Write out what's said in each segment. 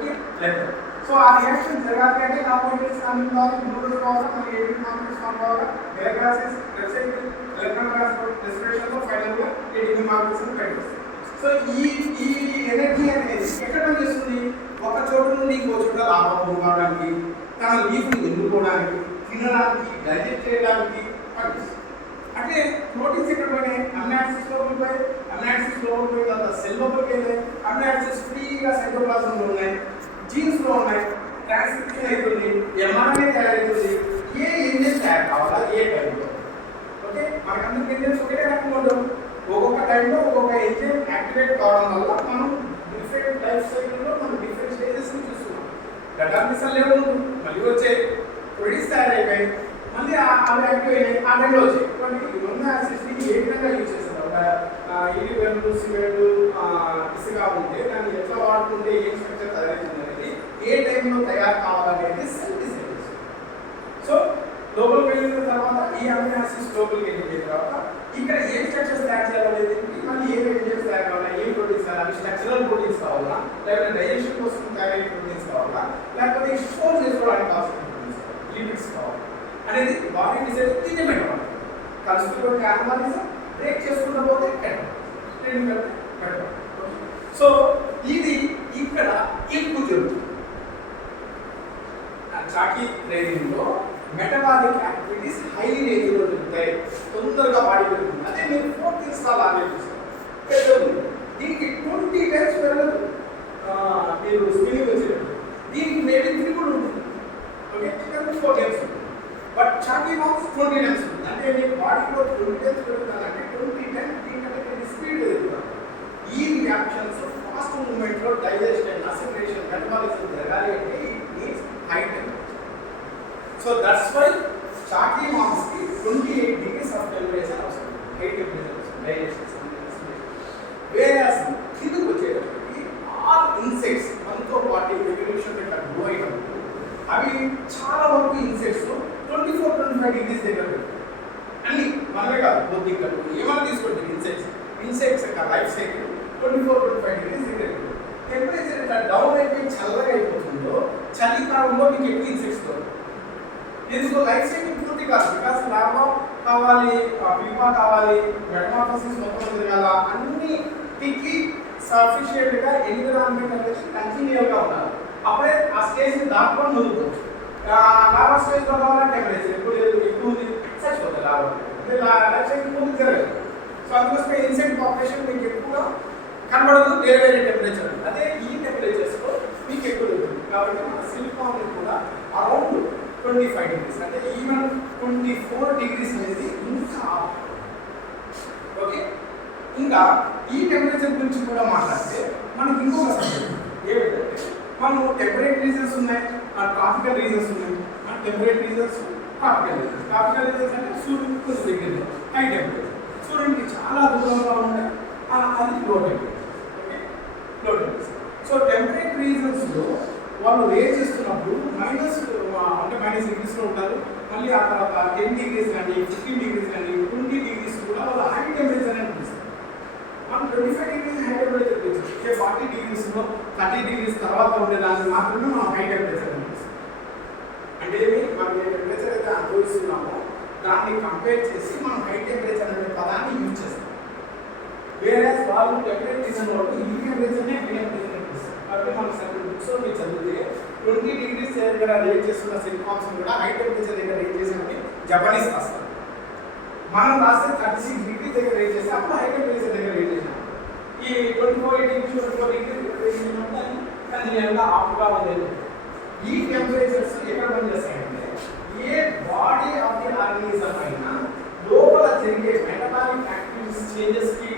Okay letter. So ఆ reaction జరగాలి అంటే కార్బోహైడ్రేట్స్ కమింగ్ ద్వారా గ్లూకోజ్ ద్వారా మనకి ఏటీపీ మాలిక్యూల్స్ ఫామ్ ద్వారా గ్లైకోలైసిస్ రెసైకిల్ ఎలక్ట్రాన్ ట్రాన్స్పోర్ట్ రెస్పిరేషన్ లో ఫైనల్ గా ఏటీపీ మాలిక్యూల్స్ ని బయటకు వస్తాయి. సో ఈ ఈ ఎనర్జీ అనేది ఎక్కడ పనిచేస్తుంది? ఒక చోట నుండి ఇంకో చోట లాభం కావడానికి, తన లీఫ్ని ఎన్నుకోవడానికి, తినడానికి, డైజెస్ట్ చేయడానికి పనిచేస్తుంది. అంటే ప్రోటీన్స్ ఎక్కడ పోయినాయి? అమినో యాసిడ్స్ లోపలికి పోయి, అమినో యాసిడ్స్ లోపలికి పోయిన తర్వాత సెల్ లోపలికి వెళ్ళాయి. అమినో యాసిడ్స్ ఫ్రీగా సైటోప్లాజంలో ఉన్నాయి, జీన్స్ లో ఉన్నాయి, ట్రాన్స్క్రిప్షన్ అవుతుంది, ఎంఆర్ఎన్ఏ తయారవుతుంది. ఏ ఎంజైమ్ తయారు కావాలా ఏ టైంలో? ఓకే, మనకందరికి ఎంజైమ్స్ ఒకే రకంగా ఉండవు. ఒక్కొక్క టైంలో ఒక్కొక్క ఎంజైమ్ యాక్టివేట్ కావడం వల్ల మనం డిఫరెంట్ లైఫ్ సైకిల్లో మనం డిఫరెంట్ స్టేజెస్ ని చూస్తున్నాం. డటామిసల్ లెవెల్ మళ్ళీ వచ్చే ప్రొడ్యూస్ తయారైపోయి మళ్ళీ అవి యాక్టివ్ అయినాయి, ఆ టైంలో వచ్చాయి. ఇటువంటి ఉన్న యాసిడ్స్ని ఏ విధంగా యూజ్ చేస్తారు? ఇలివెన్లు సిమెంట్ ఇసుగా ఉంటే దాన్ని ఎట్లా వాడుకుంటే ఏ స్ట్రక్చర్ తయారవుతుంది అనేది, ఏ టైంలో తయారు కావాలనేది సెల్ డిసైడ్. సో లోపలికి వెళ్ళిన తర్వాత ఈ అమినో యాసిడ్స్ లోపలికి వెళ్ళిన తర్వాత ఇక్కడ ఏ స్ట్రక్చర్స్ తయారు చేయాలనేది, మళ్ళీ ఏ ఎంజైమ్స్ తయారు కావాలా, ఏ ప్రోటీన్స్ కావాలి, స్ట్రక్చరల్ ప్రోటీన్స్ కావాలా, లేకపోతే డైజెషన్ కోసం తయారయ్యే ప్రోటీన్స్ కావాలా, లేకపోతే స్టోర్ చేసుకోవడానికి కావాల్సిన ప్రోటీన్స్ లిపిడ్స్ కావాలి అనేది బాడీ డిసైడ్ తినే పెట్టవాలి. కలుసుకునే యానిమల్స్ బ్రేక్ చేసుకుంటూ పోతే పెట్టాలి. సో ఇది ఇక్కడ ఎక్కువ జరుగుతుంది. చాకీ ట్రైనింగ్లో మెటబాలిక్ యాక్టివిటీస్ హై రేంజ్లో జరుగుతాయి, తొందరగా బాడీ పెరుగుతుంది. అదే మీరు 4 ఇన్స్టాల్ ఆర్డర్ చేస్తారు, దీనికి 20 టైమ్స్ పెరగదు. మీరు స్పిన్నింగ్ వచ్చేటప్పుడు దీనికి మేబీ 3 కూడా ఉంటుంది. ఓకే, 4 టైమ్స్ ఉంటుంది. బట్ చాకీ బాక్స్ 20 టైమ్స్ ఉంటుంది. అంటే మీ బాడీలో 20 టైమ్స్ పెరుగుతుందంటే 20 టైమ్స్ దీనికంటే స్పీడ్ పెరుగుతుంది. ఈ రియాక్షన్స్ ఫాస్ట్ మూవ్మెంట్లో డైజెషన్, అసిమిలేషన్, మెటబాలిజం జరగాలి అంటే it needs high temperature. So that's why chawki మామ్స్ కి 28 degrees of temperature అవసరం, హై టెంపరేచర్ అవసరం డైజెషన్. వేరేస్ కిందకు వచ్చేటప్పటికి ఆల్ ఇన్సెక్ట్స్ మనతో పాటు ఎవల్యూషన్ ఇట్లా గ్రో అయినప్పుడు అవి చాలా వరకు ఇన్సెక్ట్స్ 24-25 degrees దగ్గర అన్ని మనమే కాదు, బొద్దింకలు ఏమైనా తీసుకోండి, ఇన్సెక్ట్స్ యొక్క లైఫ్ సైకిల్ 24-25 degrees దగ్గర. టెంపరేచర్ ఇట్లా డౌన్ అయిపోయి చల్లగా అయిపోతుందో చలికాలంలో మీకు ఎక్కువ ఇన్సెక్ట్స్ దొరుకుతాయి. ఎందుకు? లైఫ్ సైకిల్ పూర్తి కాదు. బికాస్ లార్వా కావాలి, ప్యూపా కావాలి, మెటమార్ఫోసిస్ మొత్తం జరగాల, అన్నిటికీ సఫిషియెంట్గా ఎన్విరాన్మెంట్ అనేది కంటిన్యూగా ఉండాలి. అప్పుడే ఆ స్టేజ్ని దాటుకొని ముందుకోవచ్చు. లార్వా స్టేజ్లో కావాలంటే టెంపరేచర్ ఎక్కువ ఉంది, చచ్చిపోతుంది లార్వా. అంటే లైఫ్ సైకిల్ ముందుకు జరగదు. సో అందుకోసమే ఇన్సెక్ట్ పాపులేషన్ మీకు ఎక్కువగా కనబడదు, వేరే వేరే టెంపరేచర్. అదే ఈ టెంపరేచర్స్లో మీకు ఎక్కువ దొరుకుతుంది. కాబట్టి మన సిలికాన్ కూడా అరౌండ్ 25 degrees, అంటే ఈవెన్ 24 degrees అనేది ఇంకా. ఓకే, ఇంకా ఈ టెంపరేచర్ గురించి కూడా మాట్లాడితే మనకి ఇంకొక సబ్జెక్ట్ ఏమిటంటే, మనం టెంపరేట్ రీజన్స్ ఉన్నాయి, ట్రాపికల్ రీజన్స్ ఉన్నాయి. Temperate reasons, tropical reasons. Tropical reasons అంటే సూర్యుడికి కొంచెం దగ్గర హై టెంపరేచర్, సూర్యుడికి చాలా దూరంగా ఉంటాయి, అది లో టెంపరేచర్. ఓకే, లో టెంపరేచర్. సో టెంపరేట్ రీజన్స్లో వాళ్ళు రేజ్ చేస్తున్నప్పుడు -, డిగ్రీస్లో ఉంటారు. మళ్ళీ ఆ తర్వాత 10 degrees కానీ 15 degrees కానీ 20 degrees కూడా వాళ్ళు హై టెంపరేచర్ అని అనిపిస్తారు. మనం 25 degrees హై టెంపరేచర్ తెచ్చు, 40 degreesలో 30 degrees తర్వాత ఉండేదాన్ని మాత్రమే మనం హై టెంపరేచర్ అనిపిస్తాం. అంటే మనం ఏ టెంపరేచర్ అయితే అనుభవిస్తున్నామో దాన్ని కంపేర్ చేసి మనం హై టెంపరేచర్ అనే పదాన్ని యూజ్ చేస్తాం. వేరే వాళ్ళు టెంపరేచర్ రీజన్ వాళ్ళు ఈ టెంపరేచర్నే హై టెంపరేచర్ అనిపిస్తారు. కాబట్టి మనం సర్టన్ బుక్స్లో మీరు చదివితే 20 degrees దగ్గర రేట్ చేస్తున్న సిలికాన్స్ కూడా హై టెంపరేచర్ దగ్గర రేట్ చేసామని జపనీస్ రాస్తారు. మనం రాస్తే 36 degrees దగ్గర రేట్ చేస్తే అప్పుడు హై టెంపరేచర్ దగ్గర రేట్ చేసాం. ఈ 24 degrees కంటిన్యూగా ఆపుగా ఉండేది. ఈ టెంపరేచర్స్ ఎక్కడ పనిచేస్తాయంటే, ఏ బాడీ ఆఫ్ ది ఆర్గనిజం అయినా లోపల జరిగే మెటబాలిక్ యాక్టివిటీస్ చేంజెస్కి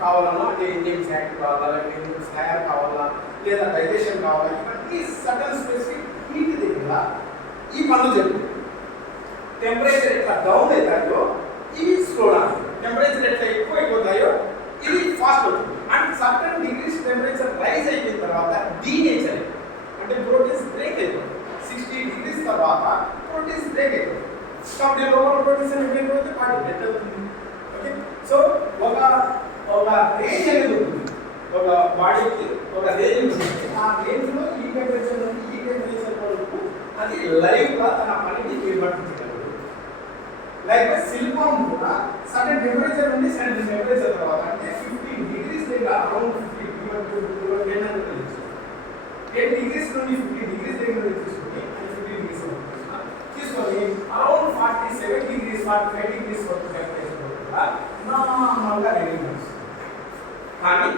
కావాలన్నా, అంటే ఎంజైమ్స్ యాక్టివ్ కావాలా, లేకపోతే ఎంజైమ్స్ తయారు కావాలా, లేదా డైజెషన్ కావాలా, ఇవన్నీ సడన్ స్పెసిఫిక్ హీట్ దగ్గర ఈ పనులు జరుగుతాయి. టెంపరేచర్ ఎట్లా డౌన్ అవుతాయో ఇవి స్లో డౌన్, టెంపరేచర్ ఎట్లా ఎక్కువ అయిపోతాయో ఇది ఫాస్ట్ అవుతుంది. And certain degrees temperature rise అయిపోయిన తర్వాత డీనేచర్ అంటే ప్రోటీన్స్ బ్రేక్ అయిపోతుంది. 60 degrees తర్వాత ప్రోటీన్స్ బ్రేక్ అయిపోతుంది. కాబట్టి లోపల ప్రోటీన్స్ బ్రేక్ అయితే పార్టీ డెత్ అవుతుంది. ఓకే, సో ఒక రేంజ్ అనేది ఉంటుంది, ఒక బాడీకి ఒక రేంజ్ ఉంటుంది. ఆ రేంజ్లో అది లైవ్ గా తన పనిని నిర్వర్తించగలదు. లైక్ శిల్పం కూడా సర్టెన్ టెంపరేచర్ నుండి సర్టెన్ టెంపరేచర్ తర్వాత అంటే 15 డిగ్రీస్ దగ్గర అరౌండ్ 10 డిగ్రీస్ నుండి 15 డిగ్రీస్ దగ్గర తీసుకొని 15 డిగ్రీస్ తీసుకొని అరౌండ్ 47 డిగ్రీస్ 45 డిగ్రీస్ వరకు టెంపరేచర్ కూడా నార్మల్గా రీడింగ్ వస్తుంది. కానీ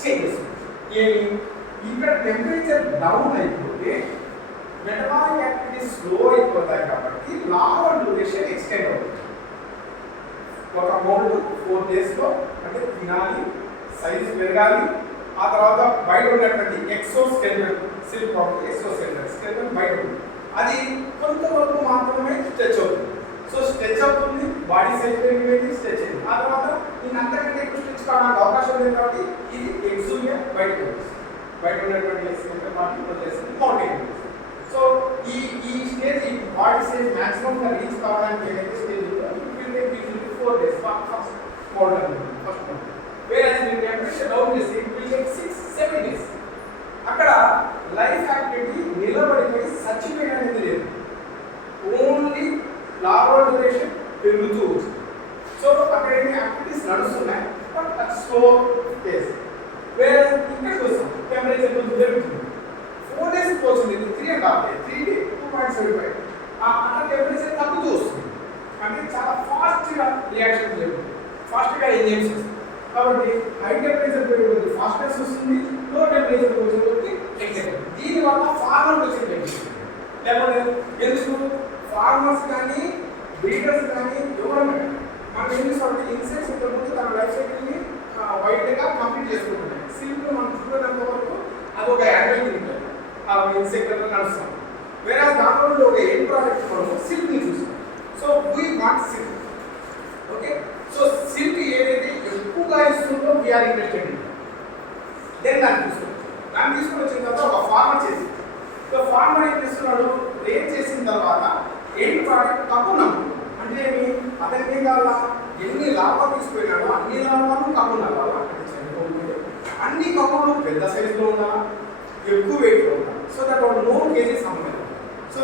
చేంజెస్ ఏమి ఇక్కడ టెంపరేచర్ డౌన్ అయిపోతే మెటబాలిక్ యాక్టివిటీస్ స్లో అయిపోతాయి కాబట్టి లాంగర్ డ్యూరేషన్ ఎక్స్టెండ్ అవుతుంది. ఒక మోల్డ్ 4 days లో అంటే తినాలి, సైజ్ పెరగాలి, ఆ తర్వాత బయట ఉన్నటువంటి ఎక్సోస్కెలెటన్ సిల్క్ ఎక్సోస్కెలెటన్ బయట ఉంది, అది కొంతవరకు మాత్రమే స్ట్రెచ్ అవుతుంది. సో స్ట్రెచ్ అవుతుంది, బాడీ సైజ్ పెరిగిపోయింది, స్ట్రెచ్ అయింది. ఆ తర్వాత నేను అంతకంటే ఎక్కువ స్ట్రెచ్ కావడానికి అవకాశం లేదు కాబట్టి ఇది ఎక్సూమియా బయటకు వస్తుంది. బయట ఉన్నటువంటి ఎక్సోస్కెలెటన్ పార్ట్ వదిలేస్తుంది, మౌంటైన్. సో ఈ స్టేజ్ ఈ బాడీ సైజ్ మాక్సిమం గా రీచ్ కావడానికి ఏదైతే స్టేజ్ ఉందో it will take usually 4 days first mould first mould. వేరే టెంపరేచర్ డౌన్ చేసి ఇట్ విల్ టేక్ 6-7 days. అక్కడ లైఫ్ యాక్టివిటీ నిలబడిపోయి చచ్చిపోయిన అనేది లేదు, ఓన్లీ లాంగర్ డ్యూరేషన్ పెరుగుతూ వచ్చింది. సో అక్కడ ఏమి యాక్టివిటీస్ నడుస్తున్నాయి బట్ అట్ స్లో పేస్. వేరే ఇక్కడ చూస్తాం టెంపరేచర్ కొంచెం పెరుగుతుంది, 4 days పోతుంది, 3.5 days 3 days 2.75 అక్కడ టెంపరేచర్ తగ్గుతూ వస్తుంది. అంటే చాలా ఫాస్ట్గా రియాక్షన్ జరుగుతుంది, ఫాస్ట్గా ఎంజైమ్స్ వస్తుంది. కాబట్టి హై టెంపరేచర్ పెరిగిపోతే ఫాస్ట్నెస్ వస్తుంది, లో టెంపరేచర్ పెరిగిపోతే ఎగ్జాక్ట్. దీనివల్ల ఫార్మర్ వచ్చే బెనిఫిట్ లేకపోతే ఎందుకు ఫార్మర్స్ కానీ బ్రీడర్స్ కానీ ఎవరైనా మనం ఏం చేస్తామంటే ఇన్సెక్ట్స్ ఇంతకుముందు తన లైఫ్ సైకిల్ని వైట్గా కంప్లీట్ చేసుకుంటున్నాయి. సిల్క్ మనం చూడేంత వరకు అది ఒక యానిమల్ తింటారు, ఆ ఇన్సెక్ట్ నడుస్తాం. వేరే దాంట్లో ఒక ఎండ్ ప్రోడక్ట్ మనం సిల్క్ని చూస్తాం. So we want silk. Okay, so silk ఏదైతే ఎక్కువగా ఇస్తుందో వీఆర్ ఇంట్రెస్టెడ్ ఇన్ దెన్ దాన్ని తీసుకొని వచ్చిన తర్వాత ఒక ఫార్మర్ చేసి, సో ఫార్మర్ ఏం చేస్తున్నాడు, రేట్ చేసిన తర్వాత ఎండ్ ప్రోడక్ట్ తక్కువ నమ్ము అంటే ఏమి అతనికి ఏం కావాలా, ఎన్ని లాభాలు తీసుకుపోయినాడో అన్ని లాభాలు తక్కువ నవ్వాలి. అంటే చనిపోతుంది అన్ని కప్పులు పెద్ద సైజులో ఉండాలా, ఎక్కువ వెయిట్లో ఉండాలి. సో దట్ ఒక 100 kgs అమ్మాలి. సో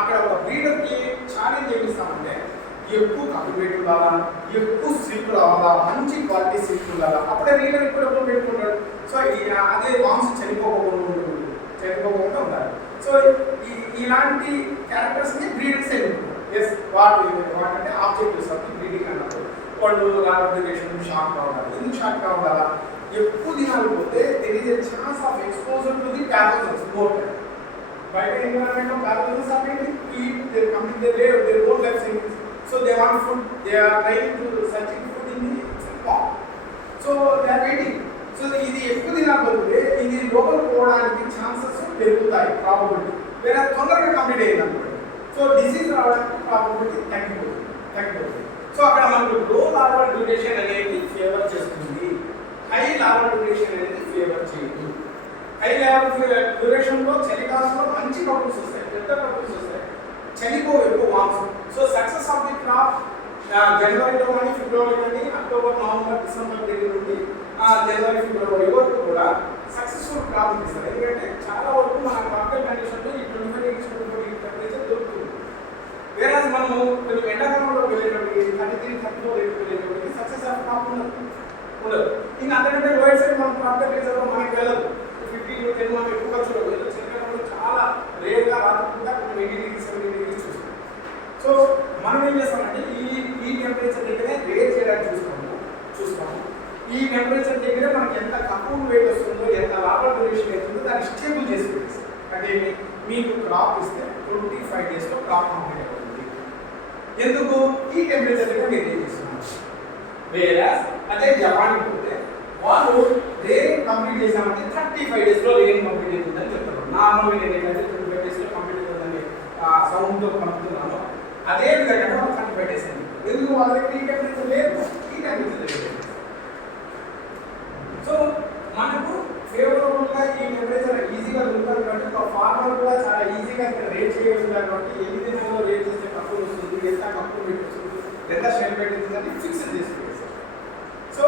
అక్కడ ఒక బ్రీడర్కి ఛాలెంజ్ ఏమిస్తామంటే ఎక్కువ కప్పు వెయిట్ ఉండాలా, ఎక్కువ సిల్క్ రావాలా, మంచి క్వాలిటీ సిల్క్ ఉండాలా, అప్పుడే రీడర్ ఎక్కువ పెట్టుకుంటాడు. సో అదే వామ్స్ చనిపోకుండా ఉండాలి. సో ఇలాంటి క్యారెక్టర్స్ని బ్రీడర్స్ ఎస్ వాటంటే ఆబ్జెక్టివ్స్ ఆఫ్ బ్రీడింగ్ అన్నప్పుడు వాళ్ళు లాంగ్ షార్ట్ కావాలి. ఎందుకు షార్ట్ కావాలా, ఎక్కువ దినాలు పోతే there is a chance of exposure to the pathogens more time. బయట ఎన్విరాన్మెంట్ లో pathogens are eat their complete their own life cycles. So they want food, they are trying to searching food in the farm. So they are waiting. So ఇది ఎక్కువ దినాలపోతే ఇది లోపల పోవడానికి chances పెరుగుతాయి, probability. వేరే తొందరగా కంప్లీట్ అయ్యింది అనుకోండి, సో డిసీజ్ రావడానికి ప్రాబబిలిటీ తగ్గిపోతుంది. సో అక్కడ మనకు లో లార్వల్ డ్యూరేషన్ అనేది ఫేవర్ చేస్తుంది, హై లార్వల్ డ్యూరేషన్ అనేది ఫేవర్ చేయదు. హై లార్వల్ డ్యూరేషన్లో చలికాలంలో మంచి కపుల్స్ వస్తాయి, పెద్ద కపుల్స్ వస్తాయి, చనిపో ఎక్కువ worms. So success of the crop జనవరిలో కానీ ఫిబ్రవరి కానీ అక్టోబర్ నవంబర్ డిసెంబర్ దగ్గర నుండి జనవరి ఫిబ్రవరి వరకు కూడా సక్సెస్ఫుల్ క్రాప్ ఇస్తారు. ఎందుకంటే చాలా వరకు మన ట్రాపికల్ కండిషన్లో ఈ 25-24 టెంపరేచర్ దొరుకుతుంది. వేరే మనము కొంచెం ఎండాకాలంలో వెళ్ళేటప్పటికి 33-34 వెళ్ళేటప్పటికి సక్సెస్ ఆఫ్ క్రాప్ ఉండదు. ఇంకా అంతకంటే లోయర్ సైడ్ మనం ట్రాపికల్ రీజన్లో మనకి వెళ్ళదు, 50-10 మనం ఎక్కువ ఖర్చులో వెళ్ళదు. చలికాలంలో చాలా రేర్గా రాకుండా కొంచెం 80 degrees 70 degrees చూస్తాం. సో మనం ఏం చేస్తామంటే ఈ టెంపరేచర్ దగ్గరే రేర్ చేయడానికి చూస్తాము. ఈ టెంపరేచర్ దగ్గరే మనకి ఎంత తక్కువ వెయిట్ వస్తుందో, ఎంత లాభ డ్యూరేషన్ అవుతుందో దాన్ని స్టేబుల్ చేసి పెట్టేస్తాం. అంటే మీకు క్రాప్ ఇస్తే 25 daysలో క్రాప్ కంప్లీట్ అవుతుంది. ఎందుకు ఈ టెంపరేచర్ దగ్గర మీరు ఏం చేస్తున్నారు. వేరే అదే జపాన్కి పోతే వాళ్ళు రేరింగ్ కంప్లీట్ చేసామంటే 35 daysలో రేరింగ్ కంప్లీట్ అవుతుందని చెప్తారు. నార్మల్గా నేను ఏంటంటే 25 daysలో కంప్లీట్ అవుతుందని సౌండ్తో కనుక్కున్నాను. అదే విధంగా వాళ్ళు 35 days అయింది. ఎందుకు వాళ్ళ దగ్గర ఈ టెంపరేచర్ లేదు, ఈ టెంపరేచర్ లేదు. సో మనకు ఫేవరబుల్గా ఈ టెంపరేచర్ ఈజీగా దొరుకుతుంది కాబట్టి ఒక ఫార్మర్ కూడా చాలా ఈజీగా ఇక్కడ రేట్ చేయగలుగుతారు. కాబట్టి ఎన్ని దినాల్లో రేట్ చేస్తే తక్కువ వస్తుంది, ఎంత తక్కువ పెట్టుతుంది, ఎంత షెల్ పెట్టింది అని ఫిక్స్ చేసుకోవచ్చు. సో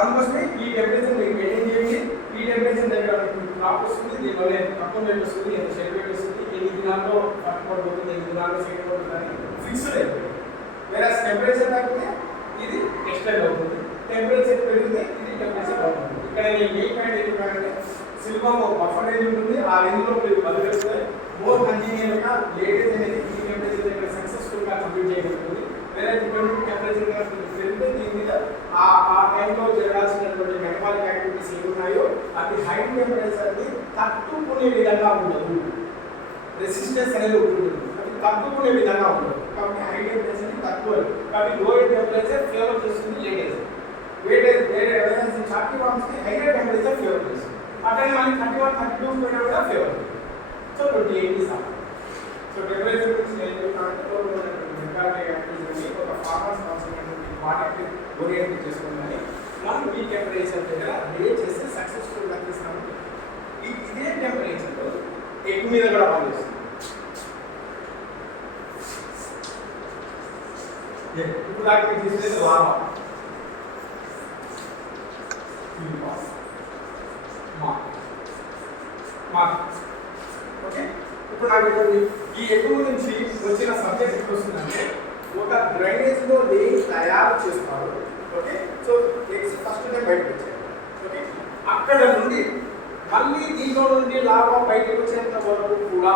అందుకోసమే ఈ టెంపరేచర్ మీకు మెయింటైన్ చేయండి. ఈ టెంపరేచర్ దగ్గర క్రాప్ వస్తుంది, దీనివల్ల తక్కువ రేట్ వస్తుంది, ఎంత షెడ్ రేట్ వస్తుంది, ఎన్ని దినాల్లో పట్టుకోబోతుంది, ఎన్ని దినాల్లో సెట్ అవుతుంది అని ఫిక్స్డ్ అయిపోయింది. వేరే టెంపరేచర్ తగ్గితే ఇది ఎక్స్టెండ్ అవుతుంది, టెంపరేచర్ పెరిగితే ఇది టెంపరేచర్ అవుతుంది. ఇక్కడ నేను ఏ పాయింట్ చెప్పానంటే సిలికాన్ ఒక బఫర్ రేంజ్ ఉంటుంది, ఆ రేంజ్లో మీరు బదులుస్తాయి మోర్ కంటిన్యూగా లేటెస్ట్ అనేది ఈ టెంపరేచర్ దగ్గర సక్సెస్ఫుల్గా కంప్లీట్ చేయగలుగుతుంది. వేరే డిపెండెంట్ టెంపరేచర్ పెరిగితే దీని మీద ఆ టైంలో జరగాల్సినటువంటి మెటబాలిక్ యాక్టివిటీస్ ఏమి ఉన్నాయో అది హై టెంపరేచర్ని తట్టుకునే విధంగా ఉండదు, రెసిస్టెన్స్ అనేది ఉంటుంది, అది తట్టుకునే విధంగా ఉండదు. కాబట్టి హై టెంపరేచర్ని తక్కువ, కాబట్టి లో టెంపరేచర్ ఫేవర్ చేస్తుంది లేటెస్ట్ వేటేజ్ వేరే చార్టీ బాంబ్స్కి హైయర్ టెంపరేచర్ ఫేవర్ చేస్తుంది. అట్లనే మనకి 31 32 పోయినా కూడా favour. So 28 is up. So temperature గురించి నేను చెప్తానంటే మెటబాలిక్ యాక్టివిటీస్ ఒక ఫార్మర్స్ కాన్సంట్రేట్ వాటికి ఓరియంట్ చేసుకుందని మనం ఈ టెంపరేచర్ దగ్గర రేట్ చేస్తే సక్సెస్ఫుల్గా తీస్తాము. ఇదే టెంపరేచర్ ఎగ్ మీద కూడా పనిచేస్తుంది. ఇప్పుడు దాకా మీరు చూసేది లావా ఓకే. ఇప్పుడు నాకు ఈ ఎగ్ నుంచి వచ్చిన సబ్జెక్ట్ ఎక్కడ వస్తుందంటే ఒక డ్రైనేజ్ లో లేని తయారు చేస్తారు. Okay, so eggs first time బయటకు వచ్చాయి. ఓకే, అక్కడ నుండి మళ్ళీ దీనిలో నుండి లాభా బయటకు వచ్చేంత వరకు కూడా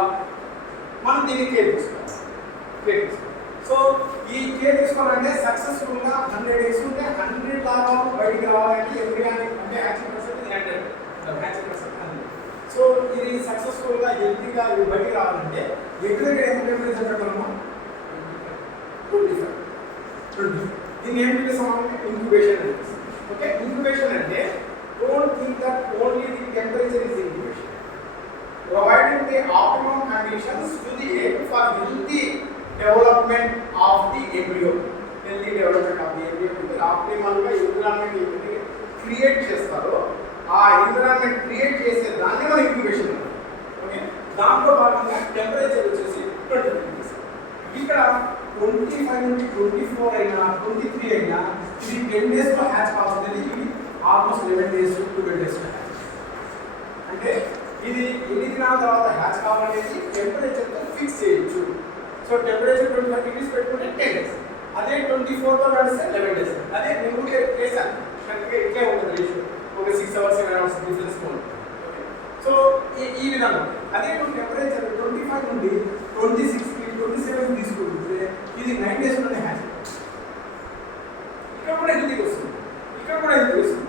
మనం దీన్ని కేర్ తీసుకోవాలి. సో ఈ కేర్ తీసుకోవాలంటే సక్సెస్ఫుల్గా 100 ఎగ్స్ ఉంటే 100 లాభాలు బయటికి రావాలంటే ఎంబ్రియానిక్ అంటే యాక్షన్ పర్సెంట్ 100. సో ఇది సక్సెస్ఫుల్గా హెల్తీగా ఇది బయటికి రావాలంటే ఎగ్ దగ్గర ఎంత టెంపరేచర్ పెట్టగలమా? 25. దీన్ని ఏం పిలుస్తామంటే ఇంక్యుబేషన్ అని పిలుస్తాం. ఓకే, ఇంక్యుబేషన్ అంటే don't think that only the temperature is incubation, providing the optimum conditions to the egg for healthy development of the embryo. Healthy development of the embryo అంటే optimal గా environment ఏదైతే create చేస్తారో ఆ environment create చేసే దాన్ని మనం incubation అంటాం. Okay, దాంట్లో భాగంగా టెంపరేచర్ వచ్చేసి 20 degrees. ఇక్కడ 25 నుండి 24 అయినా 23 అయినా ఇది 10 days లో హ్యాచ్ కావాల్సింది, ఇది ఆల్మోస్ట్ 11 days to 12 days లో హ్యాచ్. అంటే ఇది ఎన్ని దినాల తర్వాత హ్యాచ్ కావాలనేది టెంపరేచర్తో ఫిక్స్ చేయొచ్చు. సో టెంపరేచర్ 25 degrees పెట్టుకుంటే 10 days, అదే 24తో నడిస్తే 11 days. అదే నేను చేశాను కరెక్ట్గా ఇట్లే ఉంటుంది రేషియో, ఒక 6 hours 7 hours డిఫరెన్స్ ఉంటుంది. సో ఈ విధంగా అదే టెంపరేచర్ 25 నుండి 26కి 27 తీసుకుంటే ఇది 9 days లోనే హ్యాచ్. ఇక్కడ కూడా హెల్తీకి వస్తుంది, ఇక్కడ కూడా హెల్తీ వస్తుంది.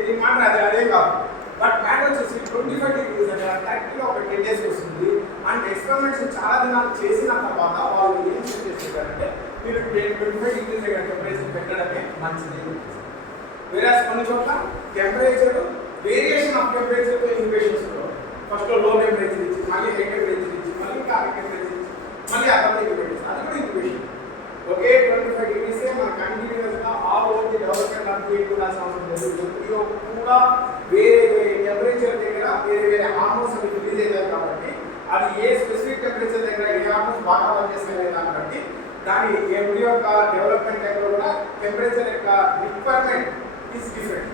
ఇది మాట అదే కాదు, బట్ మ్యాటర్ వచ్చేసి 25 degrees అంటే కరెక్ట్గా ఒక 10 days వస్తుంది. అండ్ ఎక్స్పెరిమెంట్స్ చాలా దినాలు చేసిన తర్వాత వాళ్ళు ఏం చేసేసారంటే మీరు 25 degrees దగ్గర టెంపరేచర్ పెట్టడమే మంచిది. వేరే కొన్ని చోట్ల టెంపరేచర్ వేరియేషన్ ఆఫ్ టెంపరేచర్తో ఇంక్యుబేషన్స్ ఫస్ట్లో లో టెంపరేచర్ ఇచ్చి మళ్ళీ హై టెంపరేచర్ ఇచ్చి మళ్ళీ ఇంకా హై టెంపరేచర్ ఇచ్చి మళ్ళీ అక్కడ ఇంక్యుబేషన్స్, అది కూడా ఇంక్యుబేషన్. ఒకే 25 degrees మనం కంటిన్యూస్గా all over the development of the ఉండాల్సిన అవసరం లేదు. ఎప్పుడో కూడా వేరే వేరే టెంపరేచర్ దగ్గర వేరే వేరే హార్మోన్స్ అవి రిలీజ్ అవుతాయి కాబట్టి అది ఏ స్పెసిఫిక్ టెంపరేచర్ దగ్గర ఏ హార్మోన్స్ బాగా పనిచేస్తాయి దాన్ని బట్టి దాని ఎంబ్రీ యొక్క డెవలప్మెంట్ దగ్గర కూడా టెంపరేచర్ యొక్క రిక్వైర్మెంట్ ఈస్ డిఫరెంట్.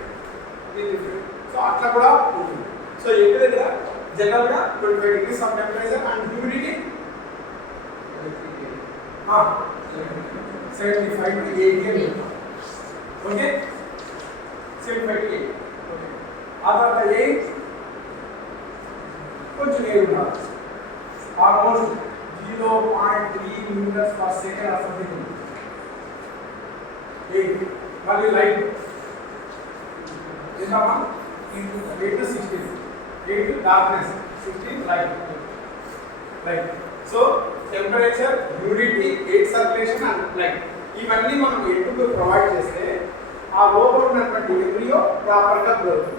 సో అట్లా కూడా ఉంటుంది. సో ఎగ్ దగ్గర జనరల్గా 25 degrees of temperature and humidity 75 to 80. Okay, 75 to 80. Okay, ఆ తర్వాత ఎయిట్ కొంచెం ఎయిర్ ఉండాలి, almost 0.3 meters per second or something. 8 మళ్ళీ లైట్ ఎంతమా 8 to 16, 8 to darkness, 16 light. So temperature, humidity, air circulation and light ఇవన్నీ మనం ఎగ్గుకు ప్రొవైడ్ చేస్తే ఆ లోపల ఉన్నటువంటి ఎంబ్రియో ప్రాపర్గా గ్రోత్.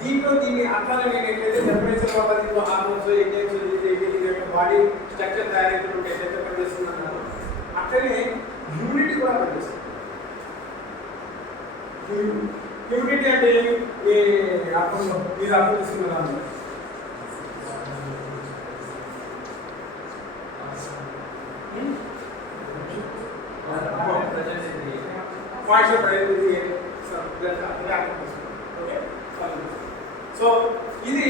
దీన్ని అట్లానే నేను ఏదైతే టెంపరేచర్ వల్ల దీంట్లో హార్మోన్స్ ఎంజైమ్స్ బాడీ స్ట్రక్చర్ తయారైనటువంటి ఏదైతే పనిచేస్తున్నాను అట్లనే హ్యూమిడిటీ కూడా పనిచేస్తుంది. హ్యూమిడిటీ అంటే అర్థంలో మీరు అర్థం చేసుకున్నారు. సో ఇది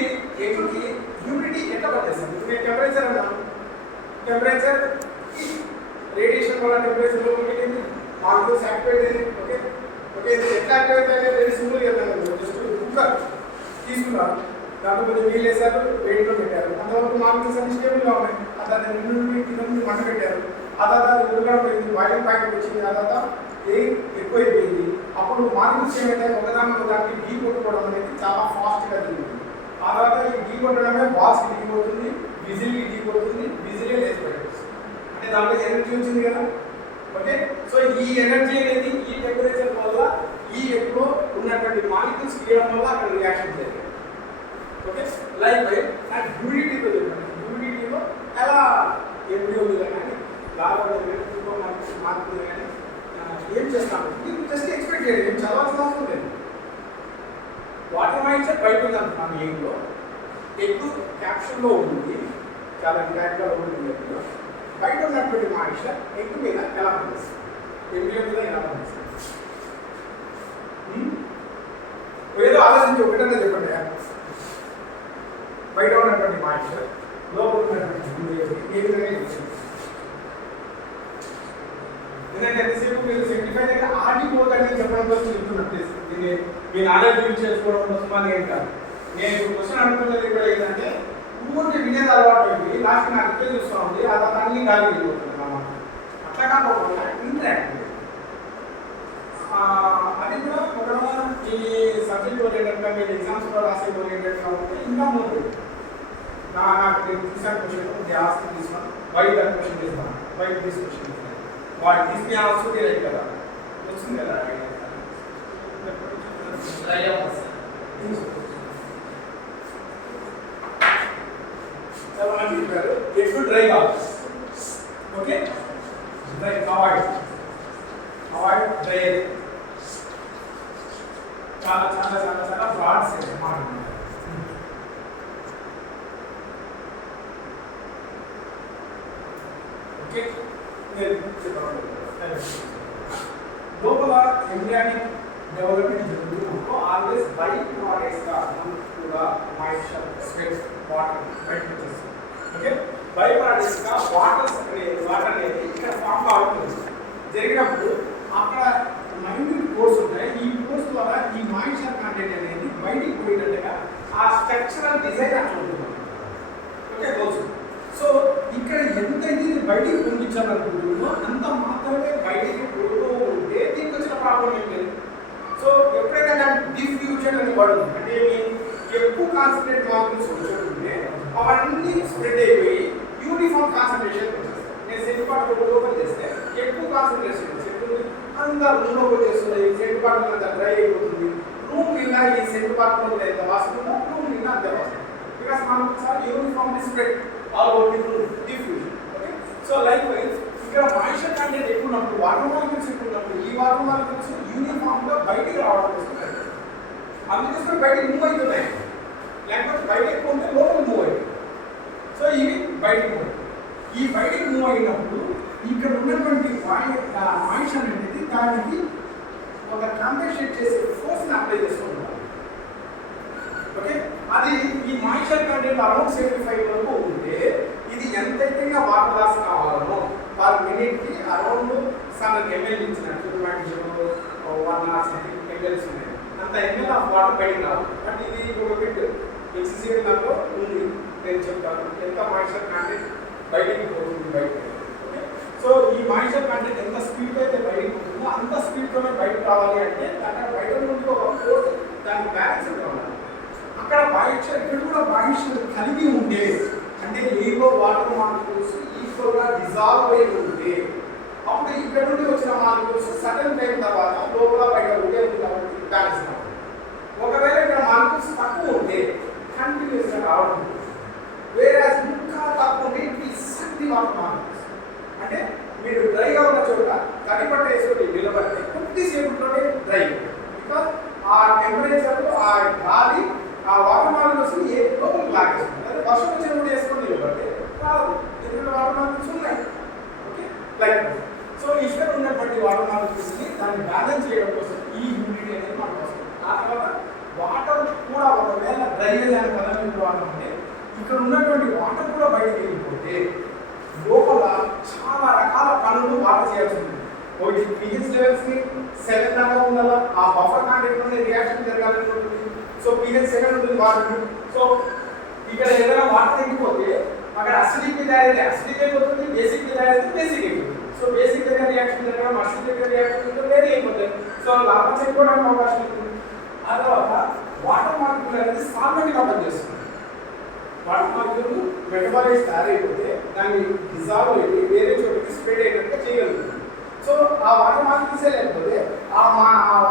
కవర్ చేస్తాను. ఇప్పుడు నేను టెంపరేచర్ అన్నాను, టెంపరేచర్ రేడియేషన్ వల్ల టెంపరేచర్ లోపలికి మాలిక్యూల్స్ యాక్టివేట్ అయ్యింది. ఓకే ఓకే, ఇది ఎట్లా యాక్టివేట్ అయితే వెరీ సింపుల్ చెప్తాను. జస్ట్ కుక్కర్ తీసుకున్నారు, దాంట్లో కొంచెం నీళ్ళు వేసారు, వేడిలో పెట్టారు, అంతవరకు మాలిక్యూల్స్ అన్ని స్టేబుల్గా ఉన్నాయి. ఆ తర్వాత కింద మంట పెట్టారు, ఆ తర్వాత అది ఉడకడం పోయింది, బాయిలింగ్ పాయింట్ వచ్చింది, ఆ తర్వాత ఎక్కువైపోయింది. అప్పుడు మాలిక్యూల్స్ ఏమైతే ఒకదానికి ఢీ కొట్టుకోవడం అనేది చాలా ఫాస్ట్గా జరిగింది. ఆ తర్వాత ఈ ఢీ కొట్టడమే బాల్స్కి ఢీ కొడుతుంది, విజిల్కి ఢీ కొడుతుంది, విజిలే లేచి పెట్టేస్తుంది. అంటే దాంట్లో ఎనర్జీ వచ్చింది కదా. ఓకే, సో ఈ ఎనర్జీ అనేది ఈ టెంపరేచర్ వల్ల ఈ ఎక్కువ ఉన్నటువంటి మాలిక్యూల్స్ తీయడం వల్ల అక్కడ రియాక్షన్ జరిగింది. ఓకే, లైక్ నాకు హ్యూమిడిటీతో చెప్పండి, హ్యూమిడిటీలో ఎలా ఎంబ్రియో మీద కానీ మారుతుంది కానీ ఏం చేస్తాను మీరు జస్ట్ ఎక్స్పెక్ట్ చేయండి, ఏం చదవాల్సిన అవసరం లేదు. వాటర్ మాయిశ్చర్ బయట ఉంది అంటున్నాను. ఏంటో ఎగ్ క్యాప్షన్లో ఉంది, చాలా ఇంపాక్ట్గా ఉంటుంది. బయట ఉన్నటువంటి మాయిశ్చర్ ఎగ్ మీద ఎలా పనిచేస్తుంది, ఎంబ్రియో మీద ఎలా పనిచేస్తుంది? ఏదో ఆలోచించి ఒకటన్నా చెప్పండి. బయట ఉన్నటువంటి మాయిశ్చర్ లోపల ఉన్నటువంటి ఏ విధంగా చేస్తుంది? ఎందుకంటే ఎంతసేపు మీరు సెంటిఫైడ్ అయితే ఆగిపోతాడని చెప్పడం కోసం చెప్తున్నట్టు మీ నాలెడ్జ్ యూజ్ చేసుకోవడం కోసం అని ఏం కాదు. నేను ఇప్పుడు క్వశ్చన్ అనుకున్నది కూడా ఏంటంటే ఊరికి వినేది అలవాటు అయింది, లాస్ట్ నాకు ఇట్లే చూస్తూ ఉంది, ఆ తర్వాత అన్ని గాలి వెళ్ళిపోతుంది అన్నమాట. అట్లా కాకపోకుండా ఇంటరాక్ట్ అది కూడా ఒకవేళ ఈ సబ్జెక్ట్ ఓరియంటెడ్గా మీరు ఎగ్జామ్స్లో రాసే ఓరియంటెడ్గా ఉంటే ఇంకా ముందు నాకు నేను చూసాను క్వశ్చన్ ఆస్తి తీసుకున్నాను, వైట్ అని క్వశ్చన్ చేస్తాను, వైట్ తీసి క్వశ్చన్ చేస్తాను, వాడు తీసుకునే ఆన్సర్ రైట్ కదా వచ్చింది కదా. ఎక్కువ డ్రై కావాలి. Okay, dry avoid dry. చాలా చాలా చాలా చాలా బ్రాడ్ సెన్స్ మాట. ఓకే, లోపల ఎంబ్రియానిక్ డెవలప్మెంట్ జరుగుతున్నప్పుడు ఆల్వేస్ బై ప్రోడక్ట్స్గా కూడా మాయిశ్చర్, స్వెట్, వాటర్ బయటకు వచ్చేస్తుంది. ఓకే, బై ప్రోడక్ట్స్గా వాటర్ అనేది ఇక్కడ ఫామ్ అవుతుంది. జరిగినప్పుడు అక్కడ మైన్యూట్ పోర్స్ ఉంటాయి, ఈ పోర్స్ ద్వారా ఈ మాయిశ్చర్ కంటెంట్ అనేది బయటికి పోయినట్టుగా ఆ స్ట్రక్చరల్ డిజైన్ అట్లా ఉంటుంది. Okay, goals. సో ఇక్కడ ఎంతైతే ఇది బయటికి పంపించాలనుకుంటుందో అంత మాత్రమే బయటికి పోతూ ఉంటే దీనికి వచ్చిన ప్రాబ్లం ఏం లేదు. సో ఎప్పుడైనా డిఫ్యూజన్ అని పడుతుంది, అంటే ఎక్కువ కాన్సన్ట్రేట్ మాలిక్యూల్స్ వచ్చేటుంటే అవన్నీ స్ప్రెడ్ అయిపోయి యూనిఫామ్ కాన్సన్ట్రేషన్ వచ్చేస్తాయి. నేను సెంట్ పార్ట్ ఓపెన్ చేస్తే ఎక్కువ కాన్సన్ట్రేషన్ వచ్చేస్తుంది, అంత రూమ్లోకి వచ్చేస్తుంది, సెంట్ పార్ట్ అంతా డ్రై అయిపోతుంది. రూమ్ నిన్న ఈ సెంట్ పార్ట్లో ఎంత వాస్తుందో రూమ్ నిన్న అంతే వస్తుంది. బికాస్ మనం uniform spread all over diffusion. Okay, so likewise ఇక్కడ మాయిశ్చర్ కంటెంట్ ఎక్కువ ఉన్నప్పుడు వాటర్ మాలిక్యూల్స్ ఎక్కువ ఉన్నప్పుడు ఈ వాటర్ మాలిక్యూల్స్ యూనిఫామ్ గా బయటికి రావడం వస్తుంది. అందుకోసం బయటికి మూవ్ అవుతున్నాయి, లేకపోతే బయట ఎక్కువ ఉంటే లోపల మూవ్ అవుతుంది. సో ఇవి బయటికి మూవ్ అవుతుంది. ఈ బయటికి మూవ్ అయినప్పుడు ఇక్కడ ఉన్నటువంటి మాయిశ్చర్ అనేది దానికి ఒక కాంపెన్సేట్ చేసే ఫోర్స్ని అప్లై చేసుకుంటాం. ఓకే, అది ఈ మాయిశ్చర్ కంటెంట్ అరౌండ్ 75 వరకు ఉంటే ఇది ఎంతైతే వాటర్ లాస్ కావాలనో పర్ మినిట్కి అరౌండ్ 7 ml ఇచ్చినట్టు 1 or something mls ఉన్నాయి, అంత ml ఆఫ్ వాటర్ బయటకు రావాలి. బట్ ఇది ఒక బిట్ ఎక్సెసివ్ దాంట్లో ఉంది. నేను చెప్తాను ఎంత మాయిశ్చర్ కంటెంట్ బయటికి పోతుంది బయటకి. ఓకే, సో ఈ మాయిశ్చర్ కంటెంట్ ఎంత స్పీడ్ అయితే బయటకు పోతుందో అంత స్పీడ్తోనే బయటకు రావాలి అంటే అక్కడ బయట నుండి ఒక ఫోర్స్ దానికి బ్యాలెన్స్ ఉండాలి. అక్కడ మాయిశ్చర్ ఇక్కడ కూడా మాయిశ్చర్ కలిగి ఉంటే అంటే ఏవో వాటర్ మాలిక్యూల్స్ ఈక్వల్గా డిజాల్వ్ అయి ఉంటే అప్పుడు ఇక్కడ నుండి వచ్చిన మాలిక్యూల్స్ సడన్ టైం తర్వాత లోపల బయట ఉంటే కాబట్టి బ్యాలెన్స్ కావాలి. ఒకవేళ ఇక్కడ మాలిక్యూల్స్ తక్కువ ఉంటే కంటిన్యూస్గా రావడం, వేరే ఇంకా తక్కువ ఉంటే ఈ శక్తి వాటర్ మాలిక్యూల్స్ అంటే మీరు డ్రైగా ఉన్న చోట తడిపట్టేసి నిలబడితే కొద్దిసేపులోనే డ్రై, బికాస్ ఆ టెంపరేచర్లో ఆ గాలి ఆ వాటర్ మాలిక్యూల్స్ ఏ లోపలికి లాగేస్తుంది. అదే వర్షం వచ్చినప్పుడు వేసుకొని నిలబడితే రాదు, ఎందుకంటే వాటర్ మాలిక్యూల్స్ ఉన్నాయి. ఓకే, లైక్ సో ఇక్కడ ఉన్నటువంటి వాటర్ మాలిక్యూల్స్ని దాన్ని బ్యాలెన్స్ చేయడం కోసం ఈ హ్యూమిడిటీ అనేది మనకు వస్తుంది. ఆ తర్వాత వాటర్ కూడా ఒకవేళ డ్రై అయ్యే పదం వాటర్ ఉంటే ఇక్కడ ఉన్నటువంటి వాటర్ కూడా బయటకు వెళ్ళిపోతే లోపల చాలా రకాల పనులు వాటర్ చేయాల్సి ఉంటుంది. ఒకటి pH లెవెల్స్ ని 7 దాకా ఉండాలా, ఆ బఫర్ కాంటెంట్ లోనే రియాక్షన్ జరగాలని ఉంటుంది. సో pH 7 ఉంటుంది వాటర్. సో ఇక్కడ ఏదైనా వాటర్ తగ్గిపోతే అక్కడ అసిడిక్ తయారైతే అసిడిక్ అయిపోతుంది, బేసిక్ తయారైతే బేసిక్ అయిపోతుంది. సో బేసిక్ దగ్గర రియాక్షన్ జరగడం, అసిడిక్ దగ్గర రియాక్షన్ వేరే అయిపోతుంది. సో లాభం చెప్పుకోవడానికి అవకాశం ఉంటుంది. ఆ తర్వాత వాటర్ మాలిక్యూల్ అనేది సాల్వెంట్ గా పనిచేస్తుంది. వాటర్ మాలిక్యూల్ మెటబాలైట్స్ తయారైపోతే దాన్ని డిజాల్వ్ అయ్యి వేరే చోటికి స్ప్రెడ్ అయ్యేటట్టుగా చేయగలుగుతుంది. సో ఆ వాటర్ మాలిక్యూల్సే లేకపోతే ఆ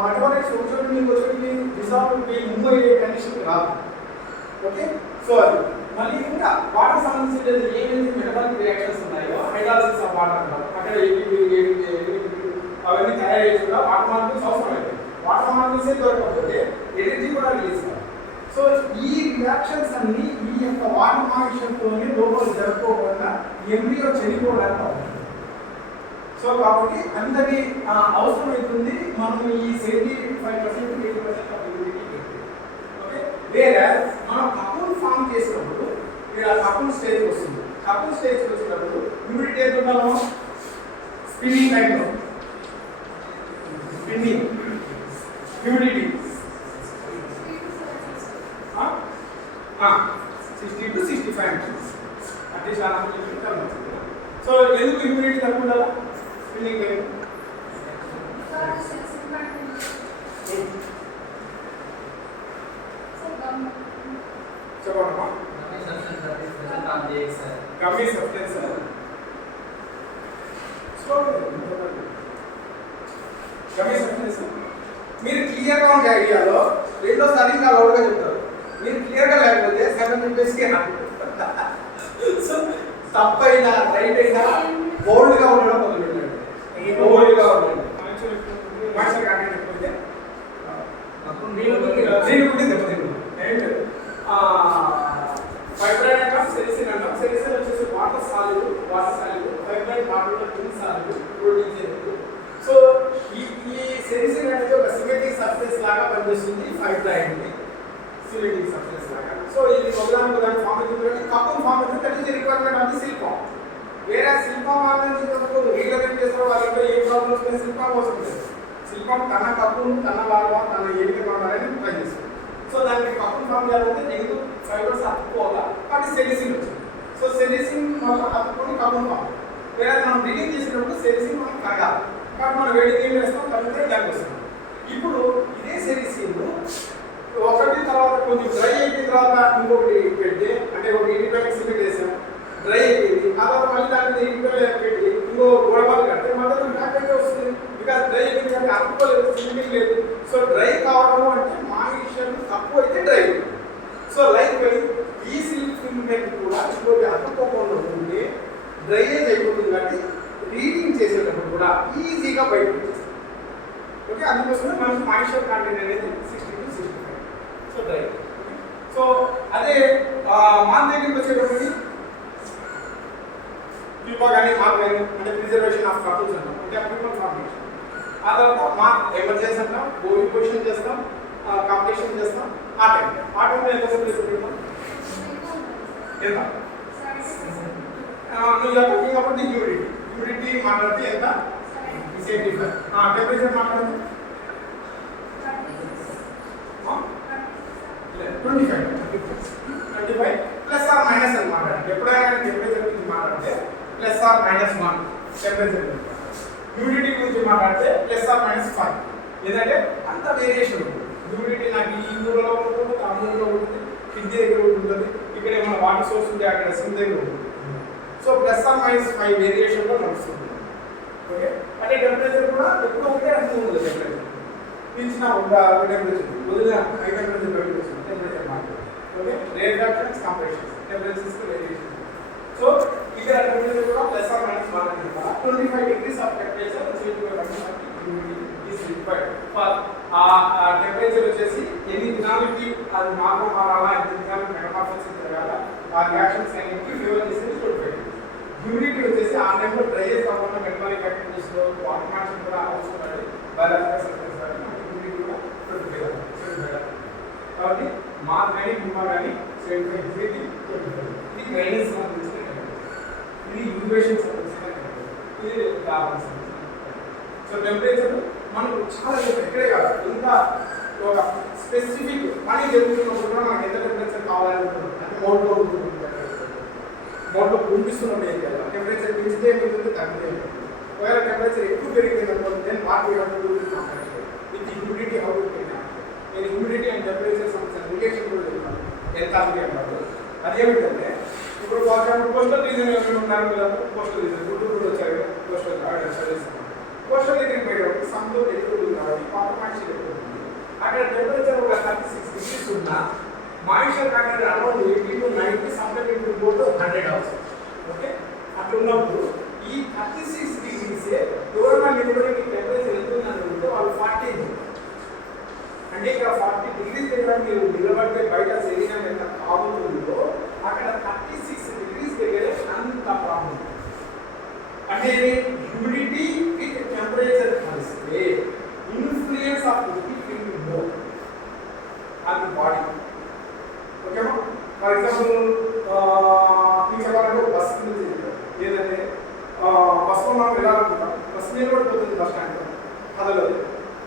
మెటబాలైట్స్ ఒక చోటు నుంచి ఒక చోటికి డిజాల్వ్ అయ్యి మూవ్ అయ్యే కండిషన్ రాదు. ఓకే, సో అది మళ్ళీ ఇంకా వాటర్ సంబంధించిన ఏమైతే మెటబాలిక్ రియాక్షన్స్ ఉన్నాయో హైడ్రాలసిస్ ఆఫ్ వాటర్ అంటారు. అక్కడ అవన్నీ తయారు చేసి కూడా వాటర్ మాలిక్యూల్స్ అవసరం అవుతాయి. వాటర్ మాలిక్యూల్సే దొరకకపోతే ఎనర్జీ కూడా రిలీజ్ కాదు. సో ఈ రియాక్షన్స్ అన్ని ఈ యొక్క వాటర్ మాలిక్యూల్స్తోనే లోపల జరుపుకోకుండా ఎంబ్రియో చనిపోవడానికి అవుతుంది. సో కాబట్టి అందరి అవసరం అవుతుంది మనం ఈ 75% 80% ఆఫ్ హ్యూమిడిటీ పెట్టి. ఓకే, వేరే మనం కపుల్ ఫామ్ చేసినప్పుడు ఇలా కపుల్ స్టేజ్ వస్తుంది. కపుల్ స్టేజ్ వచ్చినప్పుడు హ్యూమిడిటీ ఎంత ఉండాలో స్పిన్నింగ్ టైంలో స్పిన్నింగ్ హ్యూమిడిటీ 60 to 65 అంటే చాలా మంది. సో ఎందుకు హ్యూమిడిటీ తక్కువ ఉండాలా స్పిన్నింగ్ టైం? చెప్పండి కమ్మీ సబ్స్టెన్స్ మీరు క్లియర్గా ఉండే ఐడియాలో రెండోసారి ఇంకా లౌడ్గా చెప్తారు. మీరు క్లియర్గా లేకపోతే 7 రూపీస్కి సో తప్పైనా రైట్ అయినా బోల్డ్గా ఉండడం మొదలు పెట్టండి. బోల్డ్గా ఉండండి. మాస్టర్ కాంటెంట్ ఎక్కువైతే దీని గురించి దెబ్బతింటుంది. అండ్ ఫైబ్రైడ్ అంటాం, సెరిసిన్ అంటాం. సెరిసిన్ వచ్చేసి water soluble, fibroid water insoluble, protein చేరుతుంది. సో ఈ సెరిసిన్ అనేది ఒక సిమెట్రిక్ సబ్స్టెన్స్ లాగా పనిచేస్తుంది. ఫైబ్రైడ్ ని సిమెట్రిక్ సబ్స్టెన్స్ లాగా. సో ఇది ఒకదానికి ఫామ్ అవుతుంది. కపుల్ ఫామ్ అవుతుంది. That is the requirement of the silicon. వేరే సిలికాన్ అనేది రీలెవెంట్ చేసిన వాళ్ళకి ఏ ప్రాబ్లమ్స్ లేదు. సిలికాన్ అవసరం లేదు. సిలికాన్ తన కప్పును తన లాగా తన ఏమిటి కావాలని పనిచేస్తుంది. సో దానికి కపుల్ ఫామ్ చేయాలంటే నెగిటివ్ ఫైబర్స్ అతుక్కోవాలా, కాబట్టి సెరిసిన్ వచ్చింది. సో సెరిసిన్ మనం అతుక్కొని కపుల్ ఫామ్. వేరే మనం రిలీజ్ చేసినప్పుడు సెరిసిన్ మనం కరగాలి, కాబట్టి మనం వేడి నీళ్ళు వేస్తాం, తగ్గితే దానికి వస్తాం. ఇప్పుడు ఇదే సెరిసిన్ ఒకటి తర్వాత కొంచెం డ్రై అయిపోయిన తర్వాత ఇంకొకటి పెడితే, అంటే ఒక ఇండిపెండెంట్ సిమెంట్ వేసాం, డ్రై అయిపోయింది. ఆ తర్వాత మళ్ళీ దాని మీద ఇండిపెండెంట్ పెట్టి ఇంకో గోడవాళ్ళు కడితే మళ్ళీ బ్యాక్ అయితే వస్తుంది. బికాస్ డ్రై అయిపోయింది కానీ అతుక్కోలేదు, సిమెంటింగ్ లేదు. సో డ్రై కావడం అంటే మాయిశ్చర్ తక్కువ అయితే డ్రై. సో లైక్ ఈ సిలిండర్ కూడా ఇంకోటి అతుక్కోకుండా ఉంటే డ్రైనేజ్ అయిపోతుంది. కాబట్టి రీడింగ్ చేసేటప్పుడు కూడా ఈజీగా బయటకు వచ్చేస్తుంది. ఓకే, అందుకోసమే మనకు మాయిశ్చర్ కాంటెంట్ అనేది 60 to 65. So dry. సో అదే మన దగ్గరికి వచ్చేటప్పటికి ప్యూపా కానీ మాకు కానీ అంటే ప్రిజర్వేషన్ ఆఫ్ కపుల్స్ అంటాం, అంటే ప్యూపల్ ఫార్మేషన్. ఆ తర్వాత మా ఎమర్జెన్సీ అంటాం, బోవి పొజిషన్ చేస్తాం, కాంపిటీషన్ చేస్తాం. ఆ టైంలో ఎంత సెపరేషన్ పెడతాం ఎంత నువ్వు టాకింగ్ అబౌట్ ది హ్యూమిడిటీ మాట్లాడితే ఎంత 75. టెంపరేచర్ మాట్లాడితే 25 ప్లస్ ఆర్ మైనస్ అని మాట్లాడండి. ఎప్పుడైనా టెంపరేచర్ గురించి మాట్లాడితే ప్లస్ ఆర్ మైనస్ 1 టెంపరేచర్ గురించి, హ్యూమిడిటీ గురించి మాట్లాడితే ప్లస్ ఆర్ మైనస్ 5. ఎందుకంటే అంత వేరియేషన్ ఉంటుంది. హ్యూమిడిటీ నాకు ఈ ఊళ్ళో ఉంటుంది, ఆ ఊళ్ళో ఉంటుంది, కిడ్నీ దగ్గర ఉంటుంది, ఇక్కడ ఏమైనా వాటర్ సోర్స్ ఉంటే అక్కడ సింక్ దగ్గర ఉంటుంది. సో ప్లస్ ఆర్ మైనస్ 5 వేరియేషన్లో నడుస్తుంది. ఓకే, అంటే టెంపరేచర్ కూడా ఎక్కువ ఉంటే అంత ఉంటుంది. టెంపరేచర్ పిలిచిన ఒక టెంపరేచర్ వదిలిన హై టెంపరేచర్ బయటకు వస్తుంది టెంపరేచర్ మాట్లాడుతుంది. Okay, rare factors compressions temperatures variation. So ఇక్కడ టెంపరేచర్ కూడా ప్లస్ ఆర్ మైనస్ 1 అంటే 25 degrees ఆఫ్ టెంపరేచర్ టెంపరేచర్ వచ్చేసి ఎన్ని దినాలకి అది మార్పు మారాలా, ఎన్ని దినాలకి మెటమార్ఫోసిస్ జరగాల, ఆ రియాక్షన్స్ అన్నింటికి ఫేవర్ చేసేది 25. హ్యూమిడిటీ వచ్చేసి ఆ టైంలో డ్రైయేజ్ కాకుండా మెటబాలిక్ యాక్టివిటీస్లో వాటర్ మాషన్ కూడా అవసరం పడి హ్యూమిడిటీ కూడా 25. కాబట్టి మా కానీ భూమా కానీ 75 డిగ్రీ ఇది డ్రైనేజ్ సంబంధించిన ఇది ఇంక్యుబేషన్ సంబంధించిన ఇది కార్బన్ సంబంధించిన. సో టెంపరేచర్ మనకు చాలా ఎక్కడే కాదు, ఇంకా ఒక స్పెసిఫిక్ పని జరుగుతున్నప్పుడు కూడా మనకి ఎంత టెంపరేచర్ కావాలని ఉంటుంది. అంటే మోడ్లో ఉంటుంది, మోడ్లో పంపిస్తున్నప్పుడు ఏం చేయాలి, టెంపరేచర్ పెంచితే ఏమవుతుంది, తగ్గితే ఒకవేళ టెంపరేచర్ ఎక్కువ పెరిగింది అనుకోండి then what we have to do with humidity. How to నేను హ్యూమిడిటీ అండ్ టెంపరేచర్ సంబంధించిన రిలేషన్ కూడా చెప్తాను, ఎంథాల్పీ అంటారు. అదేమిటంటే ఇప్పుడు కోస్టల్ రీజన్ ఎవరైనా ఉన్నారు కదా, కోస్టల్ రీజన్ గుంటూరు కూడా వచ్చారు, కోస్టల్ స్టడీస్ కోస్టల్ దగ్గరికి పోయేటప్పుడు సముద్రం ఎక్కువ ఉంది కాబట్టి కాంపమాక్షన్ ఎక్కువ ఉంది. అక్కడ టెంపరేచర్ ఒక 36 degrees ఉన్నా moisture content around 80 to 90, sometimes it will go to 100 also. Okay, అట్లా ఉన్నప్పుడు ఈ 36 degrees ఎవరైనా నిలబడి టెంపరేచర్ ఎంత ఉందని ఉంటే వాళ్ళు 40, అంటే ఇక్కడ 40 degrees దగ్గర మీరు నిలబడితే బయట శరీరం ఎంత కాగుతుందో అక్కడ 36 degrees దగ్గర అంత ప్రాబ్లం. అంటే హ్యూమిడిటీ విత్ టెంపరేచర్ కలిస్తే influence of heat will more on the body. ఓకేమా? ఫర్ ఎగ్జాంపుల్ మీకు చెప్పాలంటే బస్ ఏదంటే బస్సులో మనం వెళ్ళాలనుకుంటాం, బస్సు నిలబడిపోతుంది బస్ స్టాండ్లో కదలదు.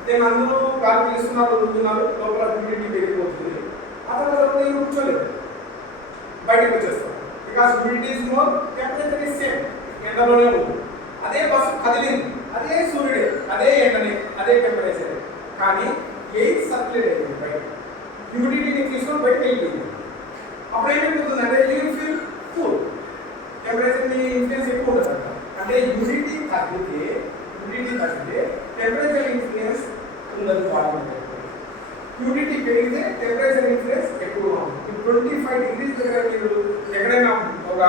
నేను అందులో గాలి పీలుస్తున్నారు, వదులుతున్నారు, లోపల హ్యూమిడిటీ పెరిగిపోతుంది. ఆ తర్వాత నేను కూర్చోలేదు, బయటకు వచ్చేస్తాను. Because humidity is more, temperature is same, ఎండలోనే ఉంది. అదే బస్సు కదిలింది, అదే సూర్యుడే, అదే ఎండనే, అదే టెంపరేచర్, కానీ ఎయిర్ సర్క్యులేట్ అయింది బయట, హ్యూమిడిటీని తీసుకొని బయట వెళ్ళింది. అప్పుడు ఏమైపోతుంది అంటే యూ ఫీల్ కూల్, టెంపరేచర్ని ఇన్ఫ్లుయెన్స్ ఎక్కువ ఉంటుంది. అంటే హ్యూమిడిటీ తగ్గితే టెంపరేచర్ ఇన్ఫ్లుయెన్స్ ఉండదు బాడీ మీద. హ్యూమిడిటీ పెరిగితే టెంపరేచర్ ఇన్ఫ్లుయెన్స్ ఎక్కువగా ఉంటుంది. 25 degrees దగ్గర మీరు ఎక్కడైనా ఒక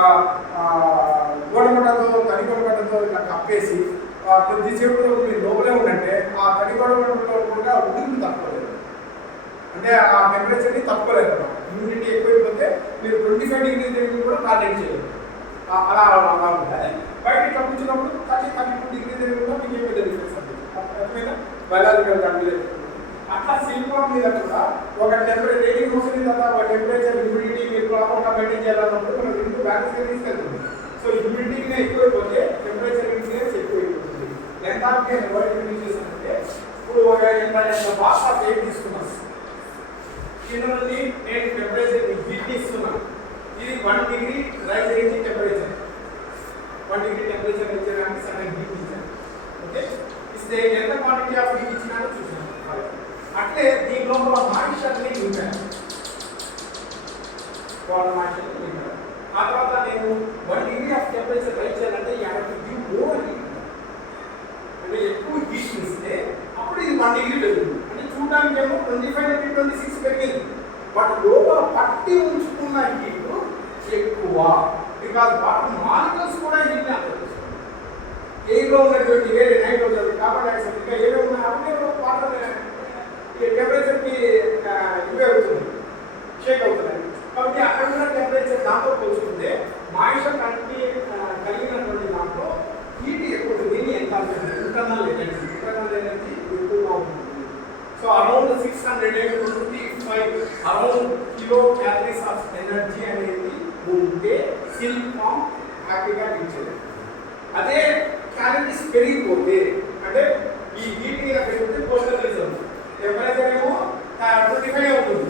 గోడమట్టతో తడి గోడమట్టతో ఇట్లా కప్పేసి కొద్దిసేపు మీరు లోపలే ఉండంటే ఆ తడి గోడమట్టలో కూడా ఉడికి తప్పలేదు, అంటే ఆ టెంపరేచర్ని తప్పలేదు అన్నమాట. హ్యూమిడిటీ ఎక్కువైపోతే మీరు 25 degrees దగ్గర కూడా టార్గెట్ చేయలేదు, అలా ఉంటుంది. బయట ఇట్లా కూర్చున్నప్పుడు 32 degrees దగ్గర కూడా మీకు ఏం పెద్ద డిఫరెన్స్ అవుతుంది. అర్థమైనా బయలాజికల్ దాని మీద అట్లా సిలికాన్ మీద కూడా ఒక టెంపరేచర్ రేటింగ్ వస్తుంది కదా, ఒక టెంపరేచర్ హ్యూమిడిటీ మీరు ప్రాపర్గా మెయింటైన్ చేయాలన్నప్పుడు మనం రెండు బ్యాలెన్స్గా తీసుకెళ్తుంది. సో హ్యూమిడిటీగా ఎక్కువైపోతే టెంపరేచర్ ఇన్ఫ్లుయెన్స్ ఎక్కువైపోతుంది. ఎంథాల్పీ అని వర్డ్ యూజ్ చేస్తానంటే ఇప్పుడు ఒక ఎంత బాక్స్ ఆఫ్ ఎయిర్ తీసుకున్నాను, కింద నుండి నేను టెంపరేచర్ హీట్ ఇస్తున్నాను. ఇది 1 degree రైజ్ అయ్యింది టెంపరేచర్, 1 degree టెంపరేచర్ వచ్చేదానికి సడన్ హీట్ ఇచ్చాను. ఓకే, ఇస్తే ఎంత క్వాంటిటీ ఆఫ్ హీట్ ఇచ్చినానో చూసాను. అట్లే దీని లోపల మాయిశ్చర్ని నింపాను, మాయిశ్చర్ని నింపాను. ఆ తర్వాత నేను 1 degree ఆఫ్ టెంపరేచర్ రైజ్ చేయాలంటే 50 degree మోర్ హీట్, అంటే ఎక్కువ హీట్ ఇస్తే అప్పుడు ఇది 1 degree పెరుగుతుంది. అంటే చూడడానికి ఏమో 25 నుండి 26 పెరిగింది, బట్ లోపల పట్టి ఉంచుకున్న హీట్ ఎక్కువ. బికాస్ వాటర్ మాలిక్యూల్స్ కూడా హీట్ చేస్తుంది. ఎయిర్లో ఉన్నటువంటి వేరే నైట్రోజన్, కార్బన్ డైఆక్సైడ్ ఇంకా ఏమేమి ఉన్నాయి అవన్నీ వాటర్ టెంపరేచర్కి ఇవే అవుతుంది, షేక్ అవుతున్నాయి. కాబట్టి అక్కడ ఉన్న టెంపరేచర్ దాంతో పోల్చుకుంటే మాయిశ్చర్ కలిగినటువంటి దాంట్లో హీట్ ఎక్కువ ఉంటుంది. ఎంథాల్పీ ఇంటర్నల్ ఎనర్జీ ఎక్కువగా ఉంటుంది. So around 625 around kilo calories of energy అనేది ఉంటే సిలికాన్ హ్యాపీగా ఇచ్చేది. అదే క్యాలరీస్ పెరిగిపోతే అంటే ఈ హీటింగ్ పెరిగిపోతే కోస్టల్ రీజన్ టెంపరేచర్ ఏమో 25 అవుతుంది,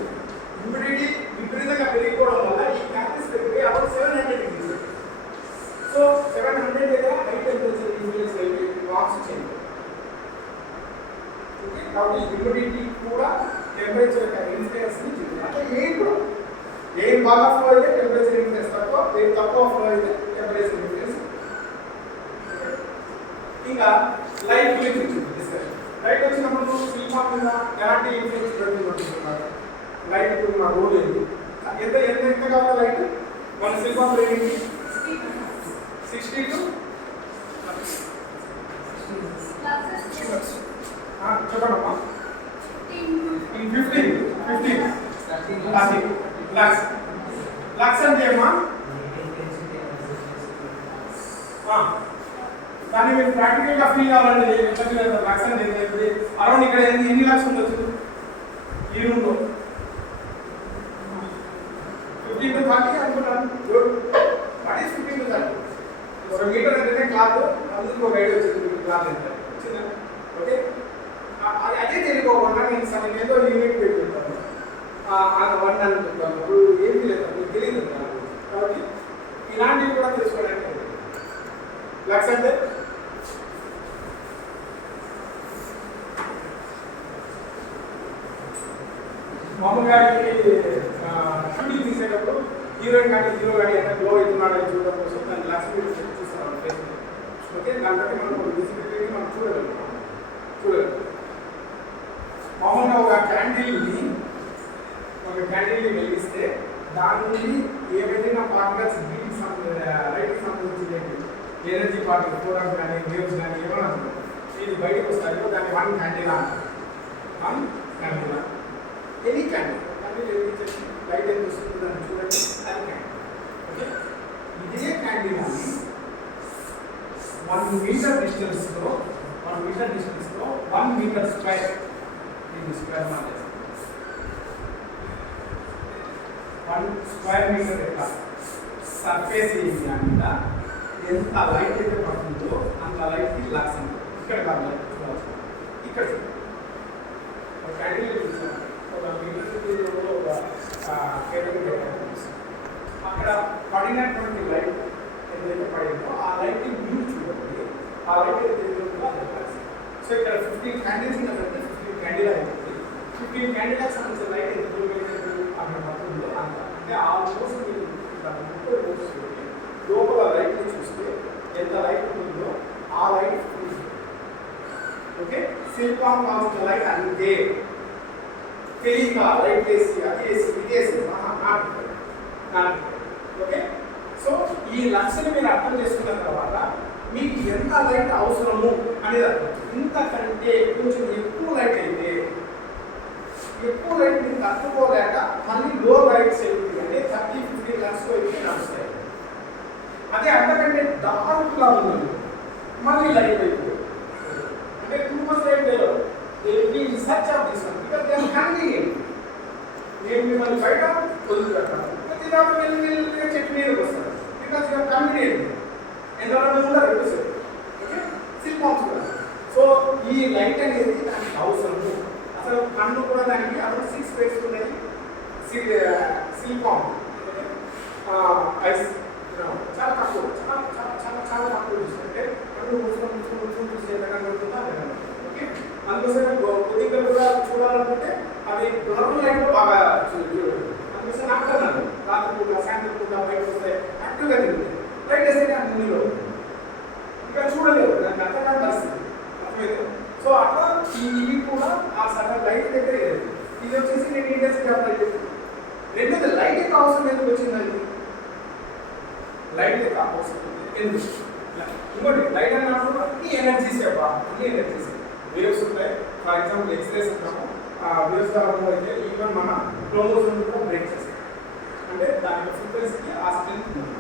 హ్యూమిడిటీ విపరీతంగా పెరిగిపోవడం వల్ల ఈ క్యాలరీస్ పెరిగిపోయి అరౌండ్ 700 degrees. సో 700 దగ్గర హై టెంపరేచర్ ఇన్ఫ్లుయెన్స్ అయ్యి వాక్స్ చేయండి. ఓకే, కాబట్టి హ్యూమిడిటీ కూడా టెంపరేచర్ ఇన్ఫ్లుయెన్స్ ని చూస్తుంది. అంటే ఎయిర్ కూడా ఎయిర్ బాగా ఫ్లో అయితే టెంపరేచర్ ఇన్ఫ్లుయెన్స్ తక్కువ, ఎయిర్ తక్కువ ఫ్లో అయితే టెంపరేచర్ ఇన్ఫ్లుయెన్స్. ఇంకా లైట్ గురించి వచ్చింది డిస్కషన్. లైట్ వచ్చినప్పుడు సిలికాన్ మీద ఎలాంటి ఇన్ఫ్లుయెన్స్ జరుగుతుంటున్నారు, లైట్ ఉన్న రోల్ ఏంటి, ఎంత ఎంత ఎంత కావాలి లైట్ మన సిలికాన్ రేంజ్ 60 to చెప్పండమ్మా 15 లక్స్ లక్స్ అంటే ఏమా దాన్ని మీరు ప్రాక్టికల్గా ఫీల్ కావాలంటే లక్స్ అంటే అరౌండ్ ఇక్కడ ఎన్ని లక్స్ ఉండొచ్చు ఈ రూమ్లో 15 to 30 అనుకుంటాను. ఇంకొక ఐడియా వచ్చింది క్లాస్ వచ్చిందా? ఓకే, అదే తెలియకోకుండా నేను సగం ఏదో యూనిట్ పెట్టుకుంటాను, అది 1 అనుకుంటాను, ఇప్పుడు ఏమీ లేదు, మీకు తెలియదు కాబట్టి ఇలాంటివి కూడా తెలుసుకోవడానికి లక్స్ అంటే మామూలుగా షూటింగ్ తీసేటప్పుడు హీరోయిన్ కానీ హీరో కానీ ఎంత గ్లో అవుతున్నాడు అని చూడడం కోసం దాన్ని లక్స్ చూస్తున్నాం ఫేస్బుక్. ఓకే, దాన్ని బట్టి మనం విజిబిలిటీ మనం చూడగలుగుతాం. మామూలుగా ఒక క్యాండిల్ని వెలిగిస్తే దాని నుండి ఏవైనా పార్టికల్స్ రైట్కి సంబంధించి ఎనర్జీ పార్టికల్ ఫోటాన్స్ కానీ వేవ్స్ కానీ ఏమైనా ఇది బయటకు వస్తాయో దాన్ని 1 క్యాండిల్ అంటారు. ఎనీ క్యాండిల్ వెలిగించేసి లైట్ ఎంత వస్తుంది దాన్ని చూడండి, అది క్యాండిల్. ఓకే, ఇదే క్యాండిల్ అని 1 మీటర్ డిస్టెన్స్లో 1 మీటర్ స్క్వేర్ ఇది స్క్వేర్ మార్చేస్తాం. 1 స్క్వేర్ మీటర్ యొక్క సర్ఫేస్ ఏరియా మీద ఎంత లైట్ అయితే పడుతుందో అంత లైట్కి లక్స్ అంటారు. ఇక్కడ కాదు లైట్ చూడాల్సి ఇక్కడ క్యాండిల్ ఒక మీటర్ అక్కడ పడినటువంటి లైట్ ఏదైతే పడిందో ఆ లైట్ వ్యూ చూడండి, ఆ లైట్ ఏదైతే సో ఇక్కడ 15 క్యాండిల్స్ ఉన్నదంటే 15 క్యాండిల్ అవుతుంది. 15 క్యాండిల్స్ సంబంధించిన లైట్ ఎంత అక్కడ పడుతుందో అంత అంటే ఆల్మోస్ట్ మీరు లోపల లైట్ని చూస్తే ఎంత లైట్ ఉంటుందో ఆ లైట్. ఓకే, సిలికాన్ కావాల్సిన లైట్ అంతే, తెలియక లైట్ వేసి అది వేసి ఇది వేసి ఓకే. సో ఈ లక్ష్యం మీరు అర్థం చేసుకున్న తర్వాత మీకు ఎంత లైట్ అవసరము అనేది అర్థం. ఇంతకంటే కొంచెం ఎక్కువ లైట్ అయితే ఎక్కువ లైట్ మీరు తట్టుకోలేక మళ్ళీ లో లైట్స్ వెళ్తుంది అంటే 30-50 లక్స్ అయితే నడుస్తాయి. అదే అంతకంటే డార్క్గా ఉన్నది మళ్ళీ లైట్ అయిపోయింది అంటే టూ మచ్ లైట్ లేదు. Search of this one because they are convenient. నేను మిమ్మల్ని బయట వదిలిపెట్టాను, ప్రతి దాకా వెళ్ళి చెట్టు మీదకి వస్తాను బికాజ్ దే ఆర్ కన్వీనియంట్. ఎందుకంటే ఉండదు ఎపిసోడ్. ఓకే, సిలికాన్స్ కూడా. సో ఈ లైట్ అనేది దానికి అవసరము. అసలు కన్ను కూడా దానికి అప్పుడు 6 స్పేస్ ఉన్నాయి. సిలికాన్ ఐస్ చాలా తక్కువ, చాలా తక్కువ చూస్తుంటే కన్ను ముసుకొని చూస్తే కనబడుతుందా? ఓకే, అందుకోసం కొద్దిగా కూడా చూడాలనుకుంటే అవి బ్లర్ లైట్లో బాగా చూడండి. అందుకోసం నాకు అన్నాను రాత్రి పూట సాయంత్రం పూట బయట వస్తే యాక్టివ్గా తిరుగుతుంది. లైట్ వేస్తే అన్నిలో ఇంకా చూడలేవు, దానికి అర్థం కాని పరిస్థితి అర్థమైంది. సో అట్లా ఇవి కూడా ఆ సగం లైట్ దగ్గర ఇది వచ్చేసి నేను ఇండస్ట్రీ అప్లై చేస్తాను. రెండోది లైట్ యొక్క అవసరం ఎందుకు వచ్చిందండి? లైట్ యొక్క అవసరం ఎందుకు? ఇంకోటి లైట్ అన్నప్పుడు అన్ని ఎనర్జీస్ అన్ని ఎనర్జీస్ వేవ్స్ ఉంటాయి. ఫర్ ఎగ్జాంపుల్ ఎక్స్రేస్ అంటాము. వేవ్స్ ద్వారా అయితే ఈవెన్ మన క్రోమోజోమ్ కూడా బ్రేక్ చేస్తాం అంటే దాని యొక్క ఫ్రీక్వెన్సీకి ఆ స్ట్రెంత్ ఉంది.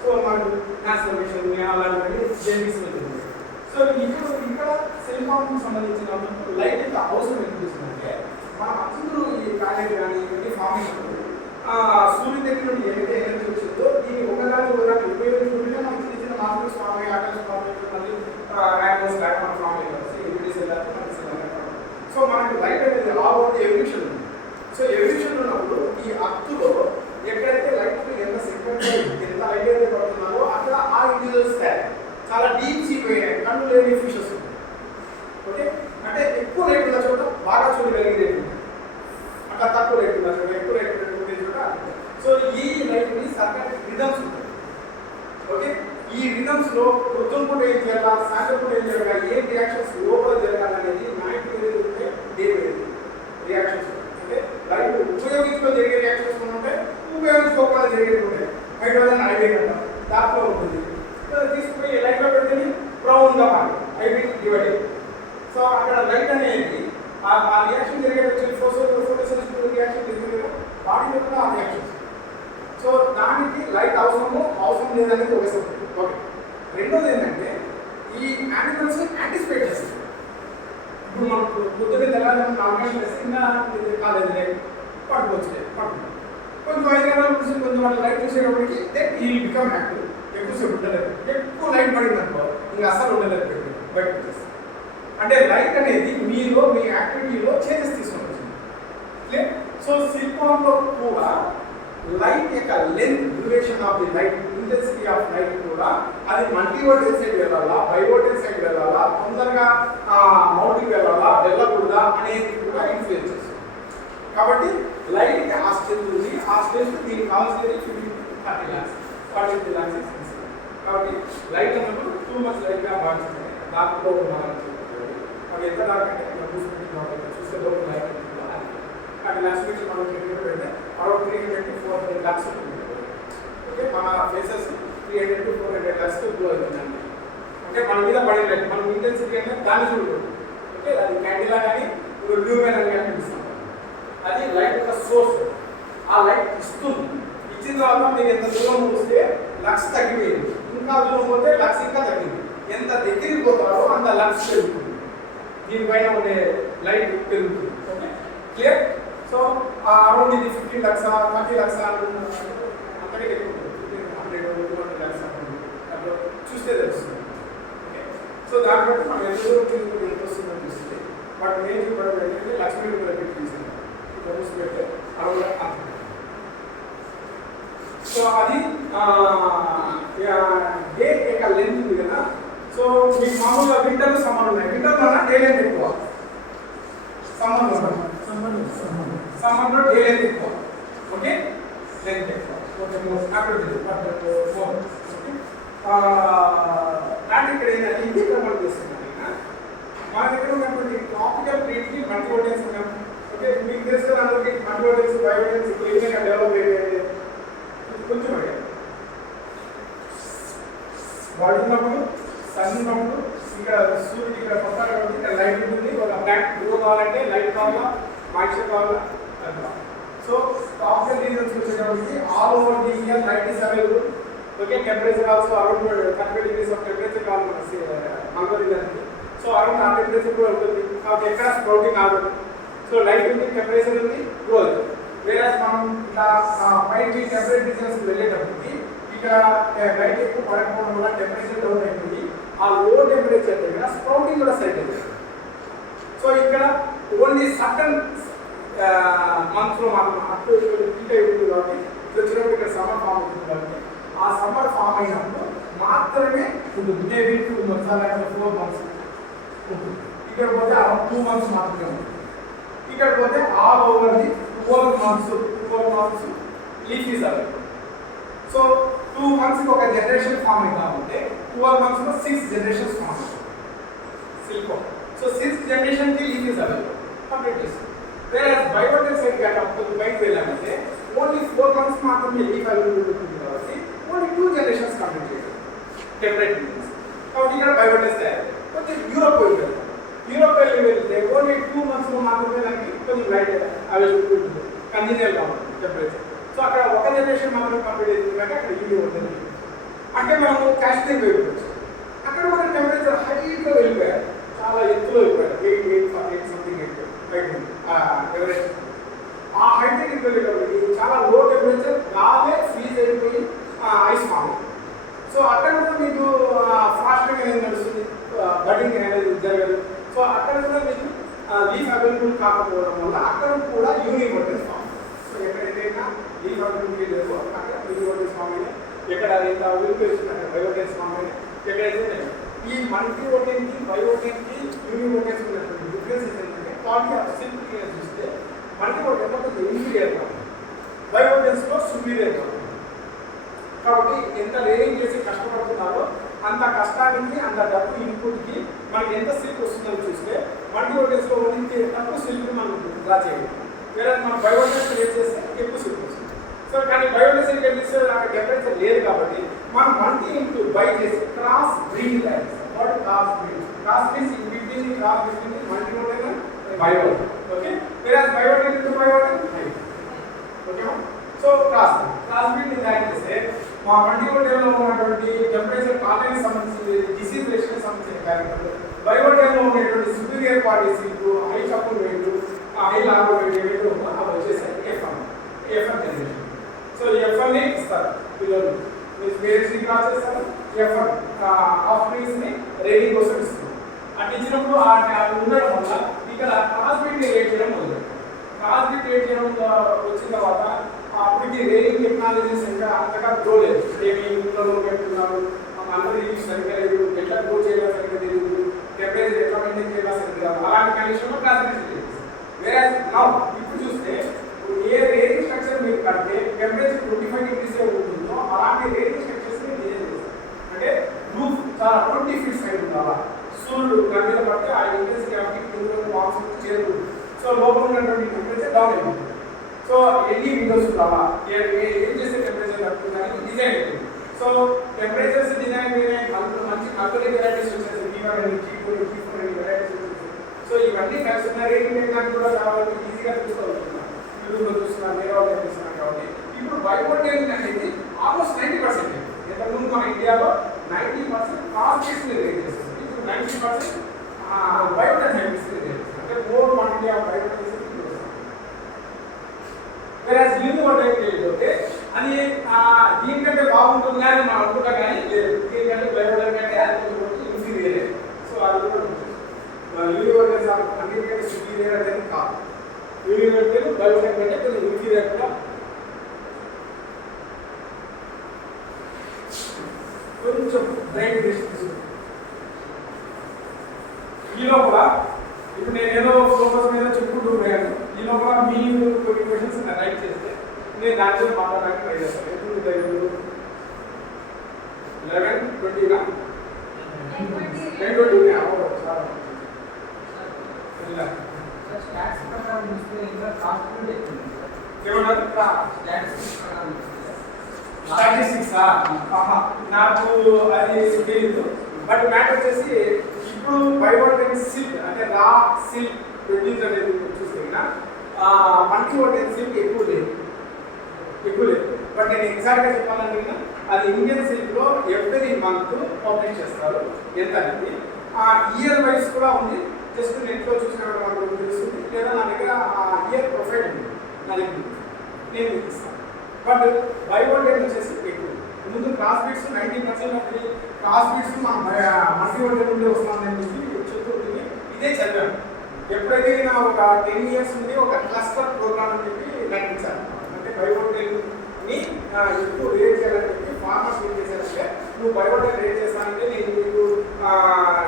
సో మనకు ట్రాన్స్ఫర్మేషన్ అలాంటివన్నీ జెనెటిక్స్ ఉంటుంది. సో ఇక్కడ సిలికాన్కి సంబంధించిన లైట్ యొక్క అవసరం ఎందుకు వస్తుందంటే మనం అందరూ ఈ కాలేజ్ కానీ ఇవన్నీ ఫామ్ అయినప్పుడు సూర్యుని దగ్గర నుండి ఏదైతే ఎనర్జీ వచ్చిందో దీన్ని ఒకదాన్ని ఉపయోగించుకుంటే మనకి చిన్న చిన్న మార్పులు ఫామ్ అయ్యి ఆటమ్స్ ఫామ్ అయ్యి మళ్ళీ యాటమ్స్ మనం ఫామ్ అయ్యారు. సో మనకి లైట్ అనేది ఆల్ ఓవర్ ఎవల్యూషన్ ఉంది. సో ఎవల్యూషన్ ఉన్నప్పుడు ఈ అర్త్లో ఎక్కడైతే లైట్ ఎంత సెకండ్ ఎంత లైట్ అయితే పడుతున్నారో అక్కడ ఆ ఇండివిజువల్స్ చాలా డీప్ సీ పోయినాయి, కళ్ళు లేని ఫిషెస్. ఓకే, అంటే ఎక్కువ రేట్ ఉన్న చోట బాగా చూడగలిగే రేట్ ఉంది, అక్కడ తక్కువ రేట్ ఉన్న చోట ఎక్కువ రేట్ ఉండే చోట. సో ఈ లైట్ని సర్టన్ రిథమ్స్ ఉంటాయి. ఓకే, ఈ రిథమ్స్లో పొద్దున పూట ఏం చేయాలి, సాయంత్రం పూట ఏం జరగాలి, ఏ రియాక్షన్స్ లోపల జరగాలనేది నైట్ వేరేది ఉంటే డే వేరేది రియాక్షన్స్. అంటే లైట్ ఉపయోగించుకొని జరిగే రియాక్షన్స్ ఉంటాయి, ఉపయోగించుకోకుండా జరిగేది ఉంటాయి. హైడ్రోజన్ ఐబేట్ అంటాం, దాంట్లో ఉంటుంది. తీసుకుపోయి లైట్లో పెడితే బ్రౌన్గా మారి ఐబేట్ డివైడ్. సో అక్కడ లైట్ అనేది ఆ రియాక్షన్ జరిగే ఫోటోసిన్థసిస్ రియాక్షన్ జరిగే బాడీలో కూడా ఆ రియాక్షన్స్. సో దానికి లైట్ అవసరం లేదనేది ఒక సబ్జెక్ట్. ఓకే, రెండోది ఏంటంటే ఈ యానిమల్స్ యాంటిసిపేట్ చేస్తుంది. ఇప్పుడు మనకు పొద్దున్నే తెల్లారి 4 గంటలు వేస్తే కాలేదు లైట్ పట్టుకోవచ్చు, కొంచెం 5 గంటల నుంచి కొంచెం వాళ్ళ లైట్ చూసేటప్పటికి దెన్ ఈ బికమ్ యాక్టివ్. ఎక్కువసేపు ఉండలేదు. ఎక్కువ లైట్ పడింది అనుకో ఇంకా అసలు ఉండలేదు పెట్టి బయట పెట్టేస్తాం. అంటే లైట్ అనేది మీరు మీ యాక్టివిటీలో చేంజెస్ తీసుకొని వచ్చింది. సో సిలికాన్లో కూడా లైట్ యొక్క length, duration of the light, intensity of light కూడా అది మల్టీ వోల్టేజ్ సైడ్ వెళ్ళాలా, హై వోల్టేజ్ సైడ్ వెళ్ళాలా, తొందరగా మౌంట్కి వెళ్ళాలా, వెళ్ళకూడదా అనేది కూడా ఇన్ఫ్లుయెన్స్ చేస్తుంది. కాబట్టి లైట్కి ఆ స్టేజ్ ఉంది, ఆ స్టేజ్కి దీనికి కావాల్సింది 50-30 lakhs 40-50 lakhs. కాబట్టి లైట్ అన్నప్పుడు టూ మచ్ లైట్గా భావిస్తుంది. దాంట్లో అవి ఎంత దాకా అంటే చూస్తే లోపల లైట్ అది లాస్ట్ వీక్ మనం పెడితే అరౌండ్ 300-400 lakhs ఉంటుంది. ఓకే, మన ఫేసెస్ 300-400 lakhs గ్లో అవుతుందండి. అంటే మన మీద పడిన లైట్ మనం ఇంటెన్సిటీ అంటే దాన్ని చూడకూడదు. ఓకే, అది క్యాండిలా కానీ ల్యూమెన్ అని కానీ పిలుస్తాం. అది లైట్ యొక్క సోర్స్. ఆ లైట్ ఇస్తుంది. ఇచ్చిన తర్వాత మీరు ఎంత దూరం వస్తే లక్స్ తగ్గిపోయింది, ఇంకా దూరం పోతే లక్స్ ఇంకా తగ్గింది. ఎంత దగ్గరికి పోతారో అంత లక్స్ పెరుగుతుంది, దీనిపైన ఉండే లైట్ పెరుగుతుంది. Okay, clear. సో అరౌండ్ ఇది 50 lakhs 30 lakhs అంతకంటే ఎక్కువ 100-200 lakhs అట్లా చూస్తే తెలుస్తుంది. ఓకే, సో దాన్ని బట్టి మనం ఎంత దూరం ఎంత వస్తుందో చూస్తుంది. బట్ నేను చెప్పడం ఏంటంటే లక్ష్మీ రూపాయలు తీసుకుంటాం పెడితే అరౌండ్. సో అది డే యొక్క లెంత్ ఉంది కదా. సో మీకు మామూలుగా వింటర్ సమ్మర్ ఉన్నాయి. వింటర్లో డే లెంత్ ఎక్కువ, సమ్మర్లో డే లెంత్ ఎక్కువ. ఓకే, లెంత్ ఎక్కువ. ఓకే, దాన్ని ఇక్కడ ఏంటంటే ఇది ప్రమోట్ చేస్తున్నాను. మా దగ్గర ఉన్నటువంటి ట్రాపికల్ ట్రీట్కి మల్టీ వోల్టేజ్ ఉన్నాం. ఓకే, మీకు తెలుసు కదా అందరికీ మల్టీ వోల్టేజ్ బయోవోల్టేజ్ ఏ విధంగా డెవలప్ అయ్యేది కొంచెం అడిగారు. వాడు ఉన్నప్పుడు సన్ ఉన్నప్పుడు ఇక్కడ సూర్యుడు ఇక్కడ కొత్త ఇక్కడ లైట్ ఉంటుంది. ఒక బ్లాక్ గ్లో కావాలంటే లైట్ కావాలా, మాయిశ్చర్ కావాలా. సో ట్రాపికల్ రీజన్స్ వచ్చేటప్పటికి all over the year light is available. Okay, temperature also around 30 degrees of temperature కావాలి మనకి. సో అరౌండ్ ఆ టెంపరేచర్ కూడా ఉంటుంది. కాబట్టి ఎక్కడ స్ప్రౌటింగ్ ఆగదు. సో లైట్ ఉంది, టెంపరేచర్ ఉంది, గ్లో అవుతుంది. వేరే మనం ఇలా పైకి టెంపరేచర్ రీజన్స్కి వెళ్ళేటప్పటికి ఇక్కడ లైట్ ఎక్కువ పడకపోవడం వల్ల టెంపరేచర్ డౌన్ అయిపోయి ఆ లో టెంపరేచర్ దగ్గర స్ప్రౌటింగ్ కూడా సైడ్ అవుతుంది. సో ఇక్కడ ఓన్లీ సర్టన్ మంత్స్లో మనం అప్ హీట్ అయిపోతుంది కాబట్టి ఇక్కడ వచ్చినప్పుడు ఇక్కడ సమ్మర్ ఫామ్ అవుతుంది కాబట్టి ఆ సమ్మర్ ఫామ్ అయినప్పుడు మాత్రమే ఉంటుంది. మేబీ 2 months అలాగే 4 months ఉంటుంది. ఇక్కడ పోతే 2 months మాత్రమే ఉంటుంది. ఇక్కడ పోతే all over the 12 months leaf is available. So 2 months ఒక జనరేషన్ ఫామ్ అయింది కాబట్టి 12 months లో 6 generations ఫామ్ అవుతుంది సిలికాన్. సో 6 generation కి లీఫ్ ఈజ్ అవైలబుల్ కంప్లీట్ చేస్తుంది. వేరే బయోవోల్టేజ్ సైడ్ కాబట్టి బయటకు వెళ్ళాలంటే ఓన్లీ 4 months మాత్రమే లీఫ్ అవైలబుల్ ఉంటుంది కాబట్టి ఓన్లీ 2 generations కంప్లీట్ చేయాలి టెంపరేట్ రీజన్స్. కాబట్టి ఇక్కడ బయోవోల్టేజ్ తయారు. కొంచెం యూరోప్ వెళ్ళాలి. యూరోప్ వెళ్తే ఓన్లీ 2 months లో మాత్రమే దానికి కొంచెం లైట్ అవైలబుల్ ఉంటుంది, కంటిన్యూల్గా ఉంటుంది టెంపరేచర్. సో అక్కడ ఒక జనరేషన్ మాత్రం కంప్లీట్ అవుతుంది కాబట్టి అక్కడ యూని ఉంటుంది. అంటే మనము కాశ్మీర్ వెళ్ళిపోవచ్చు. అక్కడ కూడా టెంపరేచర్ హైగా వెళ్ళిపోయారు, చాలా ఎత్తులో వెళ్ళిపోయారు. 8 సంథింగ్ ఎవరేజ్. ఆ హైట్ వెళ్ళేటప్పటికి చాలా లో టెంపరేచర్, గాలే ఫ్రీజ్ అయిపోయి ఐస్ ఫామ్. సో అక్కడ కూడా మీకు ఫాస్ట్గా అనేది నడుస్తుంది, బడ్డింగ్ అనేది జరగదు. సో అక్కడ కూడా మీకు లీఫ్ అవైలబుల్ కాకపోవడం వల్ల అక్కడ కూడా యూనివోల్టేజ్ ఫామ్. సో ఎక్కడైనా లీఫ్ అవైలబిలిటీ లేదో అక్కడ యూనివోల్టేజ్ ఫామ్ అయినా, ఎక్కడ ఎంత అవైలబుల్ అక్కడ బయోవోల్టేజ్ ఫామ్ అయినా, ఎక్కడైతే ఈ మల్టీ వోల్టేజ్కి బయోవోల్టేజ్కి యూనివోల్టేజ్ ఉన్నటువంటి డిఫరెన్సెస్ ఏంటంటే క్వాలిటీ ఆఫ్ సిల్క్ చూస్తే మల్టీ వోల్టేజ్ కొంచెం ఇన్ఫీరియర్ కాదు, బయోవోల్టేజ్లో సుపీరియర్ కాదు. కాబట్టి ఎంత లేరింగ్ చేసి కష్టపడుతున్నారో అంత కష్టానికి అంత డబ్బు ఇన్పుట్కి మనకి ఎంత సిల్క్ వస్తుందని చూస్తే మల్టీ వోల్టేజ్లో ఓన్లీ తక్కువ సిల్క్ మనం డ్రా చేయాలి. వేరే మనం బయోవోల్టేజ్ క్రియేట్ చేస్తే ఎక్కువ సిల్క్ వస్తుంది. సో కానీ బయోవోల్టేజ్ క్రియేట్ చేస్తే అక్కడ టెంపరేచర్ లేదు కాబట్టి మనం మల్టీ ఇంటూ బై చేసి cross breed lines. What cross breed? Cross means in between multivoltine and bivoltine. Okay, వేరే bivoltine into bivoltine. Okay, so cross breed తయారు చేస్తే మా మల్టీ వోల్టేజ్లో ఉన్నటువంటి టెంపరేచర్ కాలానికి సంబంధించి డిసీజ్ రేషన్కి సంబంధించిన కార్యక్రమాలు, బయోవోల్టేజ్లో ఉండేటువంటి సుపీరియర్ పార్టీ సిల్క్, హై కపుల్ వెయిట్, హై లార్వల్ వెయిట్ ఏవైతే ఉందో అవి వచ్చేసాయి ఎఫ్ఎన్ జనరేషన్. సో ఎఫ్ఎన్ఏ ఇస్తారు పిల్లలు. మీరు వేరియస్ క్రాస్ చేస్తారు ఎఫర్ట్ ఆఫ్ ట్రీస్ ని రేటింగ్ కోసం ఇస్తుంది. అట్లా ఇచ్చినప్పుడు అది ఉండడం వల్ల ఇక్కడ క్రాస్ బిట్ రేట్ చేయడం మొదలు క్రాస్ బిట్ రేట్ చేయడం వచ్చిన తర్వాత అప్పటికి రేటింగ్ టెక్నాలజీస్ ఇంకా అంతగా గ్రో లేదు. ఏమి ఇంట్లో పెట్టుకున్నారు అందరూ సరిగ్గా లేదు, ఎట్లా గ్రో చేయాలో సరిగ్గా తెలియదు, టెంపరేచర్ ఎట్లా మెయింటైన్ చేయాలో సరిగ్గా అలాంటి కండిషన్లో క్లాసిఫికేషన్ లేదు. వేరే ఇప్పుడు చూస్తే ఏ రేటింగ్ స్ట్రక్చర్ మీరు కడితే టెంపరేచర్ 25 degrees ఉంటుందో అలాంటి రేటింగ్ స్ట్రక్చర్స్ డిజైన్ చేస్తారు. అంటే రూఫ్ చాలా 20 feet హైట్ ఉండాలా, సూర్యుడు దాని మీద పడితే ఆ ఇంటెన్సిటీ బాక్స్ చేరు, సో లోపల ఉన్నటువంటి టెంపరేచర్ డౌన్ అయిపోతుంది. సో ఎన్ని విండోస్ ఉండాలా, ఏం చేసే టెంపరేచర్ తగ్గుతుందని డిజైన్ అవుతుంది. సో టెంపరేచర్స్ డిజైన్ మంచి కల్కులేట్ వెరైటీస్ వచ్చేసి T1 అని T4 అని వెరైటీస్ వచ్చేసి. సో ఇవన్నీ కలిసి ఉన్న రేటింగ్ టెక్నాలజీ కూడా కావాలి, ఈజీగా చూసుకోగలుగుతున్నాం. యూట్యూబ్లో చూస్తున్నాం, వేరే వాళ్ళు చూస్తున్నాం. కాబట్టి ఇప్పుడు బయోటెక్ అనేది ఆల్మోస్ట్ 90%. ఇంతకుముందు మన ఇండియాలో 90% కాస్ట్ రేట్ చేస్తుంది, ఇప్పుడు 90% బయోటెక్ రేట్ చేస్తుంది. అంటే more quantity of Biotech whereas university వెళ్ళిపోతే అది దీనికంటే బాగుంటుందా అని మనం అనుకుంటా, కానీ లేదు, దీనికంటే బయోటెక్ అంటే అది కొంచెం ఇన్ఫీరియర్. సో అది కూడా యూనివర్సిటీ అన్నిటికంటే సుపీరియర్ అనేది కాదు. యూనివర్సిటీ బయోటెక్ అంటే కొంచెం ఇన్ఫీరియర్ కూడా. కొంచెం బ్రైట్ తీసుకుంటాం ఈ లోపల. ఇప్పుడు నేను ఏదో ఫోకస్ మీద చెప్పుకుంటూ పోయాను, ఈ లోపల మీరు కొన్ని క్వశ్చన్స్ రైట్ చేస్తే నేను దాని గురించి మాట్లాడడానికి ట్రై చేస్తాను. ఎప్పుడు 11:20 స్టాటిస్టిక్స్ నాకు అది తెలియదు. బట్ మ్యాటర్ వచ్చేసి ఇప్పుడు బయోటెక్ సిల్క్ అంటే రా సిల్క్ ప్రొడ్యూస్ అనేది చూస్తే మనకి ఒకటి సిల్క్ ఎక్కువ లేదు. బట్ నేను ఎగ్జాక్ట్గా చెప్పాలంటే అది ఇండియన్ సిల్క్లో ఎవ్రీ మంత్ పబ్లిష్ చేస్తారు ఎంత అనేది. ఇయర్ వైజ్ కూడా ఉంది, జస్ట్ నెట్లో చూసినా మనకు తెలుస్తుంది. లేదా నా దగ్గర ఇయర్ ప్రొఫైల్ ఉంది, నా దగ్గర నేను మీకు ఇస్తాను. బట్ బయోటెక్ వచ్చేసి ఎక్కువ. ముందు cross breeds 90% of cross breeds మన మల్టీవర్టెక్ నుండి వస్తుందని చెప్పి చెప్తుంది. ఇదే చదివాను. ఎప్పుడైతే నేను ఒక 10 years నుండి ఒక క్లస్టర్ ప్రోగ్రామ్ అని చెప్పి నడిపించాను. అంటే బయోటెక్ని ఎక్కువ రేట్ చేయాలని చెప్పి ఫార్మర్స్ ఏం చేశారంటే, నువ్వు బయోటెక్ రేట్ చేస్తానంటే నేను మీకు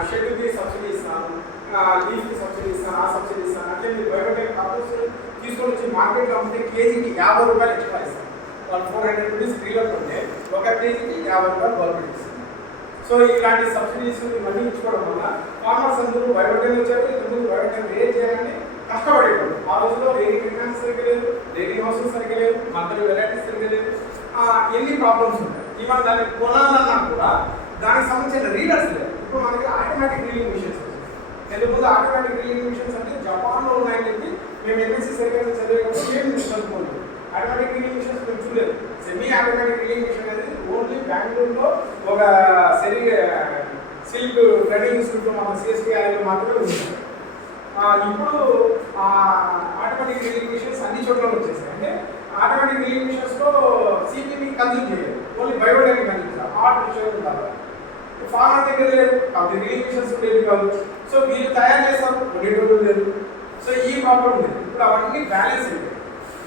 షెడ్యూల్కి సబ్సిడీ ఇస్తాను, లీఫ్కి సబ్సిడీ ఇస్తాను, ఆ సబ్సిడీ ఇస్తాను అంటే మీరు బయోటెక్ కాంపోస్ తీసుకొని వచ్చి మార్కెట్లో అమ్మితే కేజీకి 50 రూపాయలు ఎక్స్ట్రా ఇస్తాను. వాళ్ళు 400 rupees ఫ్రీలో ఉంటే ఒక కేజీకి 50 రూపాయలు గవర్నమెంట్ ఇస్తుంది. సో ఇలాంటి సబ్సిడీస్ ఇవన్నీ ఇచ్చుకోవడం వల్ల ఫార్మర్స్ అందరూ బయోటెక్ వచ్చారు. ఇంతకుముందు బయోటెక్ రేట్ చేయాలని కష్టపడేవాడు. ఆ రోజుల్లో రేటింగ్ టెక్నాలజీ సరిగ్గా లేదు, రేటింగ్ హౌసెస్ సరిగ్గా లేదు, మంత్లీ వెరైటీస్ సరిగ్గా లేదు, ఎన్ని ప్రాబ్లమ్స్ ఉంటాయి. ఈవెన్ దాన్ని కొనాలన్నా కూడా దానికి సంబంధించిన రీడర్స్ లేదు. ఇప్పుడు మన దగ్గర ఆటోమేటిక్ రీడింగ్ మిషన్స్ వచ్చాయి. ఎందుకంటే ఆటోమేటిక్ రీడింగ్ మిషన్స్ అంటే జపాన్లో ఉన్నాయని చెప్పి మేము ఎంఎస్సీ సరిగ్గా చదివేటప్పుడు మేము చదువుకోలేదు. ఆటోమేటిక్ రీడింగ్ మిషన్స్ మేము చూడలేదు. సెమీ ఆటోమేటిక్ రీడింగ్ మిషన్ అనేది ఓన్లీ బెంగళూరులో ఒక సిల్క్ ట్రైనింగ్ ఇన్స్టిట్యూట్లో మన సిఎస్టీఐలో మాత్రమే ఉంది. ఇప్పుడు ఆటోమేటిక్ రీడింగ్ మిషన్స్ అన్ని చోట్ల వచ్చేసాయి. అంటే ఆటోమేటిక్ రీడింగ్ మిషన్స్లో సిపిని కన్జ్యూమ్ చేయలేదు, ఓన్లీ బయోటెక్ కన్జ్యూమ్ చేయాలి. ఆర్ట్ విషయం ఉండాలి. ఫార్మర్ దగ్గర లేదు కాబట్టి రీడింగ్ మిషన్స్ ఉండేవి కాదు. సో వీళ్ళు తయారు చేస్తారు, ఉండేటోళ్ళు లేదు. సో ఈ ప్రాబ్లం ఉంది. ఇప్పుడు అవన్నీ బ్యాలెన్స్ అయిపోయాయి.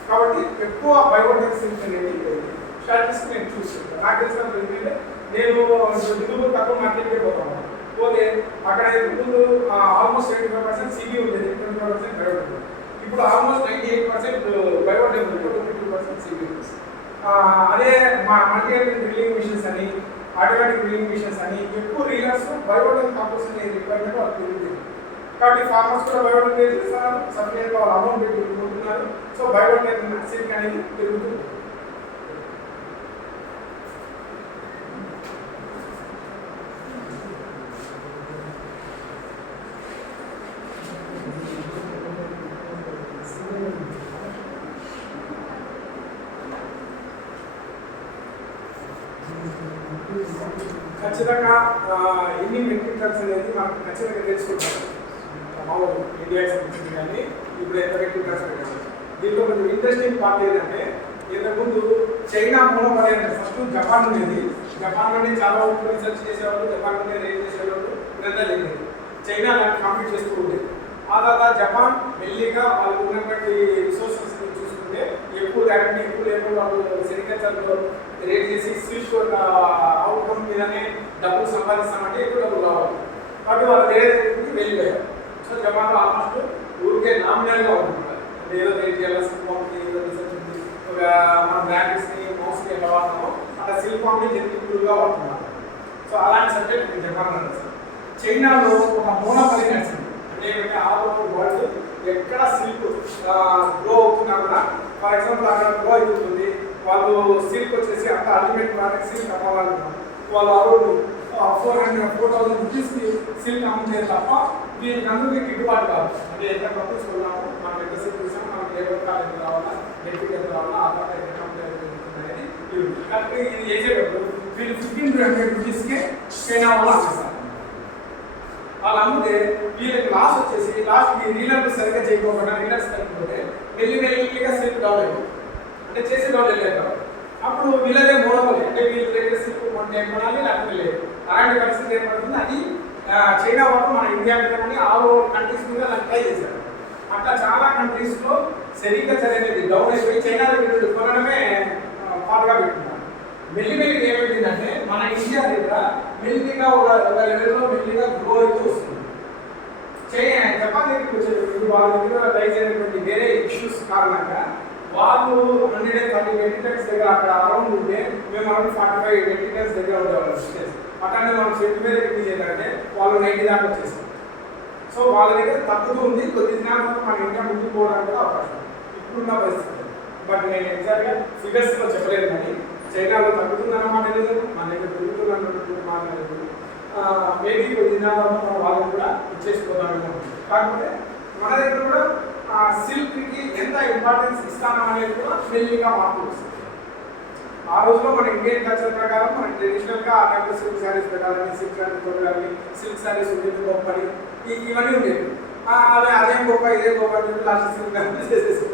కాబట్టి ఎక్కువ బయోటెక్ సిల్క్ అనేది స్టాటిస్టిక్స్ నేను చూసుకుంటాను. నాకు తెలిసినప్పుడు ఏంటంటే నేను హిందూపూర్ తక్కువ మార్కెట్కే పోతాను. పోతే అక్కడ ముందు ఆల్మోస్ట్ 75% సిబి ఉండేది, 25% బయోటెక్. ఇప్పుడు ఆల్మోస్ట్ 98% బయోటెక్ ఉంది, 22% సిబి ఉంది. అదే మల్టీ డ్రిల్లింగ్ మిషన్స్ అని, ఆటోమేటిక్ డ్రిల్లింగ్ మిషన్స్ అని ఎక్కువ రీలర్స్ బయోటెక్ కాంపోజిషన్ రిక్వైర్మెంట్ వాళ్ళకి పెరుగుతుంది. కాబట్టి ఫార్మర్స్ కూడా బయోటెక్ చేస్తున్నారు, సబ్సిడీ వాళ్ళు అమౌంట్ పెట్టి కొంటున్నారు. సో బయోటెక్ సిల్క్ అనేది పెరుగుతుంది. ఖచ్చితంగా ఎన్ని మెట్రిక్ టన్స్ అనేది మనకు ఖచ్చితంగా తెలుసుకుంటాం. మామూలు ఇండియా సంబంధించి కానీ ఇప్పుడు ఎంత మెట్రిక్ టన్స్ పెట్టాము. దీంట్లో కొంచెం ఇంట్రెస్టింగ్ పార్ట్ ఏంటంటే ఇంతకుముందు చైనా మూలపడి అంటే ఫస్ట్ జపాన్ ఉండేది. జపాన్లోనే చాలా వరకు రీసెర్చ్ చేసేవాళ్ళు, జపాన్లోనే రేట్ చేసేవాళ్ళు, ఇదంతా జరిగింది. చైనా దాన్ని కంప్లీట్ చేస్తూ ఉండేది. ఆ తర్వాత జపాన్ మెల్లిగా వాళ్ళకు ఉన్నటువంటి రిసోర్సెస్ చూసుకుంటే ఎక్కువ ల్యాండ్ని ఎక్కువ లేకుండా వాళ్ళు సెరికల్చర్లో రేట్ చేసి స్విచ్ అవుట్కమ్ మీదనే డబ్బులు సంపాదిస్తామంటే ఎక్కువ డబ్బులు కావాలి కాబట్టి వాళ్ళు వేరే దగ్గరికి వెళ్ళిపోయారు. సో జపాన్లో ఆల్మోస్ట్ ఊరికే నామినల్గా ఉంటున్నారు. అంటే ఏదో రేట్ చేయాలి, సిల్కామ్కి ఏదో రీసెర్చ్ ఉంది, ఒక మన బ్రాండ్స్ని మౌస్ని ఎలా వాడుతున్నామో అలా సిల్కామ్ని జెన్యున్గా వాడుతున్నారు. సో అలాంటి సబ్జెక్ట్ జపాన్ నడుస్తుంది. చైనాలో ఒక మోనోపలి నడిచింది. అంటే ఆల్ ఓవర్ వరల్డ్ ఎక్కడ సిల్క్ గ్రో అవుతున్నా కూడా ఫర్ ఎగ్జాంపుల్ అక్కడ గ్రో అవుతుంది, వాళ్ళు సిల్క్ వచ్చేసి అంత అల్టిమేట్ ప్రోడక్ట్ సిల్క్ అమ్మాలనుకున్నారు. వాళ్ళు అరౌండ్ 4,000 రూపీస్కి సిల్క్ అమ్ముతారు తప్ప దీనికి అందరికీ గిట్టుబాటు కాదు. అంటే ఎంత కంపెనీస్ కొన్నాము, మనం ఎంత సిల్క్ తీసాం, మనకి లేబర్ కాల్ ఎంత రావాలా, బెనిఫిట్ ఎంత రావాలా, ఆ తర్వాత ఎంత అనేది కాబట్టి ఇది చేసేటప్పుడు వీళ్ళు 1,500 రూపీస్కే చైనా వాళ్ళు అమ్మేస్తారు. వాళ్ళు అమ్మితే వీళ్ళకి లాస్ వచ్చేసి లాస్ట్కి రీలర్లు సరిగ్గా చేయకపోకుండా రీలర్స్ తగ్గిపోతే మెల్లిగా సిల్క్ డౌన్ అయిపోతుంది. అంటే చేసే డౌన్ వెళ్ళారు. అప్పుడు వీళ్ళదే మోనోపలి, అంటే వీళ్ళ దగ్గర సిల్క్ కొనాలి లేకపోతే లేదు. అలాంటి పరిస్థితి ఏర్పడుతుంది. అది చైనా వాళ్ళు మన ఇండియా మీద కానీ ఆల్ ఓవర్ కంట్రీస్ మీద ట్రై చేశారు. అట్లా చాలా కంట్రీస్లో సెరికల్చర్ అనేది డౌన్ అయిపోయి చైనా దగ్గర కొనడమే పాటుగా పెట్టుకున్నారు. మెల్లిగా ఏమైందంటే మన ఇండియా దగ్గర మెల్లిగా ఒక లెవెల్లో మెల్లిగా గ్రో అయితే వస్తుంది. జపాన్ దగ్గరికి వచ్చేటప్పుడు వాళ్ళ దగ్గర రైజ్ అయినటువంటి వేరే ఇష్యూస్ కారణంగా వాళ్ళు 130 మెట్రిక్ టన్స్ దగ్గర అక్కడ అరౌండ్ ఉంటే మేము అరౌండ్ 45 మెట్రిక్ టన్స్ దగ్గర ఉండేవాళ్ళం. అట్లానే మనం సెట్ మీద ఎక్కి చేయాలంటే వాళ్ళు 90 దాకా వచ్చేసారు. సో వాళ్ళ దగ్గర తగ్గుతూ ఉంది. కొద్ది దినాల వరకు మన ఇండియా ముందుకు పోవడానికి కూడా అవకాశం ఇప్పుడున్న పరిస్థితి. బట్ నేను ఎగ్జాక్ట్గా ఫిగర్స్లో చెప్పలేదు, కానీ చైనాలో తగ్గుతుందన్నమాట లేదు, మన దగ్గర పెరుగుతుందన్నటువంటి మాట లేదు. మేబీ కొద్ది దినాల వరకు మన వాళ్ళని కూడా ఇచ్చేసిపోతామేమో. కాకపోతే మన దగ్గర కూడా సిల్క్కి ఎంత ఇంపార్టెన్స్ ఇస్తామో అనేది కూడా మెల్లిగా మార్పు వస్తుంది. ఆ రోజులో మన ఇండియన్ కల్చర్ ప్రకారం మన ట్రెడిషనల్గా ఆ టైంలో సిల్క్ శారీస్ పెట్టాలని, సిల్క్ శారీస్ కొట్టాలని, సిల్క్ శారీస్ ఉండేది గొప్పని ఇవన్నీ ఉండేవి. అదేం గొప్ప ఇదే గొప్ప అని లాస్ట్ సిల్క్ చేసేసి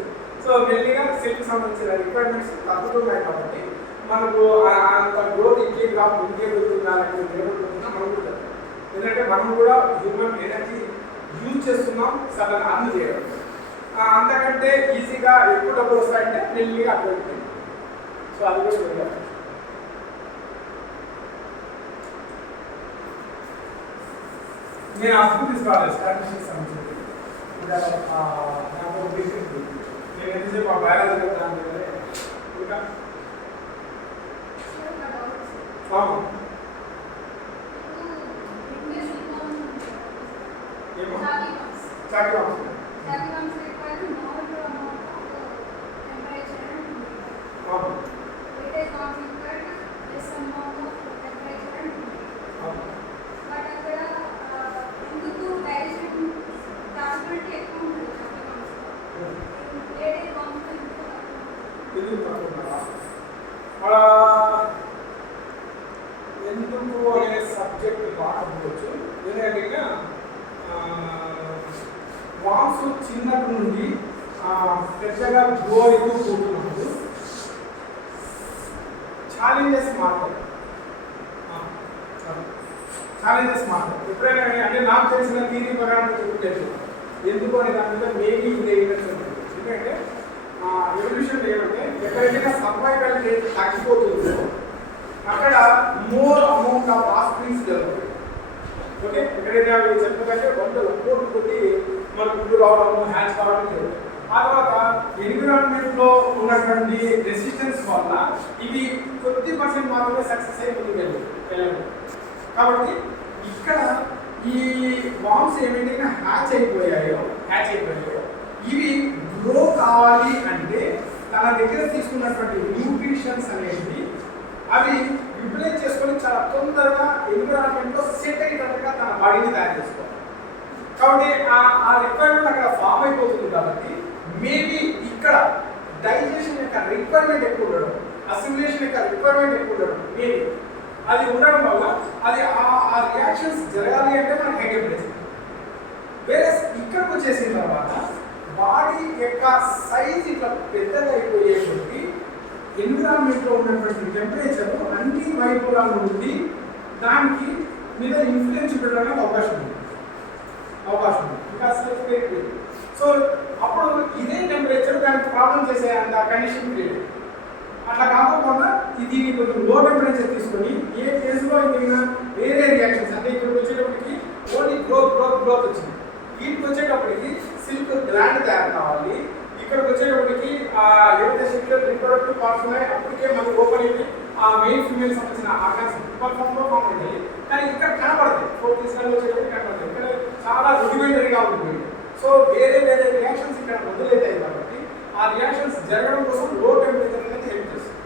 సో మెల్లిగా సిల్క్ సంబంధించిన రిక్వైర్మెంట్స్ తగ్గుతున్నాయి. కాబట్టి మనకు అంత గ్రోత్ ఇంకే గ్రాఫ్ ఇంకే పెరుగుతుందా లేకపోతే నిలబడుతుందా మనం కూడా ఎందుకంటే మనం కూడా హ్యూమన్ ఎనర్జీ యూజ్ చేస్తున్నాం సడన్గా అన్ని చేయడం. అంతకంటే ఈజీగా ఎక్కువ డబ్బులు వస్తాయంటే మెల్లిగా అక్కడ ఉంటుంది. సో అది కూడా వెళ్ళాలి. నేను అప్పు తీసుకోవాలి స్టాటిస్టిక్స్ సంబంధించి నాకు బేసిక్ నేను ఎంతసేపు ఆ బయాలజీ దాని ఇంకా ఏమో చాకి ఎందుకు అనే సబ్జెక్ట్ రాకపోవచ్చు. ఎందుకంటే వామ్స్ చిన్నటి నుండి పెద్దగా గ్రో అవుతూ పోతున్నప్పుడు ఛాలెంజెస్ మారుతాయి. ఎప్పుడైనా అంటే నాకు తెలిసిన థియరీ ప్రకారం చెప్పుకోవచ్చు. ఎందుకు అనే దాని మీద మేబీ ఇదే ఎవిడెన్స్ ఉంటుంది. ఎందుకంటే ఎవల్యూషన్ ఏమంటే ఎక్కడైనా సర్వైవల్ రేట్ తగ్గిపోతుందో అక్కడ మోర్ అమౌంట్ ఆఫ్ ఆస్ప్రింగ్స్ జరుగుతాయి. ఓకే, ఎక్కడైతే అవి చెప్పకంటే 100 కోట్ల కొద్ది మనకు గుడ్డు రావడము, హ్యాచ్ కావడం జరుగుతుంది. ఆ తర్వాత ఎన్విరాన్మెంట్లో ఉన్నటువంటి రెసిస్టెన్స్ వల్ల ఇవి కొద్ది పర్సెంట్ మాత్రమే సక్సెస్ అయి ముందుకు వెళ్ళదు. కాబట్టి ఇక్కడ ఈ వామ్స్ ఏమైనా హ్యాచ్ అయిపోయాయో ఇవి గ్రో కావాలి అంటే తన దగ్గర తీసుకున్నటువంటి న్యూట్రిషన్స్ అనేవి అవి యూటిలైజ్ చేసుకొని చాలా తొందరగా ఎన్విరాన్మెంట్లో సెట్ అయ్యేటట్టుగా తన బాడీని తయారు చేసుకోవాలి. కాబట్టి ఆ రిక్వైర్మెంట్ అక్కడ ఫామ్ అయిపోతుంది. కాబట్టి మేబీ ఇక్కడ డైజెషన్ యొక్క రిక్వైర్మెంట్ ఎక్కువ ఉండడం, అసిమిలేషన్ యొక్క రిక్వైర్మెంట్ ఎక్కువ ఉండడం మేబీ అది ఉండడం వల్ల అది ఆ రియాక్షన్స్ జరగాలి అంటే మనకి హై టెంపరేచర్. వేరే ఇక్కడికి వచ్చేసిన తర్వాత బాడీ యొక్క సైజ్ ఇట్లా పెద్దగా అయిపోయేటువంటి ఎన్విరాన్మెంట్లో ఉన్నటువంటి టెంపరేచర్ అన్ని వైపులా నుండి దానికి మీద ఇన్ఫ్లుయెన్స్ చూపడానికి అవకాశం ఉంది ఇంకా సో అప్పుడు ఇదే టెంపరేచర్ దానికి ప్రాబ్లం చేసే అంత కండిషన్ క్రియేట్. అట్లా కాకపోకుండా దీన్ని కొంచెం లో టెంపరేచర్ తీసుకొని ఏ కేసులో అయినా వేరే రియాక్షన్స్ అంటే ఇక్కడికి వచ్చేటప్పటికి ఓన్లీ గ్రోత్ వచ్చింది. వీటికి వచ్చేటప్పటికి సిల్క్ గ్లాండ్ తయారు కావాలి. ఇక్కడికి వచ్చేటప్పటికి ఏవైతే సెక్యులర్ రిప్రొడక్టివ్ పార్ట్స్ ఉన్నాయో అప్పటికే మనకి ఓపెన్ అయ్యి ఆ మెయిన్ ఫీమేల్ సంబంధించిన ఆర్గాన్స్ ఫామ్లో ఫామ్ అవుతాయి. కానీ ఇక్కడ కనపడతాయి 4 తీసుకొని వచ్చేటప్పుడు కనపడతాయి. ఇక్కడ చాలా రూడిమెంటరీగా ఉంటుంది. సో వేరే రియాక్షన్స్ ఇక్కడ మొదలవుతాయి కాబట్టి ఆ రియాక్షన్స్ జరగడం కోసం లో టెంపరేచర్ అనేది హెల్ప్ చేస్తుంది.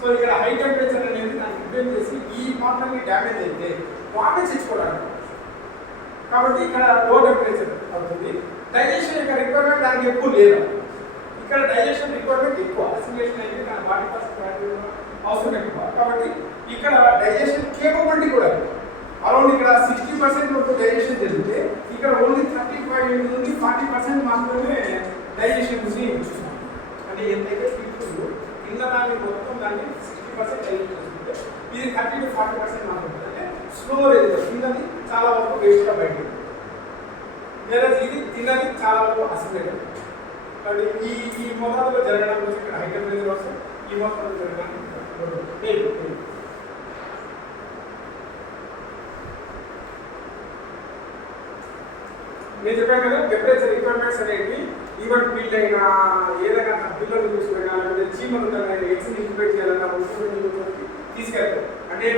సో ఇక్కడ హై టెంపరేచర్ అనేది దాన్ని ప్రిపేర్ చేసి ఈ పార్ట్ని డ్యామేజ్ అయితే వాటిని తెచ్చుకోవడానికి కాబట్టి ఇక్కడ లో టెంపరేచర్ అవుతుంది. డైజెషన్ యొక్క రిక్వైర్మెంట్ దానికి ఎక్కువ లేదు. ఇక్కడ డైజెషన్ రిక్వైర్మెంట్ ఎక్కువ, అసిమిలేషన్ అయితే దాని 40% అవసరం ఎక్కువ. కాబట్టి ఇక్కడ డైజెషన్ కేపబిలిటీ కూడా అరౌండ్ ఇక్కడ 60% వరకు డైజెషన్ జరిగితే ఇక్కడ ఓన్లీ 35 నుండి 40% మాత్రమే డైజెషన్ చూస్తున్నాం. అంటే ఎంతైతే పీపుల్ తిన్నదాన్ని మొత్తం దాన్ని 60% డైజెషన్ చేస్తుంటే ఇది 30 to 40% మాత్రమే. అంటే స్లోరేజ్ తిన్నది చాలా వరకు వేస్ట్గా బయట, లేదా ఇది తిన్నది చాలా వరకు అసిమిలేట్. కాబట్టి ఈ మోతాదులో జరగడం కోసం ఇక్కడ హై టెంపరేచర్ వస్తే ఈ మోతాదులో జరగడానికి నేను చెప్పాను కదా టెంపరేచర్ రిక్వైర్మెంట్స్ అనేవి ఈవెన్ పిల్ అయినా ఏదైనా పిల్లలు చూసుకున్నా లేకపోతే చీమలు ఎగ్స్ ఇంక్యుబేట్ చేయాలన్నా తీసుకెళ్తారు. అంటే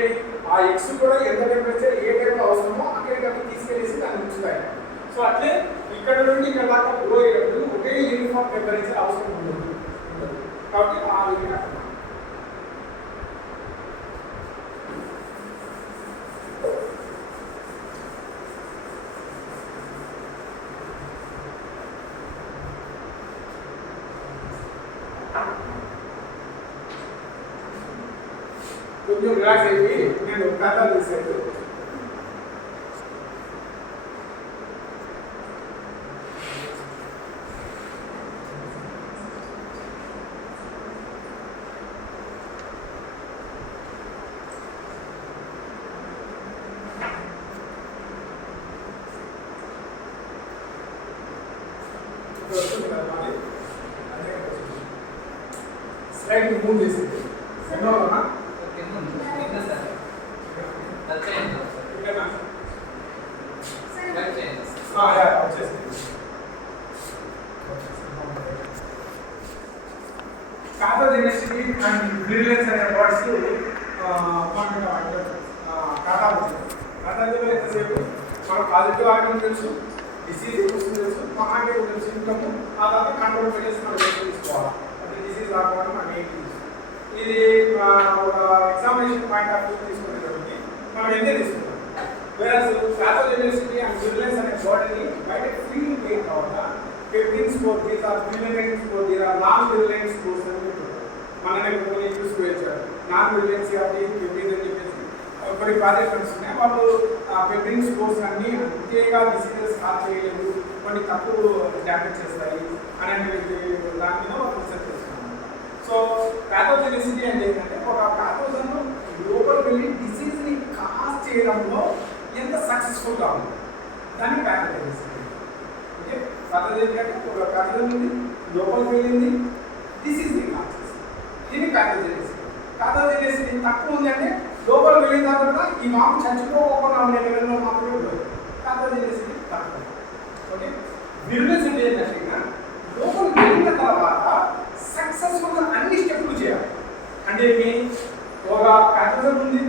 ఆ ఎగ్స్ కూడా ఎంత టెంపరేచర్ ఏ టైంలో అవసరమో అక్కడికి అవి తీసుకెళ్ళేసి దాన్ని ఉంచుతాయి. సో అట్లే ఇక్కడ నుండి ఇక్కడ దాకా గ్రో అయ్యేటప్పుడు ఒకే యూనిఫామ్ టెంపరేచర్ అవసరం ఉంటుంది. కాబట్టి ఆ విధంగా కొంచెం రిలాక్స్ అయిపోయి నేను కథ తీసాను. స్లైడ్ మూవ్ చేసింది కాథోజెనిసిటీ అండ్ విరులెన్స్ అనే వర్డ్స్ కాథాలో ఎంతసేపు మనం పాజిటివ్ ఆర్గన్ తెలుసు, డిసీజ్ వస్తుంది తెలుసు, మహాంగేట్ తెలుసు, సిమ్టమ్ ఆ తర్వాత కంట్రోల్ పెట్టేసి మనం తీసుకోవాలి. అంటే డిసీజ్ రాకపోవడం మనం ఏంటి ఇది ఒక ఎగ్జామినేషన్ పాయింట్ ఆఫ్ వ్యూ తీసుకునేటప్పటికి మనం ఎంతే తీసుకుంటాం. వేరే కాథోజెనిసిటీ అండ్ విరులెన్స్ అనే వర్డ్ని బయట ఫీల్ వేయడం కావాలా pebrine spore, these are virulent spore, these are non virulent spores అని మననే కొన్ని చూసుకోవచ్చు. నాన్ విరులెన్సీ ఆఫ్ పెప్టిన్ అని చెప్పేసి కొన్ని ప్రాజెక్ట్స్ ఉన్నాయి. వాళ్ళు పెప్టిన్ స్కోర్స్ అన్ని అంతేగా డిసీజెస్ కాల్ చేయలేదు, కొన్ని తక్కువ డ్యామేజ్ చేస్తాయి అనేటువంటి దాని మీద వాళ్ళు రీసెర్చ్ చేస్తున్నారు. సో ప్యాథోజెనిసిటీ అంటే ఏంటంటే ఒక ప్యాథోజన్ లోపల వెళ్ళి డిసీజ్ని కాజ్ చేయడంలో ఎంత సక్సెస్ఫుల్గా ఉంది దాన్ని ప్యాథోజెనిసిటీ. ఓకే, ప్యాథోజెనిసిటీ అంటే ఒక ప్యాథోజన్ ఉంది, లోపలికి వెళ్ళింది, డిసీజ్ని కాజ్ చేస్తుంది, దీన్ని ప్యాథోజెనిసిటీ. ప్యాథోజెనిసిటీ తక్కువ ఉంది అంటే లోపల వెళ్ళిన తర్వాత ఈ మాకు చచ్చిపోకుండా ఉండే లెవెల్లో మాత్రమే ఉంటుంది. ప్యాథోజెనిసిటీ తక్కువ. ఓకే, విరులెన్స్ అంటే ఏంటంటే లోపల వెళ్ళిన తర్వాత సక్సెస్ఫుల్గా అన్ని స్టెప్పులు చేయాలి. అంటే మీ ఒక ప్యాథోజన్ ఉంది,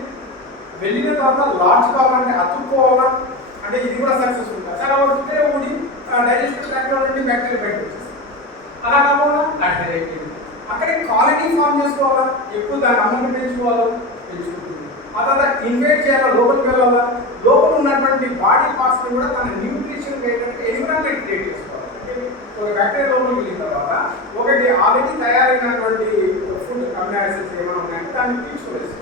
వెళ్ళిన తర్వాత లాంచ్ కావాలంటే అతుక్కోవాలా, అంటే ఇది కూడా సక్సెస్ఫుల్ కాదు. చాలా వరకు ఊడి డైజెస్టివ్ ట్రాక్ట్లో నుండి బ్యాక్టీరియా బయటకు వచ్చేస్తుంది. అలా కాకుండా అడ్డైపోయింది అక్కడే కాలనీ ఫామ్ చేసుకోవాలా, ఎక్కువ దాని అమౌంట్ పెంచుకోవాలా, పెంచుకుంటుంది. ఆ తర్వాత ఇన్వైట్ చేయాలా, లోపలికి వెళ్ళాలా, లోపల ఉన్నటువంటి బాడీ పార్ట్స్ని కూడా తన న్యూట్రిషన్ ఎన్విరాన్మెంట్ క్రియేట్ చేసుకోవాలి. ఒక బ్యాక్టీరియా లోపలికి వెళ్ళిన తర్వాత ఒకటి ఆల్రెడీ తయారైనటువంటి ఫుడ్ అమినో యాసిడ్స్ ఏమైనా ఉన్నాయంటే దాన్ని తీసుకోలేదు,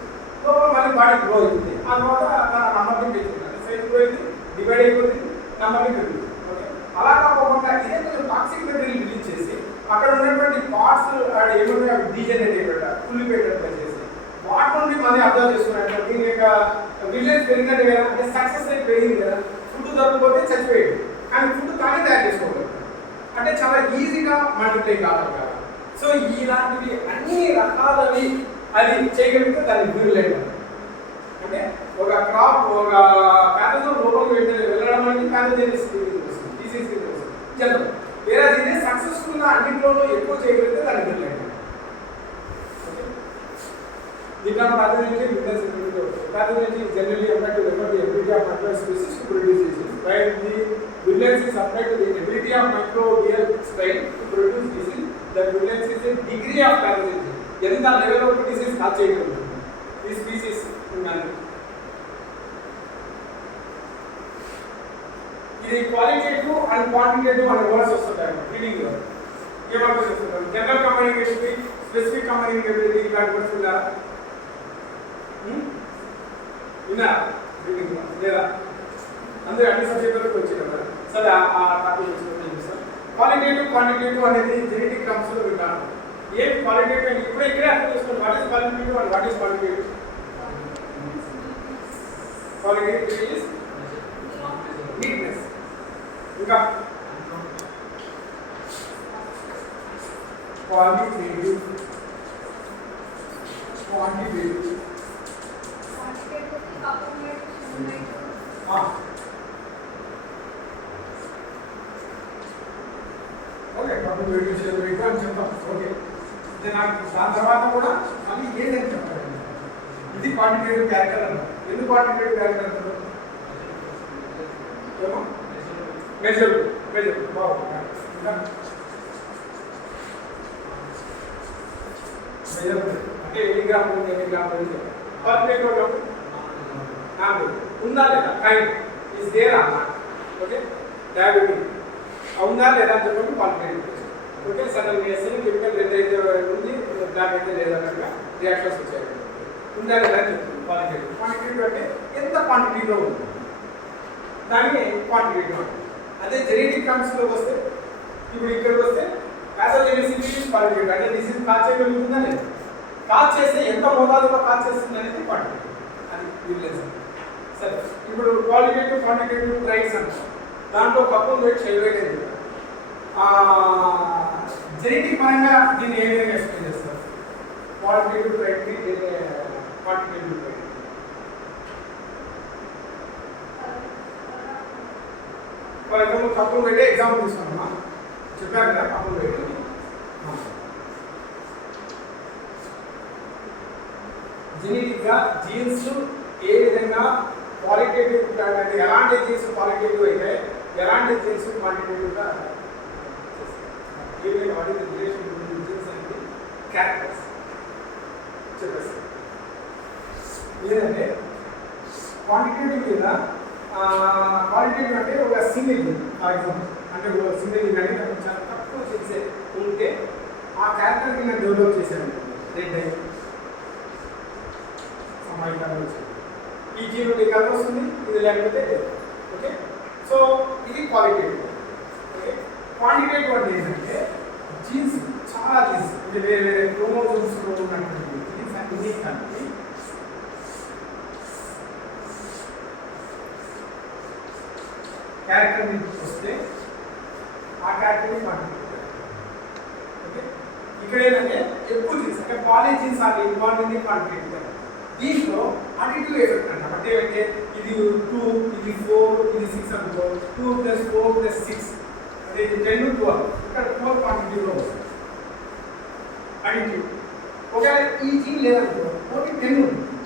లోపల మళ్ళీ బాడీ గ్రో అవుతుంది. ఆ తర్వాత తన నంబర్ని పెంచుతుంది, సైజ్ గ్రో అయింది, డివైడ్ అయిపోతుంది, నంబర్ని పెరుగుతుంది. ఓకే, అలా కాకుండా ఇదే కొంచెం టాక్సిక్ మెటీరియల్ రిలీజ్ చేసి అక్కడ ఉన్నటువంటి పార్ట్స్ ఏమన్నా డీజనరేట్ అయిపోయాడు కుళ్ళిపోయేటట్టు చేసి వాటి నుండి మళ్ళీ అబ్జర్వ్ చేసుకున్నట్టు దీని యొక్క విజిలెన్స్ పెరిగినట్టు కదా, అంటే సక్సెస్ రేట్ పెరిగింది కదా, ఫుడ్ దొరకకపోతే చచ్చిపోయాడు, కానీ ఫుడ్ తానే తయారు చేసుకోగలరు, అంటే చాలా ఈజీగా మల్టిప్లై కావాలి కదా. సో ఇలాంటివి అన్ని రకాలవి అది చేయగలిగితే దాన్ని విజిలెంట్ అంటే ఒక క్రాప్ ఒక ప్యాథోజన్ లోపలికి వెళ్ళడం అనేది ప్యాథోజన్ డిసీజ్ జనరల్. వేరే ఇదే సక్సెస్ఫుల్గా అన్నింటిలోనూ ఎక్కువ చేయగలిగితే దాన్ని విజిలెంట్. దీంట్లో pathogeny witness pathogeny is generally applied to refer the ability of microbial species to produce disease, while the vigilance is applied to the ability of microbial strain to produce disease. The vigilance is a degree of pathogeny. ఎంత level of disease cause చేయగలరు ఈ species ఉన్నాయి. ఇది qualitative and quantitative అనే words వస్తుంటాయి reading లో. ఏమంటారు చెప్తారు, జనరల్ కమ్యూనికేటివిటీ, స్పెసిఫిక్ కమ్యూనికేటివిటీ ఇలాంటి వర్డ్స్ ఉందా విన్నా రీడింగ్ లేదా అందరూ అన్ని సబ్జెక్టులకు వచ్చారు కదా. సరే ఆ టాపిక్ చూస్తాం. క్వాలిటేటివ్ క్వాంటిటేటివ్ అనేది జెనెటిక్ టర్మ్స్ లో వింటాను. ఏం క్వాలిటేటివ్ అని ఇప్పుడు ఇక్కడే అర్థం చేసుకోండి. What is qualitative and what is quantitative? Qualitative is neatness. ఇంకా క్వాలిటేటివ్ క్వాంటిటేటివ్ ఓకే కాబట్టి వేడిగా అని చెప్తాం. ఓకే నాకు దాని తర్వాత కూడా మళ్ళీ ఏదని చెప్తారు, ఇది క్వాంటిటేటివ్ క్యారెక్టర్ అంటారు. ఎందుకు క్వాంటిటేటివ్ క్యారెక్టర్ అంటారు? ఏమో మెజర్ బాగుంది. మెజర్మెంట్ అంటే ఎన్ని గ్రాములు ఎన్ని గ్రాములు క్వాలిటేటివ్ నాకు ఉందా లేదా కైండ్ ఈజ్ దేర్ అన్న. ఓకే డయాబెటిక్ ఉందా లేదా అని చెప్పండి క్వాలిటేటివ్. ఓకే సడన్ వేసిన కెమికల్ రెడ్ అయితే ఉంది, బ్లాక్ అయితే లేదన్నట్టుగా రియాక్షన్స్ వచ్చాయి. ఉందా లేదా అని చెప్తుంది క్వాలిటేటివ్. క్వాంటిటేటివ్ అంటే ఎంత క్వాంటిటీలో ఉంది దాన్ని క్వాంటిటేటివ్ అంటే. అదే జెనెటిక్ టర్మ్స్లోకి వస్తే ఇప్పుడు ఇక్కడికి వస్తే ప్యాథోజెనిసిటీ క్వాలిటేటివ్ అంటే డిసీజ్ కాజ్ చేయగలుగుతుందా లేదా, కాజ్ చేస్తే ఎంత మోతాదులో కాజ్ చేస్తుంది అనేది క్వాంటిటేటివ్. అది విజిలెన్స్. సరే ఇప్పుడు క్వాలిటేటివ్ క్వాంటిటేటివ్ ట్రైట్స్ అంటారు. దాంట్లో కపుల్ వెయిట్ షెల్ వెయిట్ జెనెటిక్ పరంగా దీన్ని ఏ విధంగా ఎక్స్ప్లెయిన్ చేస్తారు? Qualitative trait quantitative trait for example కపుల్ వెయిట్ ఎగ్జాంపుల్ తీసుకున్నామా, చెప్పారు కదా కపుల్ వెయిట్. జెనెటిక్ గా జీన్స్ ఏ విధంగా క్వాలిటేటివ్ అంటే ఎలాంటి జీన్స్ క్వాలిటేటివ్ అయితే ఎలాంటి జీన్స్ క్వాంటిటేటివ్గా ఏమైనా వాటి రిలేషన్ జీన్స్ అనేది క్యారెక్టర్స్ చెప్పేసి లేదంటే క్వాంటిటేటివ్ మీద క్వాలిటేటివ్ అంటే ఒక సింగిల్ ఫర్ ఎగ్జాంపుల్ అంటే ఒక సింగిల్ కానీ చాలా తక్కువ చేసే ఉంటే ఆ క్యారెక్టర్కి నేను డెవలప్ చేశాను రెడ్ అయ్యి సమాయి కలర్ వచ్చింది, ఈ జీన్ నుండి కలర్ వస్తుంది, ఇది లేకపోతే ఓకే. సో ఇది క్వాలిటేటివ్. ఓకే క్వాంటిటేటివ్ అంటే ఏంటంటే జీన్స్ చాలా జీన్స్ అంటే వేరే వేరే క్రోమోజోమ్స్లో ఉన్నటువంటి జీన్స్ అన్ని కలిపి క్యారెక్టర్ నుంచి వస్తే ఆ క్యారెక్టర్ని క్వాంటిటేటివ్. ఓకే ఇక్కడ ఏంటంటే ఎక్కువ జీన్స్ అంటే poly genes are involve in quantitative. దీంట్లో అడిటివ్ ఎఫెక్ట్ అంటారు. అంటే అంటే ఇది 2 ఇది 4 ఇది 6 అనుకో, 2 + 4 + 6 అంటే ఇది 10 12 ఇక్కడ 4 క్వాంటిటీలో వస్తుంది అడిటివ్. ఒకవేళ ఈ జీన్ లేదనుకో ఓన్లీ 10 ఉంటుంది,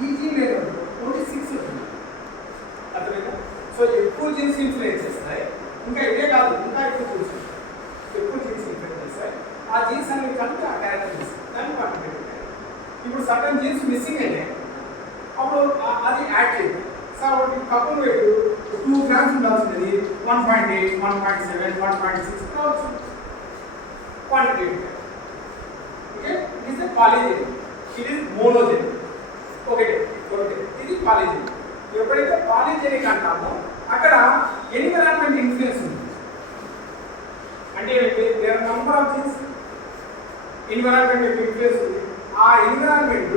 ఈ జీన్ లేదనుకో ఓన్లీ 6 ఉంటుంది. అర్థమైందా? సో ఎక్కువ జీన్స్ ఇన్ఫ్లుయెన్స్ చేస్తాయి. ఇంకా ఇదే కాదు, ఇంకా ఎక్కువ జీన్స్ ఇన్ఫ్లుయెన్స్ చేస్తాయి. ఆ జీన్స్ అనేవి కలిపి ఆ క్యారెక్టర్ ఇస్తాయి, దాన్ని క్వాంటిటేటివ్. ఇప్పుడు సర్టన్ జీన్స్ మిస్సింగ్ అయితే అప్పుడు అది యాడ్ చేయాలి. సార్ ఒకటి కపుల్ వెయిట్ 2 గ్రామ్స్ ఉండాల్సింది 1.8 1.7 1.6 కావచ్చు quantitative. Okay it is polygenic, it is monogenic. Okay ఇది పాలిజెనిక్. ఎప్పుడైతే పాలిజెనిక్ అంటామో అక్కడ ఎన్విరాన్మెంట్ ఇన్ఫ్లుయెన్స్ ఉంది. అంటే there are number of genes environment యొక్క ఇన్ఫ్లుయెన్స్ ఉంది. ఆ ఎన్విరాన్మెంట్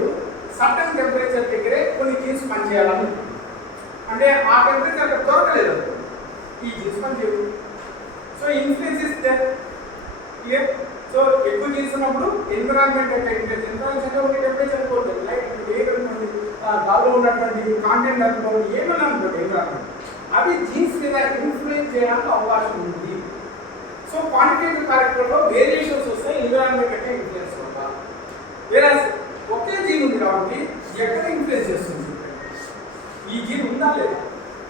సర్టన్ టెంపరేచర్ దగ్గరే కొన్ని జీన్స్ పనిచేయాలని, అంటే ఆ టెంపరేచర్ అక్కడ దొరకలేదు, ఈ జీన్స్ పనిచేయదు. So influence is there. Clear? So ఎక్కువ జీన్స్ ఉన్నప్పుడు ఎన్విరాన్మెంట్ యొక్క ఇన్ఫ్లుయెన్స్, ఎన్విరాన్మెంట్ ఉండే టెంపరేచర్ పోతుంది. లైక్ ఏమనుకోండి, గాల్లో ఉన్నటువంటి కాంటెంట్ అనుకోండి, ఏమన్నా అనుకోండి ఎన్విరాన్మెంట్, అవి జీన్స్ మీద ఇన్ఫ్లుయెన్స్ చేయడానికి అవకాశం ఉంది. సో క్వాంటిటేటివ్ క్యారెక్టర్లో వేరియేషన్స్ వస్తాయి ఎన్విరాన్మెంట్ యొక్క ఇన్ఫ్లుయెన్స్ వల్ల. వేరే ఒకే జీన్ ఉంది కాబట్టి ఎక్కడ ఇన్ఫ్లుయెన్స్ చేస్తుంది, ఈ జీన్ ఉందా లేదా,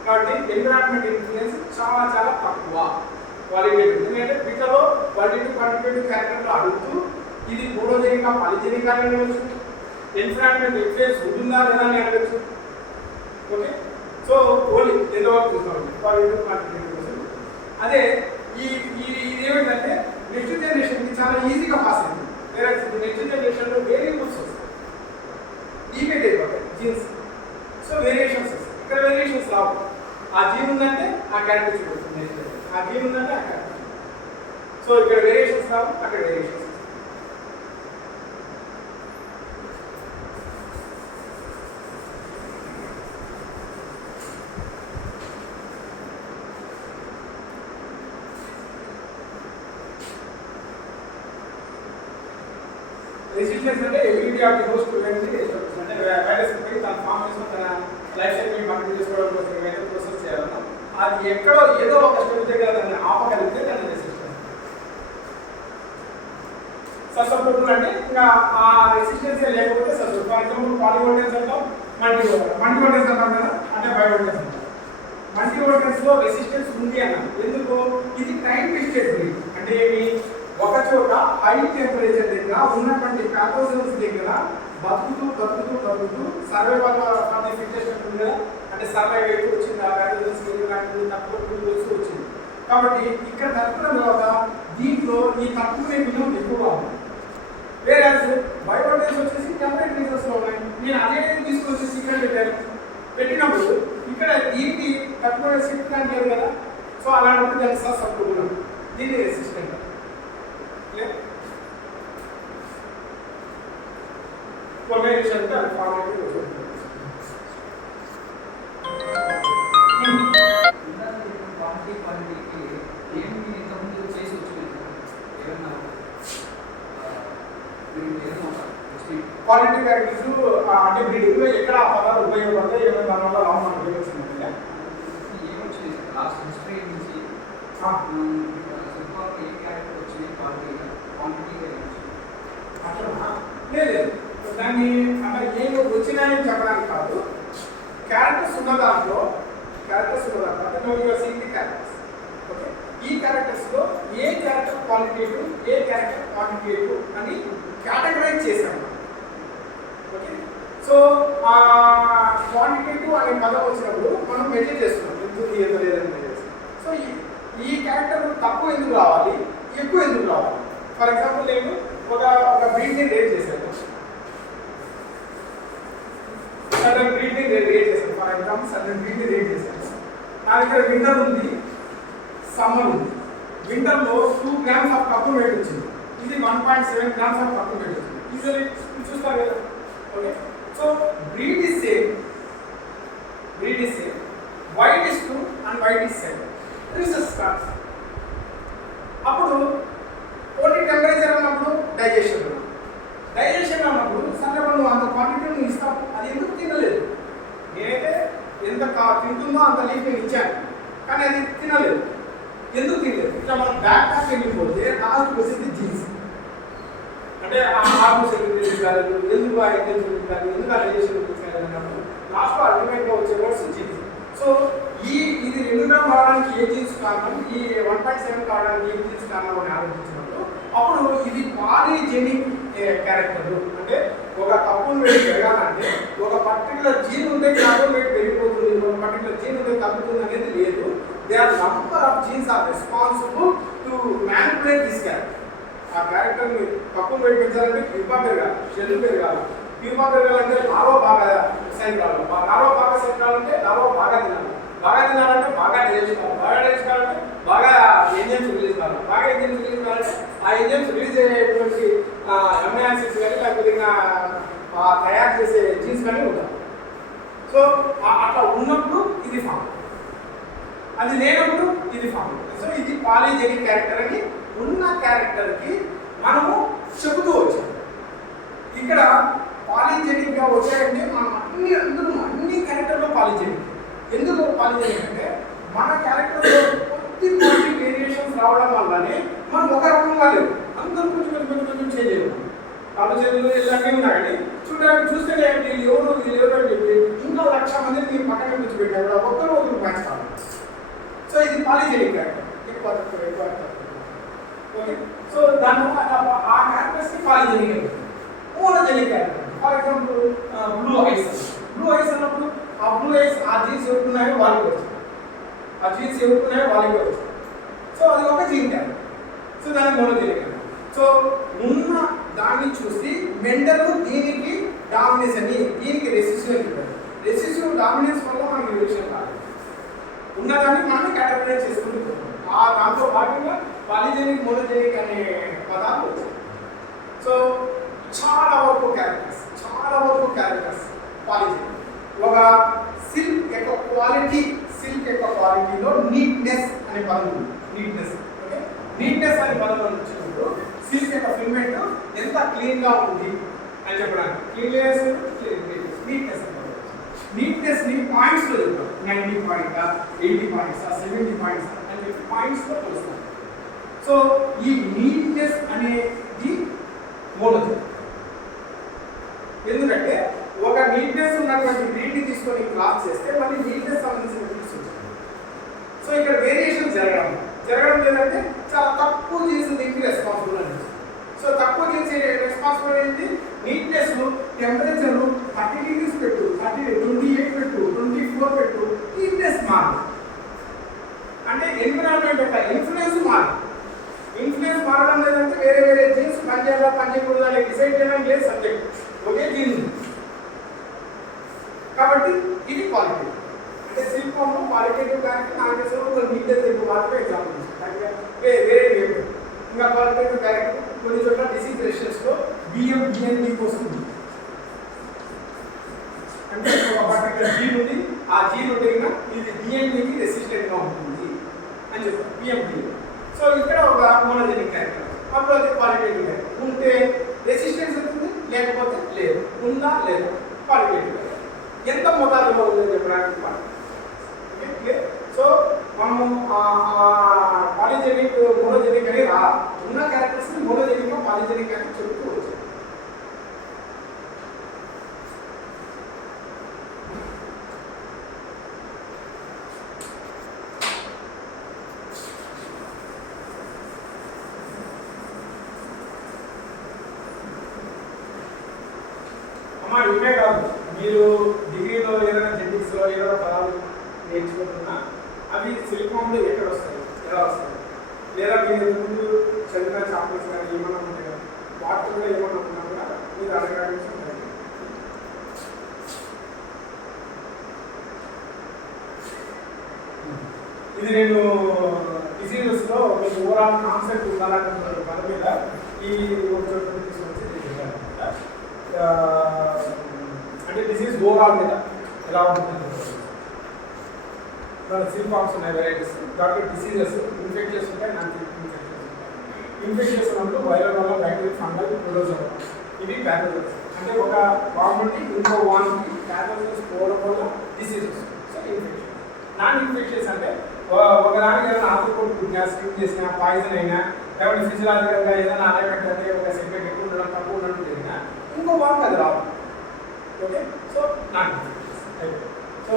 కాబట్టి ఎన్విరాన్మెంట్ ఇన్ఫ్లుయెన్స్ చాలా చాలా తక్కువ. క్వాలిటేటివ్, ఎందుకంటే బీటాలో క్వాలిటేటివ్ క్వాంటిటేటివ్ క్యారెక్టర్లో అడుగుతూ ఇది మోనోజెనికా పాలిజెనికా అని అడగచ్చు, ఎన్విరాన్మెంట్ ఇన్ఫ్లుయెన్స్ ఉంటుందా లేదా అని అడగచ్చు. ఓకే, సో ఓన్లీ ఏదో చూస్తాం క్వాలిటేటివ్ క్వాంటిటేటివ్. అదే ఈ ఏమిటంటే నెక్స్ట్ జనరేషన్కి చాలా ఈజీగా పాస్ అయింది. వేరే నెక్స్ట్ జనరేషన్లో వేరియబుల్స్ వస్తాయి, డిబేట్ అయిపోతాయి జీన్స్. సో వేరియేషన్స్ వస్తాయి, ఇక్కడ వేరియేషన్స్ రావు. ఆ జీన్ ఉందంటే ఆ క్యారెక్టర్ చూపిస్తుంది, ఆ జీన్ ఉందంటే ఆ క్యారెక్టర్. సో ఇక్కడ వేరియేషన్స్ రావు, అక్కడ వేరియేషన్స్. రెసిస్టెన్స్ అంటే ability of the host to అంటే వైరస్ కి తన ఫామ్ చేసుకొని తన లైఫ్ సైకిల్ కంప్లీట్ చేసుకోవడం కోసం ఏమైతే ప్రాసెస్ చేయాలనో అది ఎక్కడో ఏదో ఒక స్టెప్ దగ్గర దాన్ని ఆపగలిగితే దాన్ని రెసిస్టెన్స్. ససెప్టబుల్ అంటే ఇంకా ఆ రెసిస్టెన్స్ లేకపోతే ససెప్టబుల్. ఫర్ ఎగ్జాంపుల్ పాలివోల్టేజ్ అంటాం, మల్టీవోల్టేజ్ అంటాం కదా, అంటే బయోవోల్టేజ్ అంటాం. మల్టీవోల్టేజ్ లో రెసిస్టెన్స్ ఉంది అన్నాం, ఎందుకు? ఇది టైం ట్విస్టెడ్ బ్రీడ్. అంటే ఏమి, ఒక చోట హై టెంపరేచర్ దగ్గర ఉన్నటువంటి ప్యాథోజన్స్ దగ్గర బతుకుతూ బతుకుతూ బతుకుతూ సర్వైవల్ ఫర్ ది ఫిట్టెస్ట్ ఉంటుంది కదా, అంటే సర్వైవ్ అయితే వచ్చింది ఆ ప్యాథోజన్స్ తక్కువ వస్తూ వచ్చింది. కాబట్టి ఇక్కడ తక్కువ తర్వాత దీంట్లో ఈ తక్కువ విలువ ఎక్కువగా ఉంది. వేరే బయోవోల్టేజ్ వచ్చేసి టెంపరేట్ రీజన్స్ లో ఉన్నాయి. నేను అదే తీసుకొచ్చేసి ఇక్కడ పెట్టినప్పుడు ఇక్కడ దీనికి తక్కువ షిఫ్ట్ అంటారు కదా, సో అలాంటప్పుడు దాన్ని ససెప్టబుల్, దీన్ని resistant. Formation that formative quality characters అంటే బ్రీడింగ్ లో ఎక్కడ ఆ పదాలు ఉపయోగపడతాయి, ఏమైనా దానివల్ల లాభం ఉపయోగిస్తుందంటే ఏమొచ్చింది లాస్ట్ హిస్టరీ నుంచి ఏ క్యారెక్టర్ వచ్చింది క్వాంటిటీ అట్లా లేదు. దాన్ని అంటే ఏమి వచ్చినాయని చెప్పడానికి కాదు, క్యారెక్టర్స్ ఉన్న దాంట్లో క్యారెక్టర్స్. ఓకే, ఈ క్యారెక్టర్స్లో ఏ క్యారెక్టర్ క్వాలిటేటివ్, ఏ క్యారెక్టర్ క్వాంటిటేటివ్ అని కేటగరైజ్ చేశాము. ఓకే, సో ఆ క్వాంటిటేటివ్ అనే పదం వచ్చినప్పుడు మనం మెజర్ చేస్తున్నాం, ఎంత ఎంత లేదని మెజర్ చేస్తాం. సో ఈ క్యారెక్టర్ తక్కువ ఎందుకు రావాలి, ఎక్కువ ఎందుకు రావాలి? ఫర్ ఎగ్జాంపుల్ నేను ఒక బ్రీడ్ని రేట్ చేశాను, సడన్ బ్రీడ్ని రేట్ చేశాను. ఫర్ ఎగ్జాంపుల్ సడన్ బ్రీడ్ని రేట్ చేశాను. నా దగ్గర వింటర్ ఉంది, సమ్మర్ ఉంది. వింటర్లో 2 grams ఆఫ్ కప్పు వెయిట్ వచ్చింది, ఇది 1.7 grams ఆఫ్ కప్పు వెయిట్ వచ్చింది. యూజువల్లీ చూస్తారు కదా. Okay, so breed is same, weight is 2 and weight is 7. రిసెస్ స్టార్ట్స్. అప్పుడు ఓన్లీ టెంపరేచర్ అన్నప్పుడు డైజెషన్ అన్నప్పుడు సందర్భంలో అంత క్వాంటిటీ నువ్వు ఇస్తావు, అది ఎందుకు తినలేదు? నేనైతే ఎంత తింటుందో అంత లీఫ్ నేను ఇచ్చాను, కానీ అది తినలేదు. ఎందుకు తినలేదు? ఇట్లా మనం బ్యాక్ ప్యాక్ వెళ్ళిపోతే లాస్ట్ వచ్చేది జీన్స్. అంటే ఆ హార్మోన్స్ ఎందుకు కాలేదు, ఎందుకు ఆ ఇంటెన్షన్ కాదు, ఎందుకు ఆ డైజెషన్ కాలేదు అన్నప్పుడు లాస్ట్లో అల్టిమేట్గా వచ్చే వర్డ్స్ జీన్స్. సో ఇది 2 గ్రామ్ రావడానికి ఏ జీన్స్ కారణం, ఈ 1.7 కావడానికి ఏ జీన్స్ కారణం అని ఆలోచించినప్పుడు అప్పుడు ఇది పాలిజెనిక్ క్యారెక్టర్. అంటే ఒక కప్పుల్ వెయిట్ పెరగాలంటే ఒక పర్టికులర్ జీన్ ఉంటే కప్పుల్ వెయిట్ పెరిగిపోతుంది, ఒక పర్టికులర్ జీన్ ఉంటే తగ్గుతుంది అనేది లేదు. They are number of genes are responsible to manipulate this character. ఆ క్యారెక్టర్ని కప్పుల్ వెయిట్ పెంచాలంటే క్యూబా పెరగాలి, షెల్ పెరగాలి. క్యూబా పెరగాలంటే లారో బాగా సైడ్ రావాలి, లారో బాగా సైడ్ రావాలంటే లారో బాగా తినాలి, బాగా తినాలంటే బాగా డైజెస్ట్ కావాలి, బాగా డైజెస్ట్ కావాలంటే బాగా ఎంజైమ్స్ రిలీజ్ కావాలి. బాగా ఎంజైమ్స్ రిలీజ్ కావాలంటే ఆ ఎంజైమ్స్ రిలీజ్ అయ్యేటువంటి అమినో యాసిడ్స్ కానీ లేకపోతే ఇంకా తయారు చేసే జీన్స్ కానీ ఉంటాయి. సో అట్లా ఉన్నప్పుడు ఇది ఫామ్, అది లేనప్పుడు ఇది ఫామ్. సో ఇది పాలిజెనిక్ క్యారెక్టర్ అని ఉన్న క్యారెక్టర్కి మనము చెబుతూ వచ్చాం. ఇక్కడ పాలిజెనిక్ గా వచ్చాయంటే మనం అన్ని క్యారెక్టర్లో పాలిజెనిక్. ఎందుకు పాలిజెనిక్ అంటే మన క్యారెక్టర్లో కొద్ది వేరియేషన్స్ రావడం వల్లనే మనం ఒక రకంగా లేదు, అందరూ కొంచెం చేంజ్ అయ్యాం. కాళ్ళు చేతులు ఇలాంటివి ఉన్నాయండి, చూడడానికి చూస్తే వీళ్ళు ఎవరు అని చెప్పి ఇంకా 1,00,000 మందిని మీరు పక్కన కూర్చోబెట్టారు, ఒక్కరు మ్యాచ్ కావాలి. సో ఇది పాలిజెనిక్ క్యారెక్టర్, ఎక్కువ ఓకే. సో దాని ఆ క్యారెక్టర్స్ని పాలిజెనిక్ అంటే monogenic character. For example blue ice అన్నప్పుడు ఆ బ్లూ ఐస్ ఆ జీన్స్ ఎవరున్నాయో వాళ్ళకి వచ్చాయి, ఆ జీన్స్ ఎవరున్నాయో వాళ్ళకి వచ్చాయి. సో అది ఒక జీన్ క్యారెక్టర్. సో దాన్ని మోనోజెనిక్ క్యారెక్టర్. సో ఉన్న దాన్ని చూసి మెండల్ దీనికి డామినెన్స్ అని, దీనికి రెసిసివ్ అని చెప్పారు. రెసిసివ్ డామినెన్స్ వల్ల మనకి రిలేషన్ కాదు, ఉన్నదాన్ని మనమే కేటగరైజ్ చేసుకుంటున్నాం. ఆ దాంట్లో భాగంగా పాలిజెనిక్ మోనోజెనిక్ అనే పదాలు వచ్చాయి. సో చాలా వరకు క్యారెక్టర్స్ పాలిజెనిక్. ఒక సిల్క్ యొక్క క్వాలిటీలో నీట్నెస్ అనే పదం ఉంది. ఓకే, నీట్నెస్ అనే పదం వచ్చినప్పుడు సిల్క్ యొక్క ఫిల్మెంట్ ఎంత క్లీన్గా ఉంది అని చెప్పడానికి నీట్నెస్ ని పాయింట్స్లో చెప్తాం. 90 పాయింట్, 80 పాయింట్స్, 70 పాయింట్స్ అని చెప్పి పాయింట్స్లో కొలుస్తాం. సో ఈ నీట్నెస్ అనేది మోనోజెనిక్. ఎందుకంటే ఒక నీట్నెస్ ఉన్నటువంటి నీట్ని తీసుకొని క్లాస్ చేస్తే మళ్ళీ నీట్నెస్ సంబంధించిన ఫీల్డ్స్ ఉంటాయి. సో ఇక్కడ వేరియేషన్ జరగడం లేదంటే చాలా తక్కువ జీన్స్ దీనికి రెస్పాన్సిబుల్ అని. సో తక్కువ జీన్స్ రెస్పాన్సిబుల్ ఏంటి? నీట్నెస్, టెంపరేచర్ 30 డిగ్రీస్ పెట్టు, 28 పెట్టు, 24 పెట్టు, నీట్నెస్ మారదు. అంటే ఎన్విరాన్మెంట్ యొక్క ఇన్ఫ్లుయెన్స్ మారడం లేదంటే వేరే జీన్స్ పనిచేయకూడదు అని డిసైడ్ చేయడానికి లేదు సబ్జెక్ట్, ఒకే జీన్స్. కాబట్టి ఇది క్వాలిటీ. అంటే శిల్పంలో క్వాలిటేటివ్ కానీ నాకు నీట్నెస్ ఎక్కువ మాత్రమే ఎగ్జాంపుల్ వేరే ఇంకా క్వాలిటేటివ్ క్యారెక్టర్ కొన్ని చోట్ల డిసీజ్ రెసిస్టెన్స్లో బిఎండికి వస్తుంది. అంటే ఒక పర్టికులర్ జీన్ ఉంది, ఆ జీన్ ఉంటే ఇది డిఎన్ఏకి రెసిస్టెంట్గా ఉంటుంది అని చెప్తారు బిఎండి. సో ఇక్కడ ఒక మోనోజెనిక్ క్యారెక్టర్, అప్పుడు అది క్వాలిటేటివ్ క్యారెక్టర్. ఉంటే రెసిస్టెన్స్ ఉంటుంది, లేకపోతే లేదు, ఉందా లేదా క్వాలిటేటివ్ క్యారెక్టర్. ఎంత మోతాదులో ఉందని చెప్పడానికి ఓకే. సో మనము పాలిజెనిక్ మోనోజెనిక్ అని ఉన్న క్యారెక్టర్స్ని మోనోజెనిక్ పాలిజెనిక్ అని చెప్తూ వచ్చాయి. అమ్మా ఇవే కాదు, మీరు డిగ్రీలో ఏదైనా జెనెటిక్స్లో ఏదైనా పదాలు నేర్చుకుంటున్నా అవి సిలికాన్లో ఎక్కడ వస్తాయి, ఎలా వస్తాయి, లేదా మీరు ముందు చదివిన చాప్టర్స్ కానీ ఏమన్నా ఉంటాయి కదా, వాటిలో కూడా ఏమన్నా ఉన్నా కూడా మీరు అడగడానికి ఉంటాయి. ఇది నేను డిసీజెస్లో మీకు ఓవరాల్ కాన్సెప్ట్ ఉండాలంటున్న పని మీద ఈ ఒక చోట తీసుకొచ్చి అంటే డిసీజ్ ఓవరాల్ మీద ఎలా ఉంటుంది. సిల్ ఫార్మ్స్ ఉన్నాయి, వెరైటీస్. దాంట్లో డిసీజెస్ ఇన్ఫెక్టియస్ ఉంటాయి, నాన్ ఇన్ఫెక్టియస్ ఉంటాయి. ఇన్ఫెక్టియస్ ఉన్నప్పుడు వైరల్ వల్ల బ్యాక్టీరియా, ఫంగల్, ప్రోటోజోవా, ఇవి ప్యాథోజన్స్. అంటే ఒక వామ్ నుండి ఇంకో వామ్కి ప్యాథోజన్స్ పోవడం వల్ల diseases. So infection. Non infectious అంటే ఒకదానికి ఏదైనా ఆకుకూర పుట్టినా, స్కిప్ చేసినా, పాయిజన్ అయినా, లేకపోతే ఫిజియలాజికల్గా ఏదైనా అలైన్మెంట్ అంటే ఒక సెగ్మెంట్ ఎక్కువ ఉండడం, తక్కువ ఉండడం జరిగినా ఇంకో వామ్కి అది రాదు. ఓకే. సో నాన్ ఇన్ఫెక్టియస్ అయిపోయింది. సో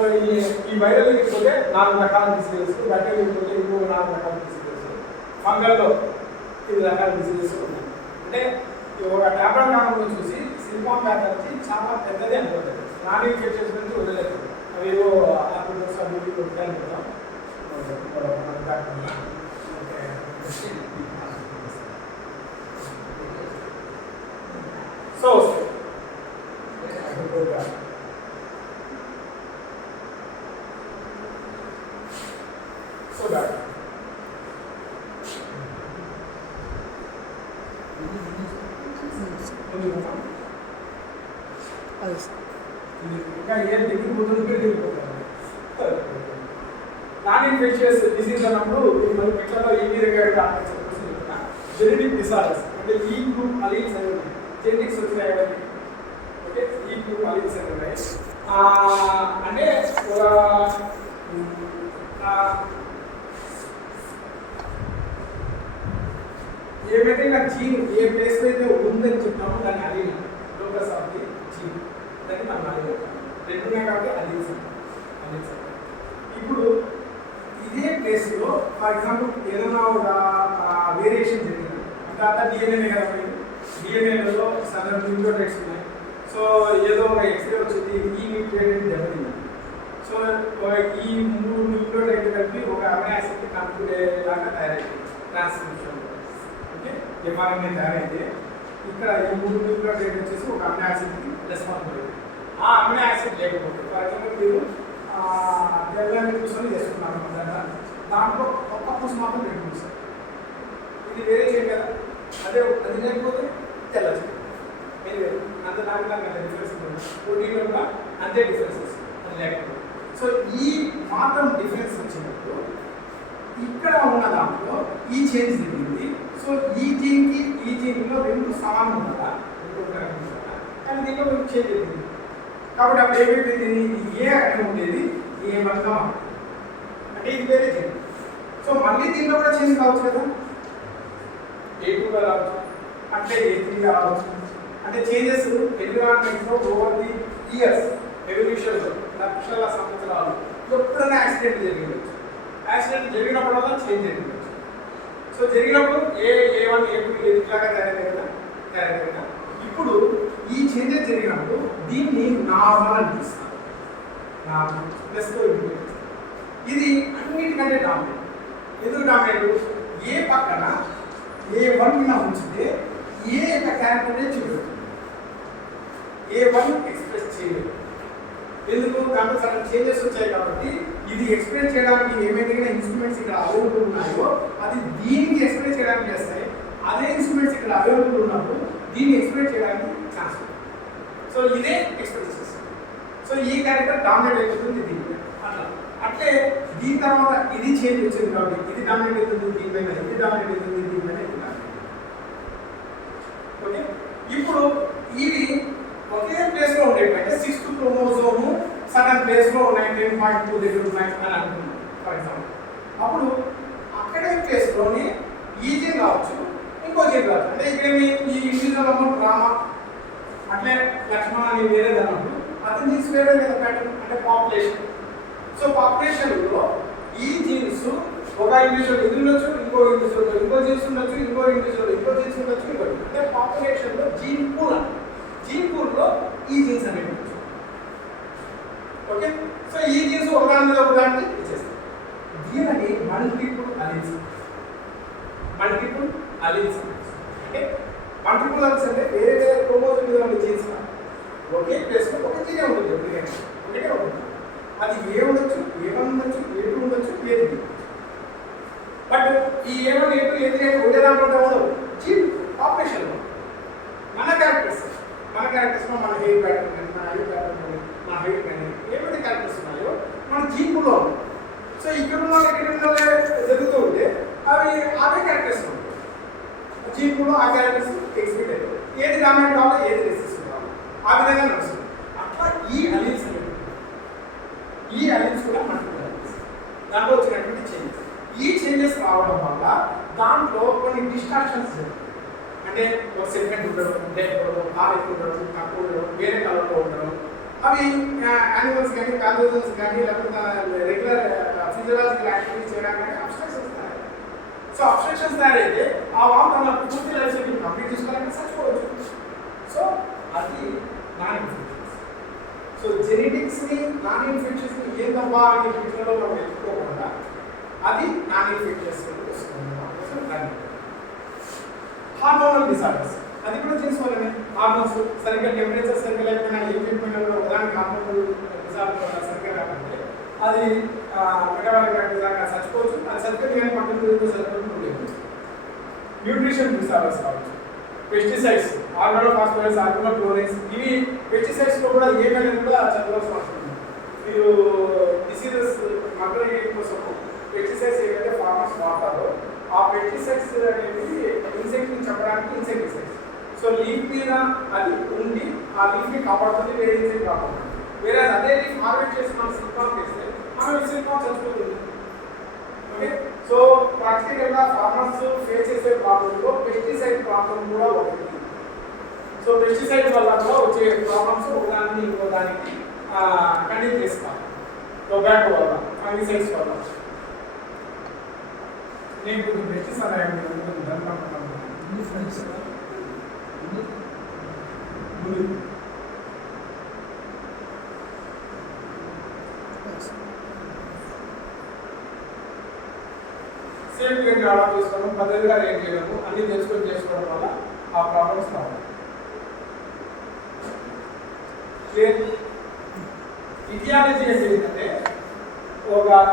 ఈ వైరల్ పోతే 4 రకాల డిసీజెస్, బ్యాక్టీరియా పోతే ఇంకో 4 రకాల డిసీజెస్, ఫంగల్లో 8 రకాల డిసీజెస్ ఉన్నాయి. అంటే ఒక ట్యాబ్లెట్ కాలంలో చూసి సిలికాన్ ప్యాథాలజీ చాలా పెద్దది అనుకుంటుంది. నాన్ ఇన్ఫెక్టియస్ నుంచి వదిలేదు, అవి ఏవో ఆర్టికల్స్ అవి ఉంటాయి కదా. సో that ఏం దగ్గర పోతుంది వెళ్ళిపోతారు. నాన్ ఇన్ఫెక్షియస్ డిసీజ్ అన్నప్పుడు మనం పిల్లల్లో ఏమి రిగార్డ్ జెనెటిక్ డిసార్డర్స్ అంటే ఈ గ్రూప్ అలీల్స్ అని ఉన్నాయి. జెనెటిక్స్ వచ్చినాయి కదా. ఓకే, ఈ గ్రూప్ అలీల్స్ అని ఉన్నాయి. అంటే ఏమైతే నా జీన్ ఏ ప్లేస్లో అయితే ఉందని చెప్తామో దాన్ని అలీల్ లోకస్ ఆఫ్ ది జీన్, దాన్ని మనం అలీల్ రెండునే కాబట్టి అలీల్స్. ఇప్పుడు ఇదే ప్లేస్లో ఫర్ ఎగ్జాంపుల్ ఏదైనా ఒక వేరియేషన్ జరిగింది అంటే డిఎన్ఏ కదా, డిఎన్ఏలో సదర్ న్యూక్లియోటైడ్స్ ఉన్నాయి. సో ఏదో ఒక ఎక్స్రే వచ్చింది, ఈ న్యూక్లియోటైడ్ దెబ్బతింది. సో ఈ 3 న్యూక్లియోటైడ్ కలిపి ఒక అమైనో యాసిడ్ కనుక్కునేలాగా తయారైంది ట్రాన్స్క్రిప్షన్. ఓకే, ఎంఆర్ఎన్ఏ తయారైతే ఇక్కడ ఈ 3 న్యూక్లియోటైడ్ వచ్చేసి ఒక అమైనో యాసిడ్కి రెస్పాన్సిబుల్. ఆ అమైనో యాసిడ్ లేకపోతే ఫర్ ఎగ్జాంపుల్ మీరు తెల్లని పూసని చేసుకున్నాను దాంట్లో ఒక్క పూస మాత్రం రెండు పూస, ఇది వేరే చేయండి కదా. అదే అది లేకపోతే తెల్లచ్చు మీరు అంత దానికి అంత డిఫరెన్స్ ఉంటుంది. ప్రోటీన్లో కూడా అంతే డిఫరెన్సెస్ అది లేకపోతే. సో ఈ మాత్రం డిఫరెన్స్ వచ్చినప్పుడు ఇక్కడ ఉన్న దాంట్లో ఈ చేంజ్ జరిగింది. సో ఈ జీన్కి ఈ జీన్లో రెండు సమానం ఉందా, కానీ దీంట్లో చేంజ్ జరిగింది కాబట్టి అప్పుడు ఏమైపోయింది, ఏ అని ఉండేది ఏ వర్గం అంటే ఇది వేరే చేంజ్. సో మళ్ళీ దీంట్లో కూడా చేంజ్ కావచ్చు కదా, A2గా రావచ్చు, అంటే A3గా రావచ్చు. అంటే చేంజెస్ ఎన్విరాన్మెంట్లో ఓవర్ ది ఇయర్స్ ఎవల్యూషన్లో లక్షల సంవత్సరాలు ఎప్పుడైనా యాక్సిడెంట్ జరిగింది. యాక్సిడెంట్ జరిగినప్పుడల్లా చేంజ్ జరిగింది. సో జరిగినప్పుడు A1 A2 A3లాగా తయారైంది కదా. ఇప్పుడు ఈ చేంజెస్ జరిగినప్పుడు దీన్ని నార్మల్ అనిపిస్తారు. ఇది అన్నిటికంటే డామినేట్. ఎందుకు డామినేట్? ఏ పక్కన A1 ఉంచితే ఏ యొక్క క్యారెక్టరే చూపెడుతుంది, A1 ఎక్స్ప్రెస్ చేయలేదు. ఎందుకు? దాంట్లో సగం చేంజెస్ వచ్చాయి కాబట్టి ఇది ఎక్స్ప్రెస్ చేయడానికి ఏమైతే ఇన్స్ట్రుమెంట్స్ ఇక్కడ అవైలబుల్ ఉన్నాయో అది దీనికి ఎక్స్ప్రెస్ చేయడానికి చేస్తాయి. అదే ఇన్స్ట్రుమెంట్స్ ఇక్కడ అవైలబుల్ ఉన్నప్పుడు దీన్ని ఎక్స్ప్రెస్ చేయడానికి ఛాన్స్ ఉంది. సో ఇదే ఎక్స్ప్రెస్ చేస్తుంది. సో ఈ క్యారెక్టర్ డామినేట్ అయిపోతుంది దీనికి. అట్లే దీని తర్వాత ఇది చేంజ్ వచ్చింది కాబట్టి ఇది డామినేట్ అవుతుంది దీనిపైన, ఇది డామినేట్ అవుతుంది దీనిపైన. ఓకే, ఇప్పుడు ఇవి ఒకే ప్లేస్లో ఉండేవి అంటే 6th క్రోమోజోమ్ సగం ప్లేస్లో ఉన్నాయి, 10.2 దగ్గర ఉన్నాయి అని అనుకున్నాం ఫర్ ఎగ్జాంపుల్. అప్పుడు అక్కడే ప్లేస్లోనే ఈ జీన్ రావచ్చు, ఇంకో జీన్ రావచ్చు. అంటే ఇక్కడ ఈ ఇండివిజువల్ అమౌంట్ రామా అట్లే లక్ష్మణ అని వేరేది అన్నప్పుడు అతను తీసి వేరే కదా ప్యాటర్న్ అంటే పాపులేషన్. సో పాపులేషన్లో ఈ జీన్స్ ఒక ఇండివిజువల్ ఇది ఉండొచ్చు, ఇంకో ఇండివిజువల్ ఇంకో జీన్స్ ఉండొచ్చు, ఇంకో ఇండివిజువల్ ఇంకో జీన్స్ ఉండొచ్చు, ఇంకోటి అంటే పాపులేషన్లో జీన్ పూల్ అంటే జీన్ పూల్లో ఈ జీన్స్ అనేవి ఉండొచ్చు. ఓకే, సో ఈ జీన్స్ ఒకదాని మీద ఒకదానికి ఇచ్చేస్తాయి. దీనిని మల్టిపుల్ అలీల్స్ అంటే మల్టిపుల్ అలీల్స్ అంటే వేరే వేరే క్రోమోజోమ్ మీద ఉండే జీన్స్ ఒకే ప్లేస్లో ఒక జీనే ఉంటుంది, ఒకటే ఉంటుంది. అది ఏ ఉండొచ్చు, A1 ఉండొచ్చు, A2 ఉండొచ్చు, A3. బట్ ఈ A1 A2 A3 ఒకే దాంట్లో ఉండవు. జీన్ పాపులేషన్లో మన క్యారెక్టర్స్ మన హెయిర్ ప్యాటర్న్ కానీ, మన ఐ ప్యాటర్న్ కానీ, మన హైట్ కానీ ఏమైతే క్యారెక్టర్స్ ఉన్నాయో మన జీన్ పూల్లో ఉంటాయి. సో ఇక్కడ ఉన్న జరుగుతూ ఉంటే అవి అవే క్యారెక్టర్స్ ఉంటాయి. జీన్ పూల్లో ఆ క్యారెక్టర్స్ ఎగ్జిబిట్ అవుతాయి. ఏది డామినేట్ కావాలో ఏది రెసిస్ట్ కావాలో ఆ విధంగా నడుస్తుంది. అట్లా ఈ అలీల్స్ కూడా మల్టిపుల్ అలీల్స్ దాంట్లో వచ్చినటువంటి చేంజెస్. ఈ చేంజెస్ రావడం వల్ల దాంట్లో కొన్ని డిస్ట్రాక్షన్స్ జరుగుతాయి. అంటే ఒక సెగ్మెంట్ ఉండడం, లేకపోవడం, కాలు ఎక్కువ ఉండడం, తక్కువ ఉండడం, వేరే కలర్లో ఉండడం. అవి యానిమల్స్ కానీ, ప్యాథోజన్స్ కానీ, లేకపోతే రెగ్యులర్ ఫిజియలాజికల్ యాక్టివిటీస్ చేయడానికి కానీ అబ్స్ట్రక్షన్స్ తయారయ్యాయి. సో అబ్స్ట్రక్షన్స్ తయారైతే ఆ వామ్ తన పూర్తి లైఫ్ సైకిల్ కంప్లీట్ చేసుకోవాలంటే చచ్చిపోవచ్చు. సో అది నాన్ ఇన్ఫెక్షన్స్. సో జెనెటిక్స్ని నాన్ ఇన్ఫెక్షన్స్ని ఏం తప్ప అని ఫ్యూచర్లో మనం ఎత్తుకోకుండా అది నాన్ ఇన్ఫెక్షన్స్ వస్తుంది. హార్మోనల్ డిసార్డర్స్ అది కూడా జీన్స్ వల్లనే. హార్మోన్స్ సరిగ్గా టెంపరేచర్ సరిగ్గా లేకపోయినా ఏ ట్రీట్మెంట్ కూడా ఒకదానికి హార్మోనల్ డిసార్డర్ సరిగ్గా రాకపోతే అది మెటబాలిక్ దాకా చచ్చిపోవచ్చు. అది చచ్చిపోతే కానీ పక్కన చచ్చిపోతుంది. న్యూట్రిషన్ డిసార్డర్స్ కావచ్చు, పెస్టిసైడ్స్, ఆర్గానోఫాస్ఫరస్, ఆర్గానోక్లోరైన్స్ ఇవి పెస్టిసైడ్స్ లో కూడా ఏమైనా కూడా చదవాల్సిన అవసరం ఉంది. మీరు డిసీజెస్ కంట్రోల్ చేయడం కోసం పెస్టిసైడ్స్ ఏవైతే ఫార్మర్స్ వాడతారో ఆ పెస్టిసైడ్స్ అనేవి ఇన్సెక్ట్ ని చెప్పడానికి ఇన్సెక్టిసైడ్స్. సో లీఫ్ మీద అది ఉండి ఆ లీఫ్ ని కాపాడుతుంది, వేరే ఇన్సెక్ట్ కాపాడుతుంది. వేరే అదే లీఫ్ హార్వెస్ట్ చేసి మనం సిలికాన్ చేస్తే మనం సిలికాన్ చచ్చిపోతుంది. ఓకే, సో ప్రాక్టికల్ గా ఫార్మర్స్ ఫేస్ చేసే ప్రాబ్లంలో పెస్టిసైడ్ ప్రాబ్లం కూడా ఒకటి. సో పెస్టిసైడ్ వల్ల కూడా వచ్చే ప్రాబ్లమ్స్ ఒకదానికి ఇంకో దానికి కండక్ట్ చేస్తాం. టొబాకో వల్ల, ఫంగిసైడ్స్ వల్ల. నేను కొంచెం పెస్టిసైడ్ సేఫ్ గా ఆర్డర్ తీసుకోవడం, పద్ధతిగా రేట్ చేయడము అన్ని తెలుసుకొని చేసుకోవడం వల్ల ఆ ప్రాబ్లమ్స్ రావు. ఇటియాలజీ అంటే ఏంటంటే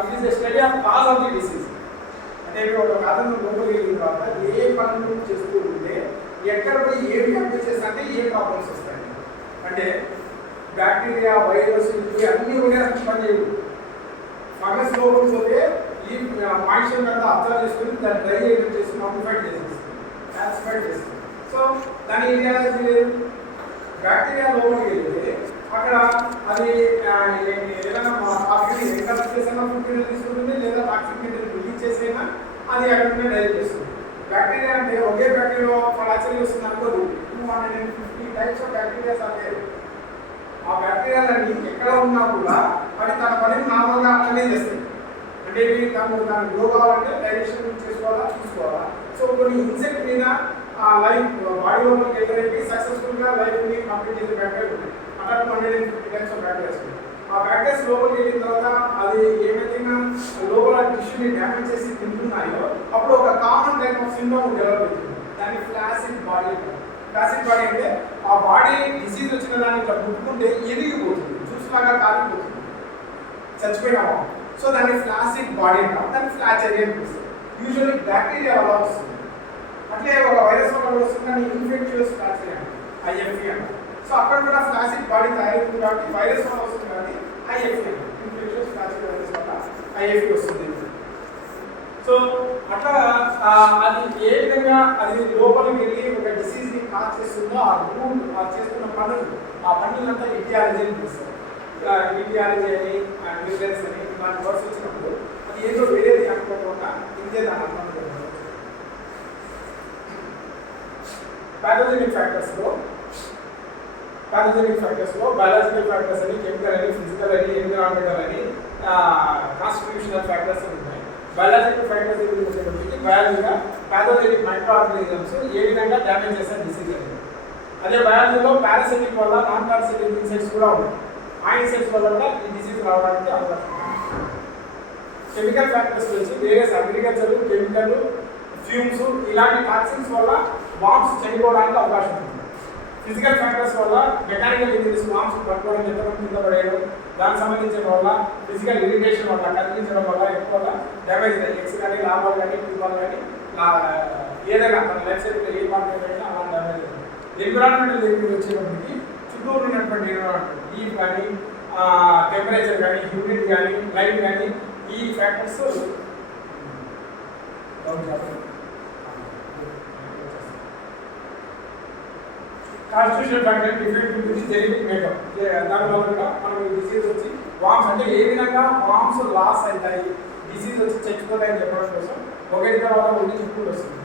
it is a study of cause of the disease. అంటే ఒక కారణం లోపలికి వెళ్ళిన తర్వాత ఏ పనులు చేస్తూ ఉంటే ఎక్కడ పోయి ఏమి కంప్లీట్ చేస్తా అంటే ఏ ప్రాబ్లమ్స్ వస్తాయి. అంటే బ్యాక్టీరియా, వైరస్ ఇవి అన్నీ ఒకే రకం పనిచేయవు. ఫంగస్ లోపలికి పోతే ఈ మాయిశ్చర్ అంతా అబ్జర్వ్ చేసుకుని దాన్ని డ్రై చేసి మాడిఫైడ్ చేసేస్తుంది, ట్రాన్స్ఫైడ్ చేస్తుంది. సో దాని ఇటియాలజీ లేదు. బ్యాక్టీరియా లోపలికి వెళ్తే అక్కడ అది ఏదైనా టాక్సిక్ చేసినా ఫుడ్ తీసుకుంటుంది, లేదా టాక్సిక్ రిలీజ్ చేసైనా అది అక్కడ డైజెస్ట్ చేస్తుంది. బ్యాక్టీరియా అంటే ఒకే బ్యాక్టీరియా ఫ్లాచరీ వస్తుంది అనుకోదు. 250 టైప్స్ ఆఫ్ బ్యాక్టీరియాస్ అంటే ఆ బ్యాక్టీరియాలన్నీ ఎక్కడ ఉన్నా కూడా అవి తన పనిని నార్మల్గా అట్లనే చేస్తాయి. అంటే దానికి గ్రో కావాలంటే డైజెషన్ చేసుకోవాలా, చూసుకోవాలా. సో కొన్ని ఇన్సెక్ట్ మీద లైఫ్ బాడీ లోపలికి వెళ్ళడానికి సక్సెస్ఫుల్గా లైఫ్ని కంప్లీట్ చేసే బ్యాక్టీరియా ఉన్నాయి. అట్లా 250 టైప్స్ ఆఫ్ బ్యాక్టీరియాస్ ఉన్నాయి. ఆ బ్యాక్టీరియాస్ లోపలికి వెళ్ళిన తర్వాత అది ఏమైతే లోపల టిష్యూని డ్యామేజ్ చేసి తింటున్నాయో అప్పుడు ఒక common type of syndrome develop అవుతుంది. దాన్ని ఫ్లాసిడ్ బాడీ అంటారు. ఫ్లాసిడ్ బాడీ అంటే ఆ బాడీ డిసీజ్ వచ్చిన దాన్ని ఇట్లా ముట్టుకుంటే ఎరిగిపోతుంది, జ్యూస్ లాగా కాలిపోతుంది, చచ్చిపోయినామా. సో దాన్ని ఫ్లాసిడ్ బాడీ అంటాం, దాన్ని ఫ్లాచరీ అని పిలుస్తుంది. యూజువల్లీ బ్యాక్టీరియా వల్ల వస్తుంది. అట్లే ఒక వైరస్ వల్ల వస్తుంది, కానీ ఇన్ఫెక్షియస్ ఫ్లాచరీ అంటాం, ఐఎఫ్ఈ అంటాం. సో అక్కడ కూడా ఫ్లాసిడ్ బాడీ తయారవుతుంది కాబట్టి వైరస్ వల్ల వస్తుంది, కానీ ఐఎఫ్ఈ అంటాం. ఇన్ఫెక్షియస్ ఫ్లాసిడ్ వైరస్ వల్ల ఐఎఫ్ఈ వస్తుంది. సో అట్లా అది ఏ విధంగా అది లోపలికి వెళ్ళి ఒక డిసీజ్ ని కాజ్ చేస్తుందో ఆ రూట్ చేస్తున్న పనులు, ఆ పనులంతా ఇటియాలజీ అని పిలుస్తారు. ఇటియాలజీ అని, న్యూట్రియన్స్ అని ఇలాంటి వర్డ్స్ వచ్చినప్పుడు అది ఏదో వేరేది అనుకోకుండా ఇంతే దాని అర్థం. ప్యాథోజెనిక్ ఫ్యాక్టర్స్ లో బయాలజికల్ ఫ్యాక్టర్స్ అని, కెమికల్ అని, ఫిజికల్ అని, ఎన్విరాన్మెంటల్ అని, కాన్స్టిట్యూషనల్ ఫ్యాక్టర్స్ అని ఉన్నాయి. బయాలజికల్ ఫ్యాక్టర్స్ వచ్చేటప్పటికి బయాలజీగా ప్యాథోజెనిక్ మైక్రో ఆర్గానిజమ్స్ ఏ విధంగా డ్యామేజ్ చేస్తారు డిసీజ్ అనేది. అదే బయాలజీలో పారాసిటిక్ వల్ల, నాన్ పారాసిటిక్ ఇన్సెక్ట్స్ కూడా ఉన్నాయి. ఆ ఇన్సెక్ట్స్ వల్ల కూడా ఈ డిసీజ్ రావడానికి అవకాశం ఉంది. కెమికల్ ఫ్యాక్టర్స్ వచ్చి వేరియస్ అగ్రికల్చర్, కెమికల్, ఫ్యూమ్స్ ఇలాంటి టాక్సిన్స్ వల్ల వామ్స్ చనిపోవడానికి అవకాశం ఉంది. ఫిజికల్ ఫ్యాక్టర్స్ వల్ల మెకానికల్ ఇంజరీస్, వామ్స్ పట్టుకోవడం, ఎంతమంది కింద పడేయడం, దానికి సంబంధించిన వల్ల ఫిజికల్ ఇరిటేషన్ వల్ల, కదిలించడం వల్ల ఎక్కువ డ్యామేజ్ అయ్యి ఎక్స్ కానీ, లాభాలు కానీ, ట్యూబాలు కానీ ఏదైనా మన లైఫ్ సైకిల్ ఏ పార్ట్ అయినా అలా డ్యామేజ్ అవుతుంది. ఎన్విరాన్మెంటల్ దగ్గరికి వచ్చేటప్పటికి చుట్టూరు ఉన్నటువంటి ఎన్విరాన్మెంట్, హీట్ కానీ, టెంపరేచర్ కానీ, హ్యూమిడిటీ కానీ, లైట్ కానీ, ఈ ఫ్యాక్టర్స్ కాన్స్టిట్యూషన్ ఫ్యాక్టర్ డిఫరెంట్ ఉంటుంది. జెనెటిక్ మేకప్ దానివల్ల కూడా మనకి డిసీజ్ వచ్చి వామ్స్ అంటే ఏ విధంగా వామ్స్ లాస్ అవుతాయి, డిసీజ్ వచ్చి చచ్చిపోతాయని చెప్పడం కోసం ఒకటి తర్వాత ఒకటి చెప్పుకుంటూ వస్తుంది.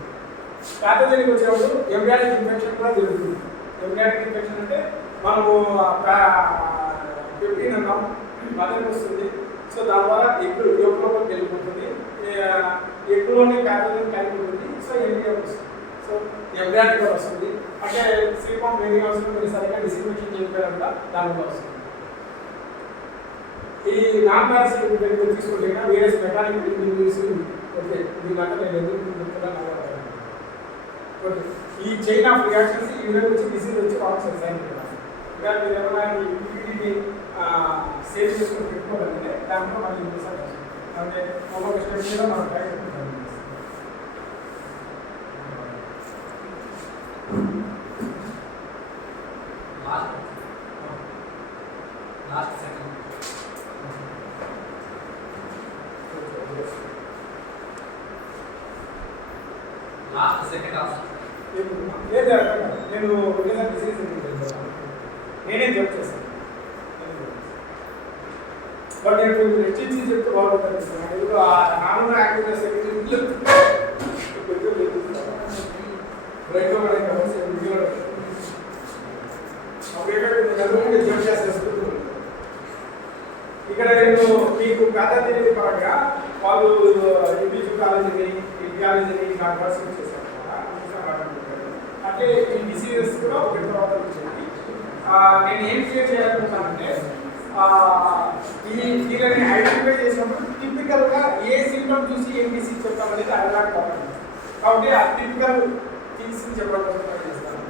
ప్యాథోజెనిక్ వచ్చినప్పుడు ఎంబ్రియానిక్ ఇన్ఫెక్షన్ కూడా జరుగుతుంది. ఎంబ్రియానిక్ ఇన్ఫెక్షన్ అంటే మనము 15 అన్నాం, మదర్కి వస్తుంది. సో దాని ద్వారా ఎగ్గులోకి వెళ్ళిపోతుంది, ఎగ్గులోని ప్యాథోజెన్ కలిగి ఉంటుంది. సో ఎంబ్రియా వస్తుంది. సో ఎంబ్రియానిక్ వస్తుంది అంటే సిలికాన్ వేరిగా వస్తుంది, మీరు సరిగ్గా డిస్ఇన్ఫెక్షన్ చేయకపోయినా దానివల్ల వస్తుంది. ఈ నాన్ పారాసిటిక్ తీసుకుంటే వేరే మెకానిక్ ఇంజరీస్ ఓకే దీనికంటే నేను ఎందుకు చెప్తున్నా ఓకే. ఈ చైన్ ఆఫ్ రియాక్షన్స్ ఈ విధంగా వచ్చి డిసీజ్ వచ్చి వామ్స్ సైన్ ఇంకా మీరు ఏమైనా యూటిలిటీ సేవ్ చేసుకుని పెట్టుకోవాలంటే దాంట్లో మనకి ఇంప్రెషన్ వస్తుంది. అంటే ఒక్కొక్క స్టెప్ మీద మనం ట్రై చేసుకుంటాం. లాస్ట్ సెకండ్ హాఫ్ లేదు నేను ఒకేసారి డిసీజ్ నేనే జప్ చేస్తాను బట్ నేను రెచ్చించి చెప్తే బాగుంటుంది ఇప్పుడు ఆ నాన్న యాక్టివ్ ఇక్కడ నేను మీకు ప్రాధాన్యత పరంగా వాళ్ళు ఇంగ్లీష్ కాలేజీని విద్యాలజీని నాకు వర్షం చేశాను అంటే ఈ డిసీజెస్ కూడా ఒక తర్వాత వచ్చింది. నేను ఏం క్లియర్ చేయాలనుకుంటానంటే దీనిని ఐడెంటిఫై చేసినప్పుడు టిపికల్గా ఏ సింటమ్ చూసి ఏం డిసీజ్ చెప్తామనేది అడగడానికి కాబట్టి ఆ టిపికల్ థింగ్స్ చెప్పడం కోసం ట్రై చేస్తాను.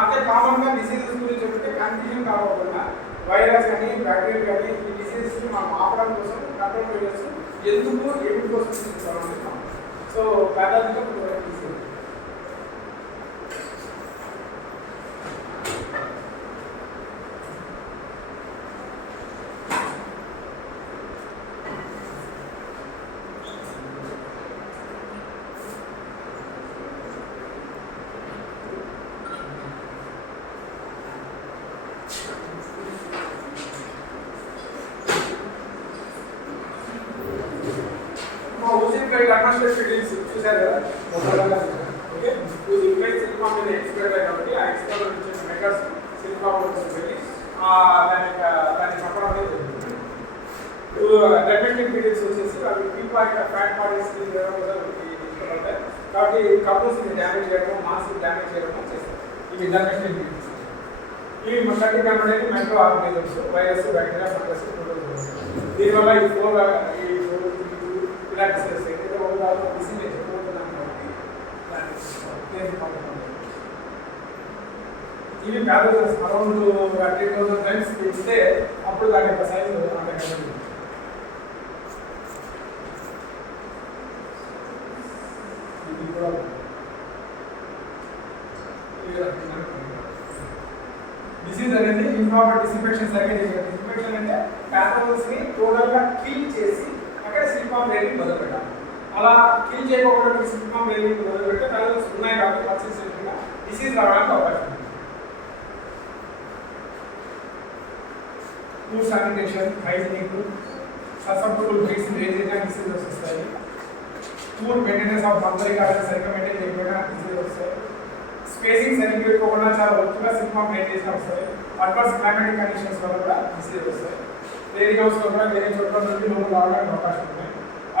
అంటే కామన్గా డిసీజెస్ గురించి చెప్తే కన్ఫ్యూజన్ కాకుండా వైరస్ కానీ బ్యాక్టీరియా కానీ ఈ డిసీజెస్ మనం ఆపడం కోసం కంట్రోల్ చేయవచ్చు ఎందుకు ఏమి కోసం తీసుకుంటాం. సో ప్రాధాన్యత డిసీజ్ చూసారు కదా ఓకే ఇంప్లైట్ సిలికాన్ మీద ఎక్స్పైర్ కాబట్టి ఆ ఎక్స్పైర్ వచ్చిన మెటర్స్ సిలికాన్ వెళ్ళి దాన్ని చెప్పడం అనేది జరుగుతుంది. డెమెటిక్ పీరియడ్స్ వచ్చేసి అవి ఫ్యాట్ బాడీస్ ఇష్టపడతాయి కాబట్టి కపుల్స్ని డ్యామేజ్ చేయడం మాస్ని డ్యామేజ్ చేయడం చేస్తారు. ఇవి డెమెటిక్ పీరియడ్స్. ఇవి కంటిన్యూ అనేది micro organisms virus bacteria fungus దీనివల్ల ఈ ఫోర్ ఇలా డిసీజెస్ డిసీజ్ ఇవి ప్యాథోజన్స్ అరౌండ్ 30,000 టైమ్స్ పెంచితే అప్పుడు దాని యొక్క సైజు అంటే డిసీజ్ అనేది ఇంప్రాపర్ డిస్ఇన్ఫెక్షన్ సరిగ్గా చేయాలి. డిస్ఇన్ఫెక్షన్ అంటే ప్యాథోజన్స్ని టోటల్గా కిల్ చేసి అక్కడ సిలికాన్ రేటింగ్ మొదలు పెట్టాలి. అలా కిల్ చేయకపోవడానికి సిలికాన్ రేటింగ్ మొదలు పెడితే ప్యాథోజన్స్ ఉన్నాయి కాబట్టి కన్సిస్టెంట్గా డిసీజ్ రావడానికి అవకాశం ఉంది. Food sanitation hygienic susceptible breeds range diseases వస్తాయి. ఫుడ్ మెయింటెనెన్స్ ఆఫ్ బందరీ గార్డెన్ సరిగ్గా మెయింటైన్ చేయకపోయినా డిసీజ్ వస్తాయి. స్పేసింగ్ సరిగ్గా పెట్టుకోకుండా చాలా ఒత్తుగా సిలికాన్ మెయింటైన్ చేసినా వస్తాయి. అడ్వర్స్ క్లైమాటిక్ కండిషన్స్ వల్ల కూడా డిసీజ్ వస్తాయి. వేరే హౌస్లో కూడా వేరే చోట్ల నుండి లోపల రావడానికి అవకాశం ఉన్నాయి.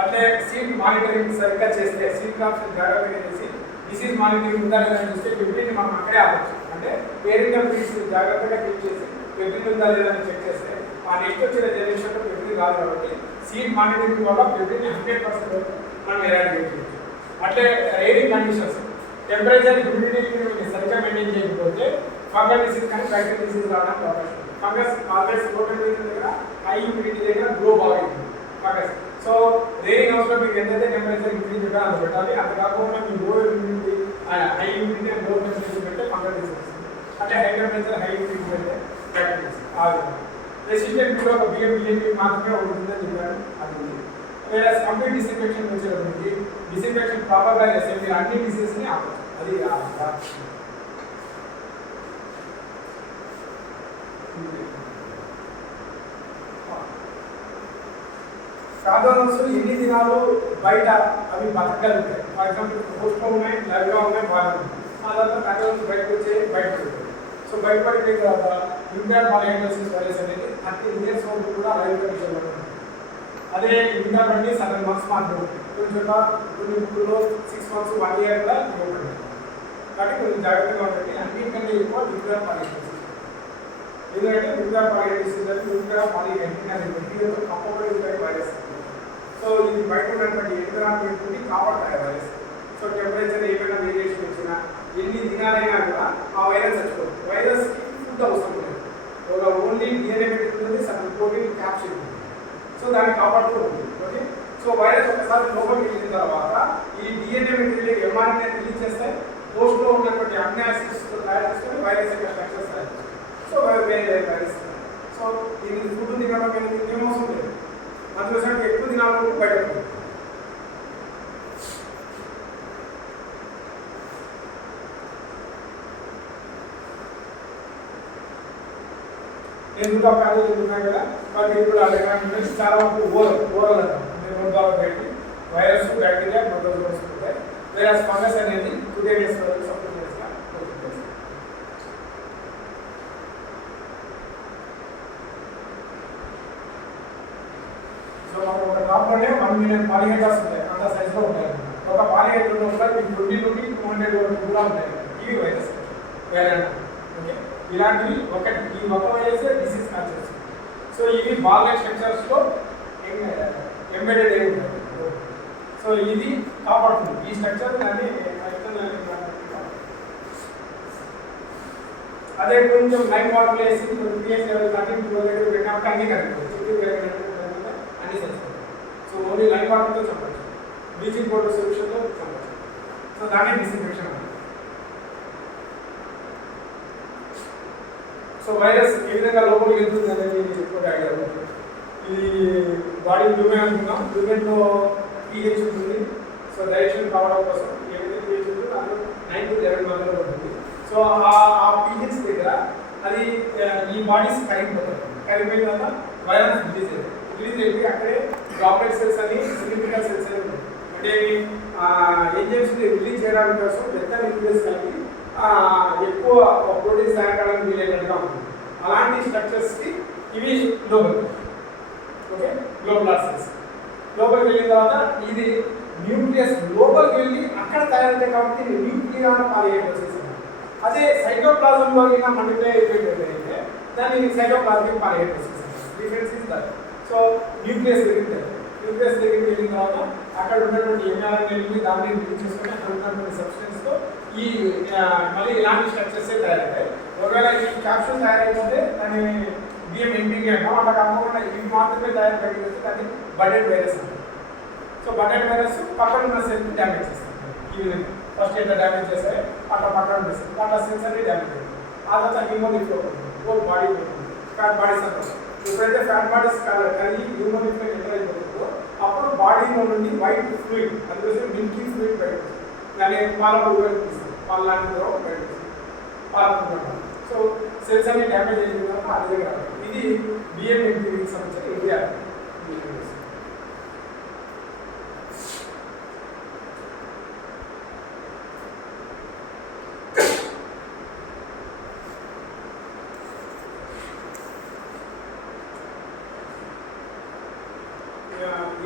అట్లే సీడ్ మానిటరింగ్ సరిగ్గా చేస్తే సీడ్ క్రాప్స్ జాగ్రత్తగా చేసి డిసీజ్ మానిటరింగ్ ఉందా లేదని చూస్తే పెబ్రిన్ మనం అక్కడే ఆపచ్చు. అంటే పేరెంటల్ బ్రీడ్స్ జాగ్రత్తగా కీప్ చేసి పెబ్రిన్ ఉందా లేదని చెక్ చేస్తే ఆ నెక్స్ట్ వచ్చిన జనరేషన్లో పెబ్రిన్ రాదు కాబట్టి సీడ్ మానిటరింగ్ వల్ల పెబ్రిన్ 100% మనం ఎరాడికేట్ చేయొచ్చు. అట్లే రేరింగ్ కండిషన్స్ టెంపరేచర్ హ్యూమిడిటీ సరిగ్గా మెయింటైన్ చేయకపోతే ఫంగల్ డిసీజ్ కానీ బ్యాక్టీరియల్ డిసీజ్ రావడానికి అవకాశం. ఫంగస్ ఆల్వేస్ లో టెంపరేచర్ దగ్గర హై హ్యూమిడిటీ దగ్గర గ్రో బాగా అవుతుంది ఫంగస్. సో రేరింగ్ హౌస్లో మీకు ఎంతైతే టెంపరేచర్ ఇంక్రీజ్ ఉంటే అంత పెట్టాలి. అంత కాకుండా మీరు లో హ్యూమిడిటీ హై హ్యూమిడిటీ అండ్ లో టెంపరేచర్ పెడితే ఫంగల్ డిసీజ్ వస్తుంది. అంటే హై టెంపరేచర్ హై హ్యూమిడిటీ పెడితే బ్యాక్టీరియల్ డిసీజ్ ఆ విధంగా. రెసిస్టెంట్ కూడా ఒక బిఎంబిఎంపీ మాత్రమే ఉంటుందని చెప్పారు. అది ఉంది. వేరే కంప్లీట్ డిస్ఇన్ఫెక్షన్ వచ్చేటప్పటికి డిస్ఇన్ఫెక్షన్ ప్రాపర్గా చేస్తే మీరు అన్ని డిసీజ్ని ఆపచ్చు. అది ప్యాథోజన్స్ ఎన్ని దినాలు బయట అవి బతకగలుగుతాయి. ఫర్ ఎగ్జాంపుల్ పోస్ట్లో ఉన్నాయి, లైవ్గా ఉన్నాయి, బాగుంది. ఆ తర్వాత ప్యాథోజన్స్ బయటకు వచ్చి బయటపడుతుంది. సో బయటపడిపోయిన తర్వాత ఇంటర్ పాలైటోసిస్ వైరస్ అనేది 30 years వరకు కూడా లైవ్ కండిషన్లో ఉంటుంది. అదే ఇంటర్ బట్టి 7 months మాత్రమే కొన్ని చోట్ల కొన్ని ముక్కుల్లో 6 months 1 year కూడా ఇవ్వబడింది. కాబట్టి కొంచెం జాగ్రత్తగా ఉండండి. అన్నింటికంటే ఎక్కువ న్యూక్లియర్ పాలైటోసిస్. ఎందుకంటే న్యూక్లియర్ పాలైటోసిస్ అంటే న్యూక్లియర్ పాలిహెడ్రిన్ అనే మెటీరియల్తో కప్పబడి ఉంటాయి వైరస్. సో ఇది బయట ఉన్నటువంటి ఎన్విరాన్మెంట్ని కాపాడుతాయి వైరస్. సో టెంపరేచర్ ఏమైనా వేరియేషన్ వచ్చినా ఎన్ని దినాలైనా కూడా ఆ వైరస్ చచ్చిపోతుంది. వైరస్కి ఫుడ్ అవసరం లేదు. ఒక ఓన్లీ డిఎన్ఏ పెట్టుకుంటుంది, సగం ప్రోటీన్ క్యాప్సిల్ ఉంటుంది. సో దాన్ని కాపాడుతూ ఉంటుంది. ఓకే. సో వైరస్ ఒకసారి లోపలికి వెళ్ళిన తర్వాత ఈ డిఎన్ఏ మెటీరియల్ ఎంఆర్ఎన్ఏ రిలీజ్ చేస్తే పోస్ట్లో ఉన్నటువంటి అన్ని యాసిడ్స్తో తయారు చేసుకొని వైరస్ యొక్క స్ట్రక్చర్స్ తయారు చేస్తారు. సో వేరే వైరస్. సో దీనికి ఫుడ్ తినడం అనేది ఏమవసరం లేదు. అందుకోసం ఎక్కువ దినాలకు బయటపడుతుంది. ఎందుకు ఆ ప్యాథోజన్ ఉన్నాయి కదా వాటి ఇప్పుడు అడగడానికి చాలా వరకు ఓరల్ అంటాం ద్వారా పెట్టి వైరస్ బ్యాక్టీరియా ప్రోటోజోన్స్ ఉంటాయి వేరే ఫంగస్ అనేది కుటేనియస్ సపోర్ట్ చేస్తా సో మనకు ఒక డ్రాప్లోనే 1 మిలియన్ పాలిహెడ్రాస్ ఉంటాయి అంత సైజులో ఉంటాయి ఒక పాలిహెడ్రో కూడా 20 నుండి 200 వరకు కూడా ఉంటాయి ఇవి వైరస్ వేరియంట్ ఓకే ఇలాంటివి ఒకటి ఈ ఒక వైరస్ డిసీజ్ కాజ్ చేస్తుంది సో ఇవి బాగా స్ట్రక్చర్స్లో ఎంబెడెడ్ అయి ఉంటాయి సో ఇది కాపాడుతుంది ఈ స్ట్రక్చర్ దాన్ని అదే కొంచెం లైన్ వాటర్ వేసి పిహెచ్ లెవెల్ దాటి 12 దగ్గర పెట్టినప్పుడు అన్ని కరెక్ట్ అన్ని సరిపోతుంది సో ఓన్లీ లైన్ వాటర్తో చెప్పచ్చు బ్లీచింగ్ పౌడర్ సొల్యూషన్తో చెప్పచ్చు సో దాన్ని డిస్ఇన్ఫెక్షన్ అంటారు సో వైరస్ ఏ విధంగా లోపలికి వెళ్తుంది అనేది ఎక్కువ ఐడియా ఉంటుంది ఇది బాడీ హ్యూమన్ అనుకున్నాం హ్యూమన్లో pH ఉంటుంది సో డైజెషన్ కావడం కోసం ఏదైతే pH ఉంటుందో అందులో 9 to 11 మధ్యలో ఉంటుంది సో ఆ pH దగ్గర అది ఈ బాడీస్ కరిగిపోయిన తర్వాత వైరస్ రిలీజ్ అయిపోయి అక్కడే డ్రాప్లెట్ సెల్స్ అని సిలిండ్రికల్ సెల్స్ అని ఉంటాయి అంటే ఎంజైమ్స్ రిలీజ్ చేయడానికి కోసం పెద్ద న్యూక్లియస్ కలిపి ఎక్కువ ప్రోటీన్స్ తయారు కావడానికి వీలైనట్టుగా ఉంటుంది అలాంటి స్ట్రక్చర్స్కి ఇవి లోపల ఓకే గ్లోబులార్ సెల్స్ లోపలికి వెళ్ళిన తర్వాత ఇది న్యూక్లియస్ లోపలికి వెళ్ళి అక్కడ తయారైతే కాబట్టి ఇది న్యూక్లియర్ పాలిహెడ్రోసిస్ అదే సైటోప్లాజంలో అయినా మల్టిప్లై అయిపోయింది దాన్ని cytoplasmic polyhedrosis difference is that so nucleus దగ్గరికి వెళ్ళిన తర్వాత అక్కడ ఉన్నటువంటి ఎంఆర్ఎన్ వెళ్ళి దాన్ని రిలీజ్ చేసుకొని అక్కడ ఉన్నటువంటి సబ్స్టెన్స్తో ఈ మళ్ళీ ఇలాంటి స్ట్రక్చర్సే తయారవుతాయి ఒకవేళ ఈ క్యాప్సూల్ తయారైపోతే దాన్ని బిఎంఎన్పీకి అంటాం అట్లా కాకుండా ఇవి మాత్రమే తయారు బయటకు వస్తే దాన్ని బడెడ్ వైరస్ అంటారు సో బడెడ్ వైరస్ పక్కన ఉన్న సెల్ని డ్యామేజ్ చేస్తుంది ఈ విధంగా ఫస్ట్ ఎంత డ్యామేజ్ చేస్తాయి అట్లా పక్కన ఉంటుంది అట్లా సెల్స్ అన్ని డ్యామేజ్ అవుతుంది ఆ తర్వాత హ్యూమోలిఫ్లో హోల్ బాడీ ఉంటుంది ఫ్యాట్ బాడీస్ అంటారు ఎప్పుడైతే ఫ్యాట్ బాడీస్ కలిగి హ్యూమోలిఫ్లో ఎంటర్ అయిపోతుందో అప్పుడు బాడీలో నుండి వైట్ ఫ్లూయిడ్ అందుకోసం మిల్కీ ఫ్లూయిడ్ బయట దాన్ని పాలపూలు కనిపిస్తుంది పాల లాంటి ద్రవం బయట పాలపూలు సో సెల్స్ అన్ని డ్యామేజ్ అయిన తర్వాత అదే కాదు ఇది బిఎంఎన్పీకి సంబంధించిన ఇండియా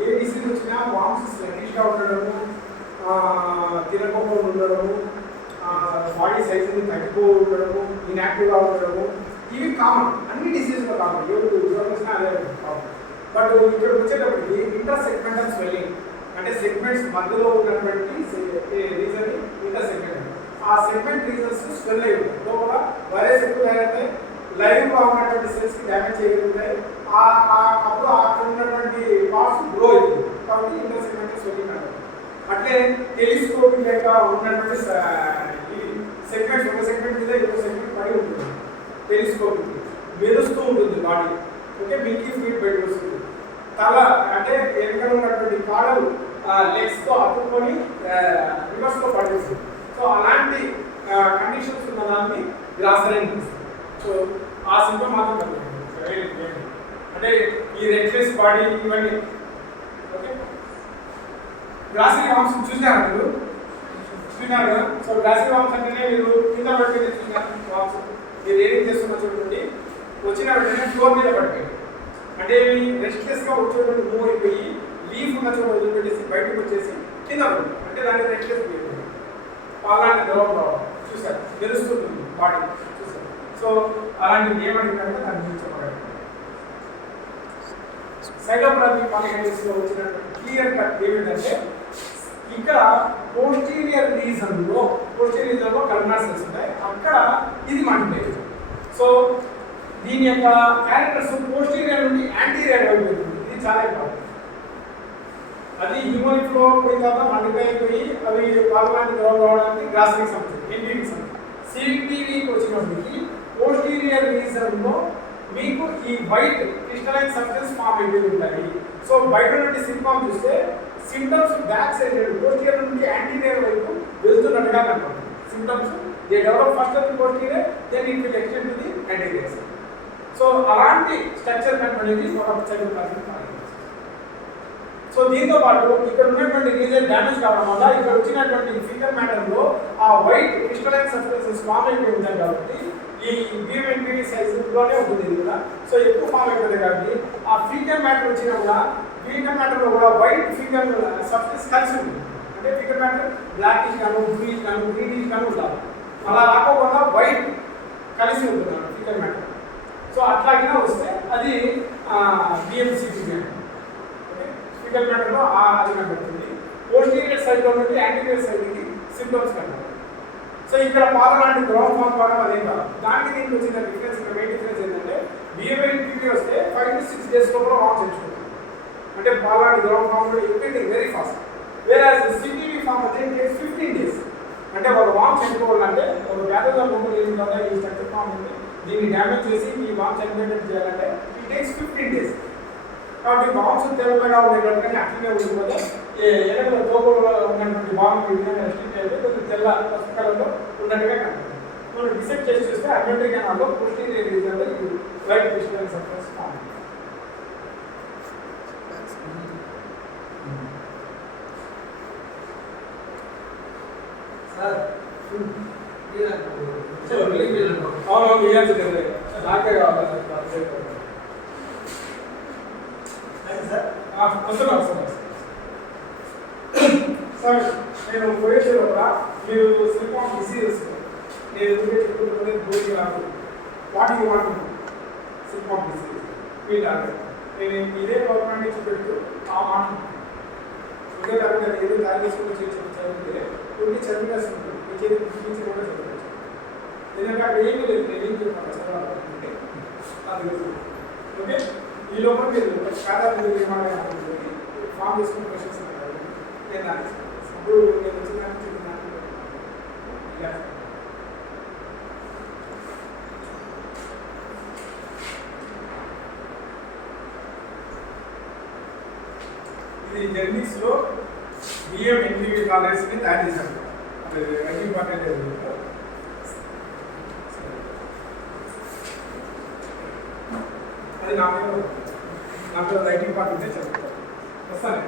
ఏ డిసీజ్ వచ్చినా వామ్స్ స్లెటిష్గా ఉండడము తినకపోవడం ఉండడము బాడీ సైజుని తగ్గిపో ఉండడము ఇన్యాక్టివ్గా ఉండడము ఇవి కామన్ అన్ని డిసీజ్లో కామన్ ఎవరు జ్వరం వచ్చినా అదే కామన్ బట్ ఇక్కడ వచ్చేటప్పటికి ఇంటర్ సెగ్మెంటల్ స్వెల్లింగ్ అంటే సెగ్మెంట్స్ మధ్యలో ఉన్నటువంటి రీజన్ ఇంటర్ సెగ్మెంట్ ఆ సెగ్మెంట్ రీజన్స్ స్వెల్ అయి ఉంటాయి లోపల వైరస్ ఎక్కువ తయారైతే లైవ్గా ఉన్నటువంటి సెల్స్కి డ్యామేజ్ చేయగలుగుతాయి అప్పుడు అక్కడ ఉన్నటువంటి పార్ట్స్ గ్రో అవుతుంది కాబట్టి ఇంటర్ సెగ్మెంటల్ స్వెల్లింగ్ అంటారు అట్లే టెలిస్కోపిక్ లేక ఉన్నటువంటి ఈ సెగ్మెంట్స్ ఒక సెగ్మెంట్ మీద ఇంకో సెగ్మెంట్ పడి ఉంటుంది టెలిస్కోపిక్ మెరుస్తూ ఉంటుంది బాడీ ఓకే మిల్కీ ఫ్లూయిడ్ బయటకు వస్తుంది తల అంటే వెనక ఉన్నటువంటి కాడలు లెగ్స్తో అతుక్కొని రివర్స్లో పడేస్తుంది సో అలాంటి కండిషన్స్ ఉన్న దాన్ని గ్రాసరైన్ సో ఆ సింపం మాత్రం అంటే ఈ రెడ్లెస్ బాడీ ఇవన్నీ ఓకే గ్రాసరీ వామ్స్ చూసినారు మీరు చూసినారు కదా సో గ్రాసరీ వామ్స్ అంటేనే మీరు కింద పడిపోయి చూసినారు వామ్స్ మీరు ఏం చేస్తున్నా చూడండి వచ్చిన వెంటనే ఫ్లోర్ మీద పడిపోయింది అంటే రెస్ట్లెస్గా వచ్చేటువంటి మూవ్ అయిపోయి లీఫ్ ఉన్న చోట వదిలిపెట్టేసి బయటకు వచ్చేసి కింద పడుతుంది అంటే దాన్ని రెస్ట్లెస్ అయిపోయింది అలాంటి ద్రవం రావడం చూసారు తెలుస్తుంది బాడీ చూసారు సో అలాంటివి ఏమడిగినారంటే దాన్ని గురించి చెప్పగలరు సైటోప్లాజమిక్ పాలిహెడ్రోసిస్లో వచ్చినటువంటి క్లియర్ కట్ ఏమిటంటే ఇక్కడ పోస్టీరియర్ రీజన్లో కల్మనర్ సెల్స్ ఉంటాయి అక్కడ ఇది మల్టిప్లై సో దీని యొక్క క్యారెక్టర్స్ పోస్టీరియర్ నుండి యాంటీరియర్ వైపు వెళ్తుంది ఇది చాలా ఇంపార్టెంట్ అది హ్యూమన్లో పోయిన తర్వాత మల్టిప్లై అయిపోయి అవి పాలలాంటి ద్రవం రావడానికి గ్రాసరీకి సంబంధించి ఎన్టీవీకి సంబంధించి సిటీవీకి వచ్చినప్పటికి పోస్టీరియర్ రీజన్లో మీకు ఈ వైట్ క్రిస్టలైన్ సబ్స్టెన్స్ ఫామ్ అయిపోయి ఉంటాయి సో బయట నుండి సింప్టమ్ చూస్తే సింప్టమ్స్ బ్యాక్ సైడ్ పోస్టీరియర్ నుండి యాంటీరియర్ వైపు వెళ్తున్నట్టుగా కనపడుతుంది symptoms they develop first of the posterior then it will extend to the anterior so అలాంటి స్ట్రక్చర్ అనేది ఒక చైల్డ్ ప్లాస్టిక్. సో దీంతో పాటు ఇక్కడ ఉన్నటువంటి రీజన్ డ్యామేజ్ కావడం వల్ల ఇక్కడ వచ్చినటువంటి ఫీకల్ మ్యాటర్ లో ఆ వైట్ క్రిస్టలైన్ సబ్స్టెన్సెస్ ఫామ్ అయిపోయి ఉంటాయి కాబట్టి ఈ BMNPD సైజులోనే ఉంటుంది ఇది కూడా. సో ఎక్కువ ఫామ్ అయిపోతుంది కాబట్టి ఆ ఫీకల్ మ్యాటర్ వచ్చినా కూడా ఫీకల్ మ్యాటర్ లో కూడా వైట్ ఫీకల్ సబ్స్టెన్స్ కలిసి ఉంటుంది. అంటే ఫీకల్ మ్యాటర్ బ్లాకిష్ గాను బ్లూయిష్ గాను గ్రీనిష్ గాను ఉంటారు. అలా రాకుండా వైట్ కలిసి ఉంటుంది ఫీకల్ మ్యాటర్. సో అట్లాగినా వస్తే అది BMCPD అంటే ఫీకల్ మ్యాటర్ లో అది కనబడుతుంది. పోస్టీరియర్ సైడ్ లో నుండి యాంటీరియర్ సైడ్ కి సింప్టమ్స్ కనబడతాయి. సో ఇక్కడ పాల లాంటి గ్రౌండ్ ఫామ్ ద్వారా అదేం కాదు. దానికి దీనికి వచ్చిన డిఫరెన్స్ ఇక్కడ మెయిన్ డిఫరెన్స్ ఏంటంటే BMNPD వస్తే 5 to 6 days లోపల వామ్ తెచ్చుకుంటాం. అంటే పాల లాంటి గ్రౌండ్ ఫామ్ కూడా everything very fast. Whereas CTV farm అయితే 15 days. అంటే ఒక వామ్ చనిపోవాలంటే ఒక ప్యాథోజన్ లోపల ఏం కదా ఈ స్ట్రక్చర్ ఫామ్ ఉంది దీన్ని డ్యామేజ్ చేసి ఈ వామ్ చనిపోయేటట్టు చేయాలంటే ఇట్ టేక్స్ 15 days. కాబట్టి బాంబ్స్ తెల్లగా ఉండేటట్టుగానే అట్లనే ఉండిపోతే ఎనకల తోపులో ఉన్నటువంటి బాంబు విధంగా రెస్ట్రిక్ట్ చేయాలి కొంచెం తెల్ల పసుపు కలర్లో ఉన్నట్టుగా కనపడుతుంది. మనం డిసైడ్ చేసి చూస్తే అడ్మెంటరీ కెనాల్లో పోస్టీరియర్ రీజన్లో ఇది white crystalline substance form. Sir అవును ఇవ్వాలి నాకే కావాలి వస్తున్నాను సార్. నేను పోయేసే లోపల మీరు సిలికాన్ డిసీజెస్ నేను ఎందుకంటే చెప్పుకుంటున్నది గోధి రాదు what you want silicon disease me target నేను ఇదే గవర్నమెంట్ నుంచి పెడుతూ ఆ మాట ఇదే కాకుండా ఏదో తయారు చేసుకుని చదివితే కొన్ని చదివేసి ఉంటుంది మీ చేతి నుంచి కూడా చదవచ్చు. ఎందుకంటే అక్కడ ఏమీ లేదు నేను ఏం చెప్పాను చదవాలంటే అది ఓకే. ఈ లోపల మీరు ఖాతా నిర్మాణం ఫామ్ చేసుకున్న క్వశ్చన్స్ నేను దాన్ని ఇప్పుడు నేను వచ్చిన ఇది జర్నీస్లో BMNPD టాలరెన్స్ని తయారు చేశాను. అది వెరీ ఇంపార్టెంట్. అది నాకు రైటింగ్ పార్ట్ ఉంటే చదువుతాను వస్తాను.